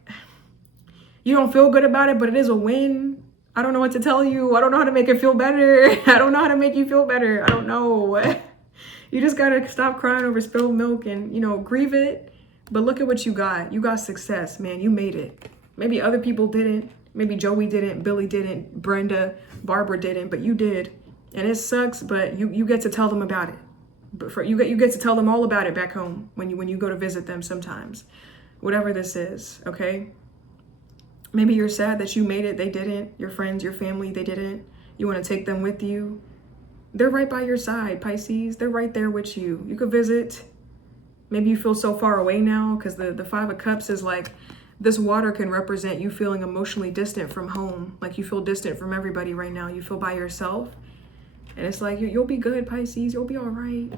you don't feel good about it, but it is a win. I don't know what to tell you. I don't know how to make it feel better. I don't know how to make you feel better. I don't know. You just got to stop crying over spilled milk and, you know, grieve it. But look at what you got. You got success, man. You made it. Maybe other people didn't. Maybe Joey didn't. Billy didn't. Brenda, Barbara didn't. But you did. And it sucks, but you get to tell them about it. But you get to tell them all about it back home when you go to visit them sometimes. Whatever this is, okay? Maybe you're sad that you made it. They didn't. Your friends, your family, they didn't. You want to take them with you. They're right by your side, Pisces. They're right there with you. You could visit. Maybe you feel so far away now, because the 5 of Cups is like, this water can represent you feeling emotionally distant from home. Like you feel distant from everybody right now. You feel by yourself. And it's like, you'll be good, Pisces. You'll be all right.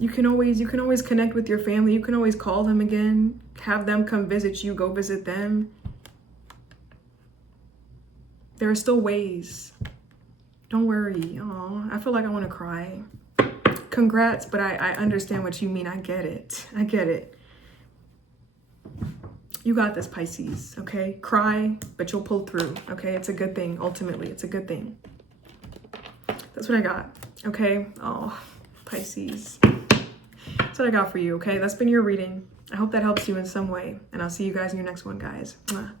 You can always connect with your family. You can always call them again. Have them come visit you. Go visit them. There are still ways. Don't worry. Oh, I feel like I want to cry. Congrats, but I understand what you mean. I get it. I get it. You got this, Pisces, okay? Cry, but you'll pull through, okay? It's a good thing. Ultimately, it's a good thing. That's what I got. Okay. Oh, Pisces. That's what I got for you. Okay. That's been your reading. I hope that helps you in some way. And I'll see you guys in your next one, guys. Mwah.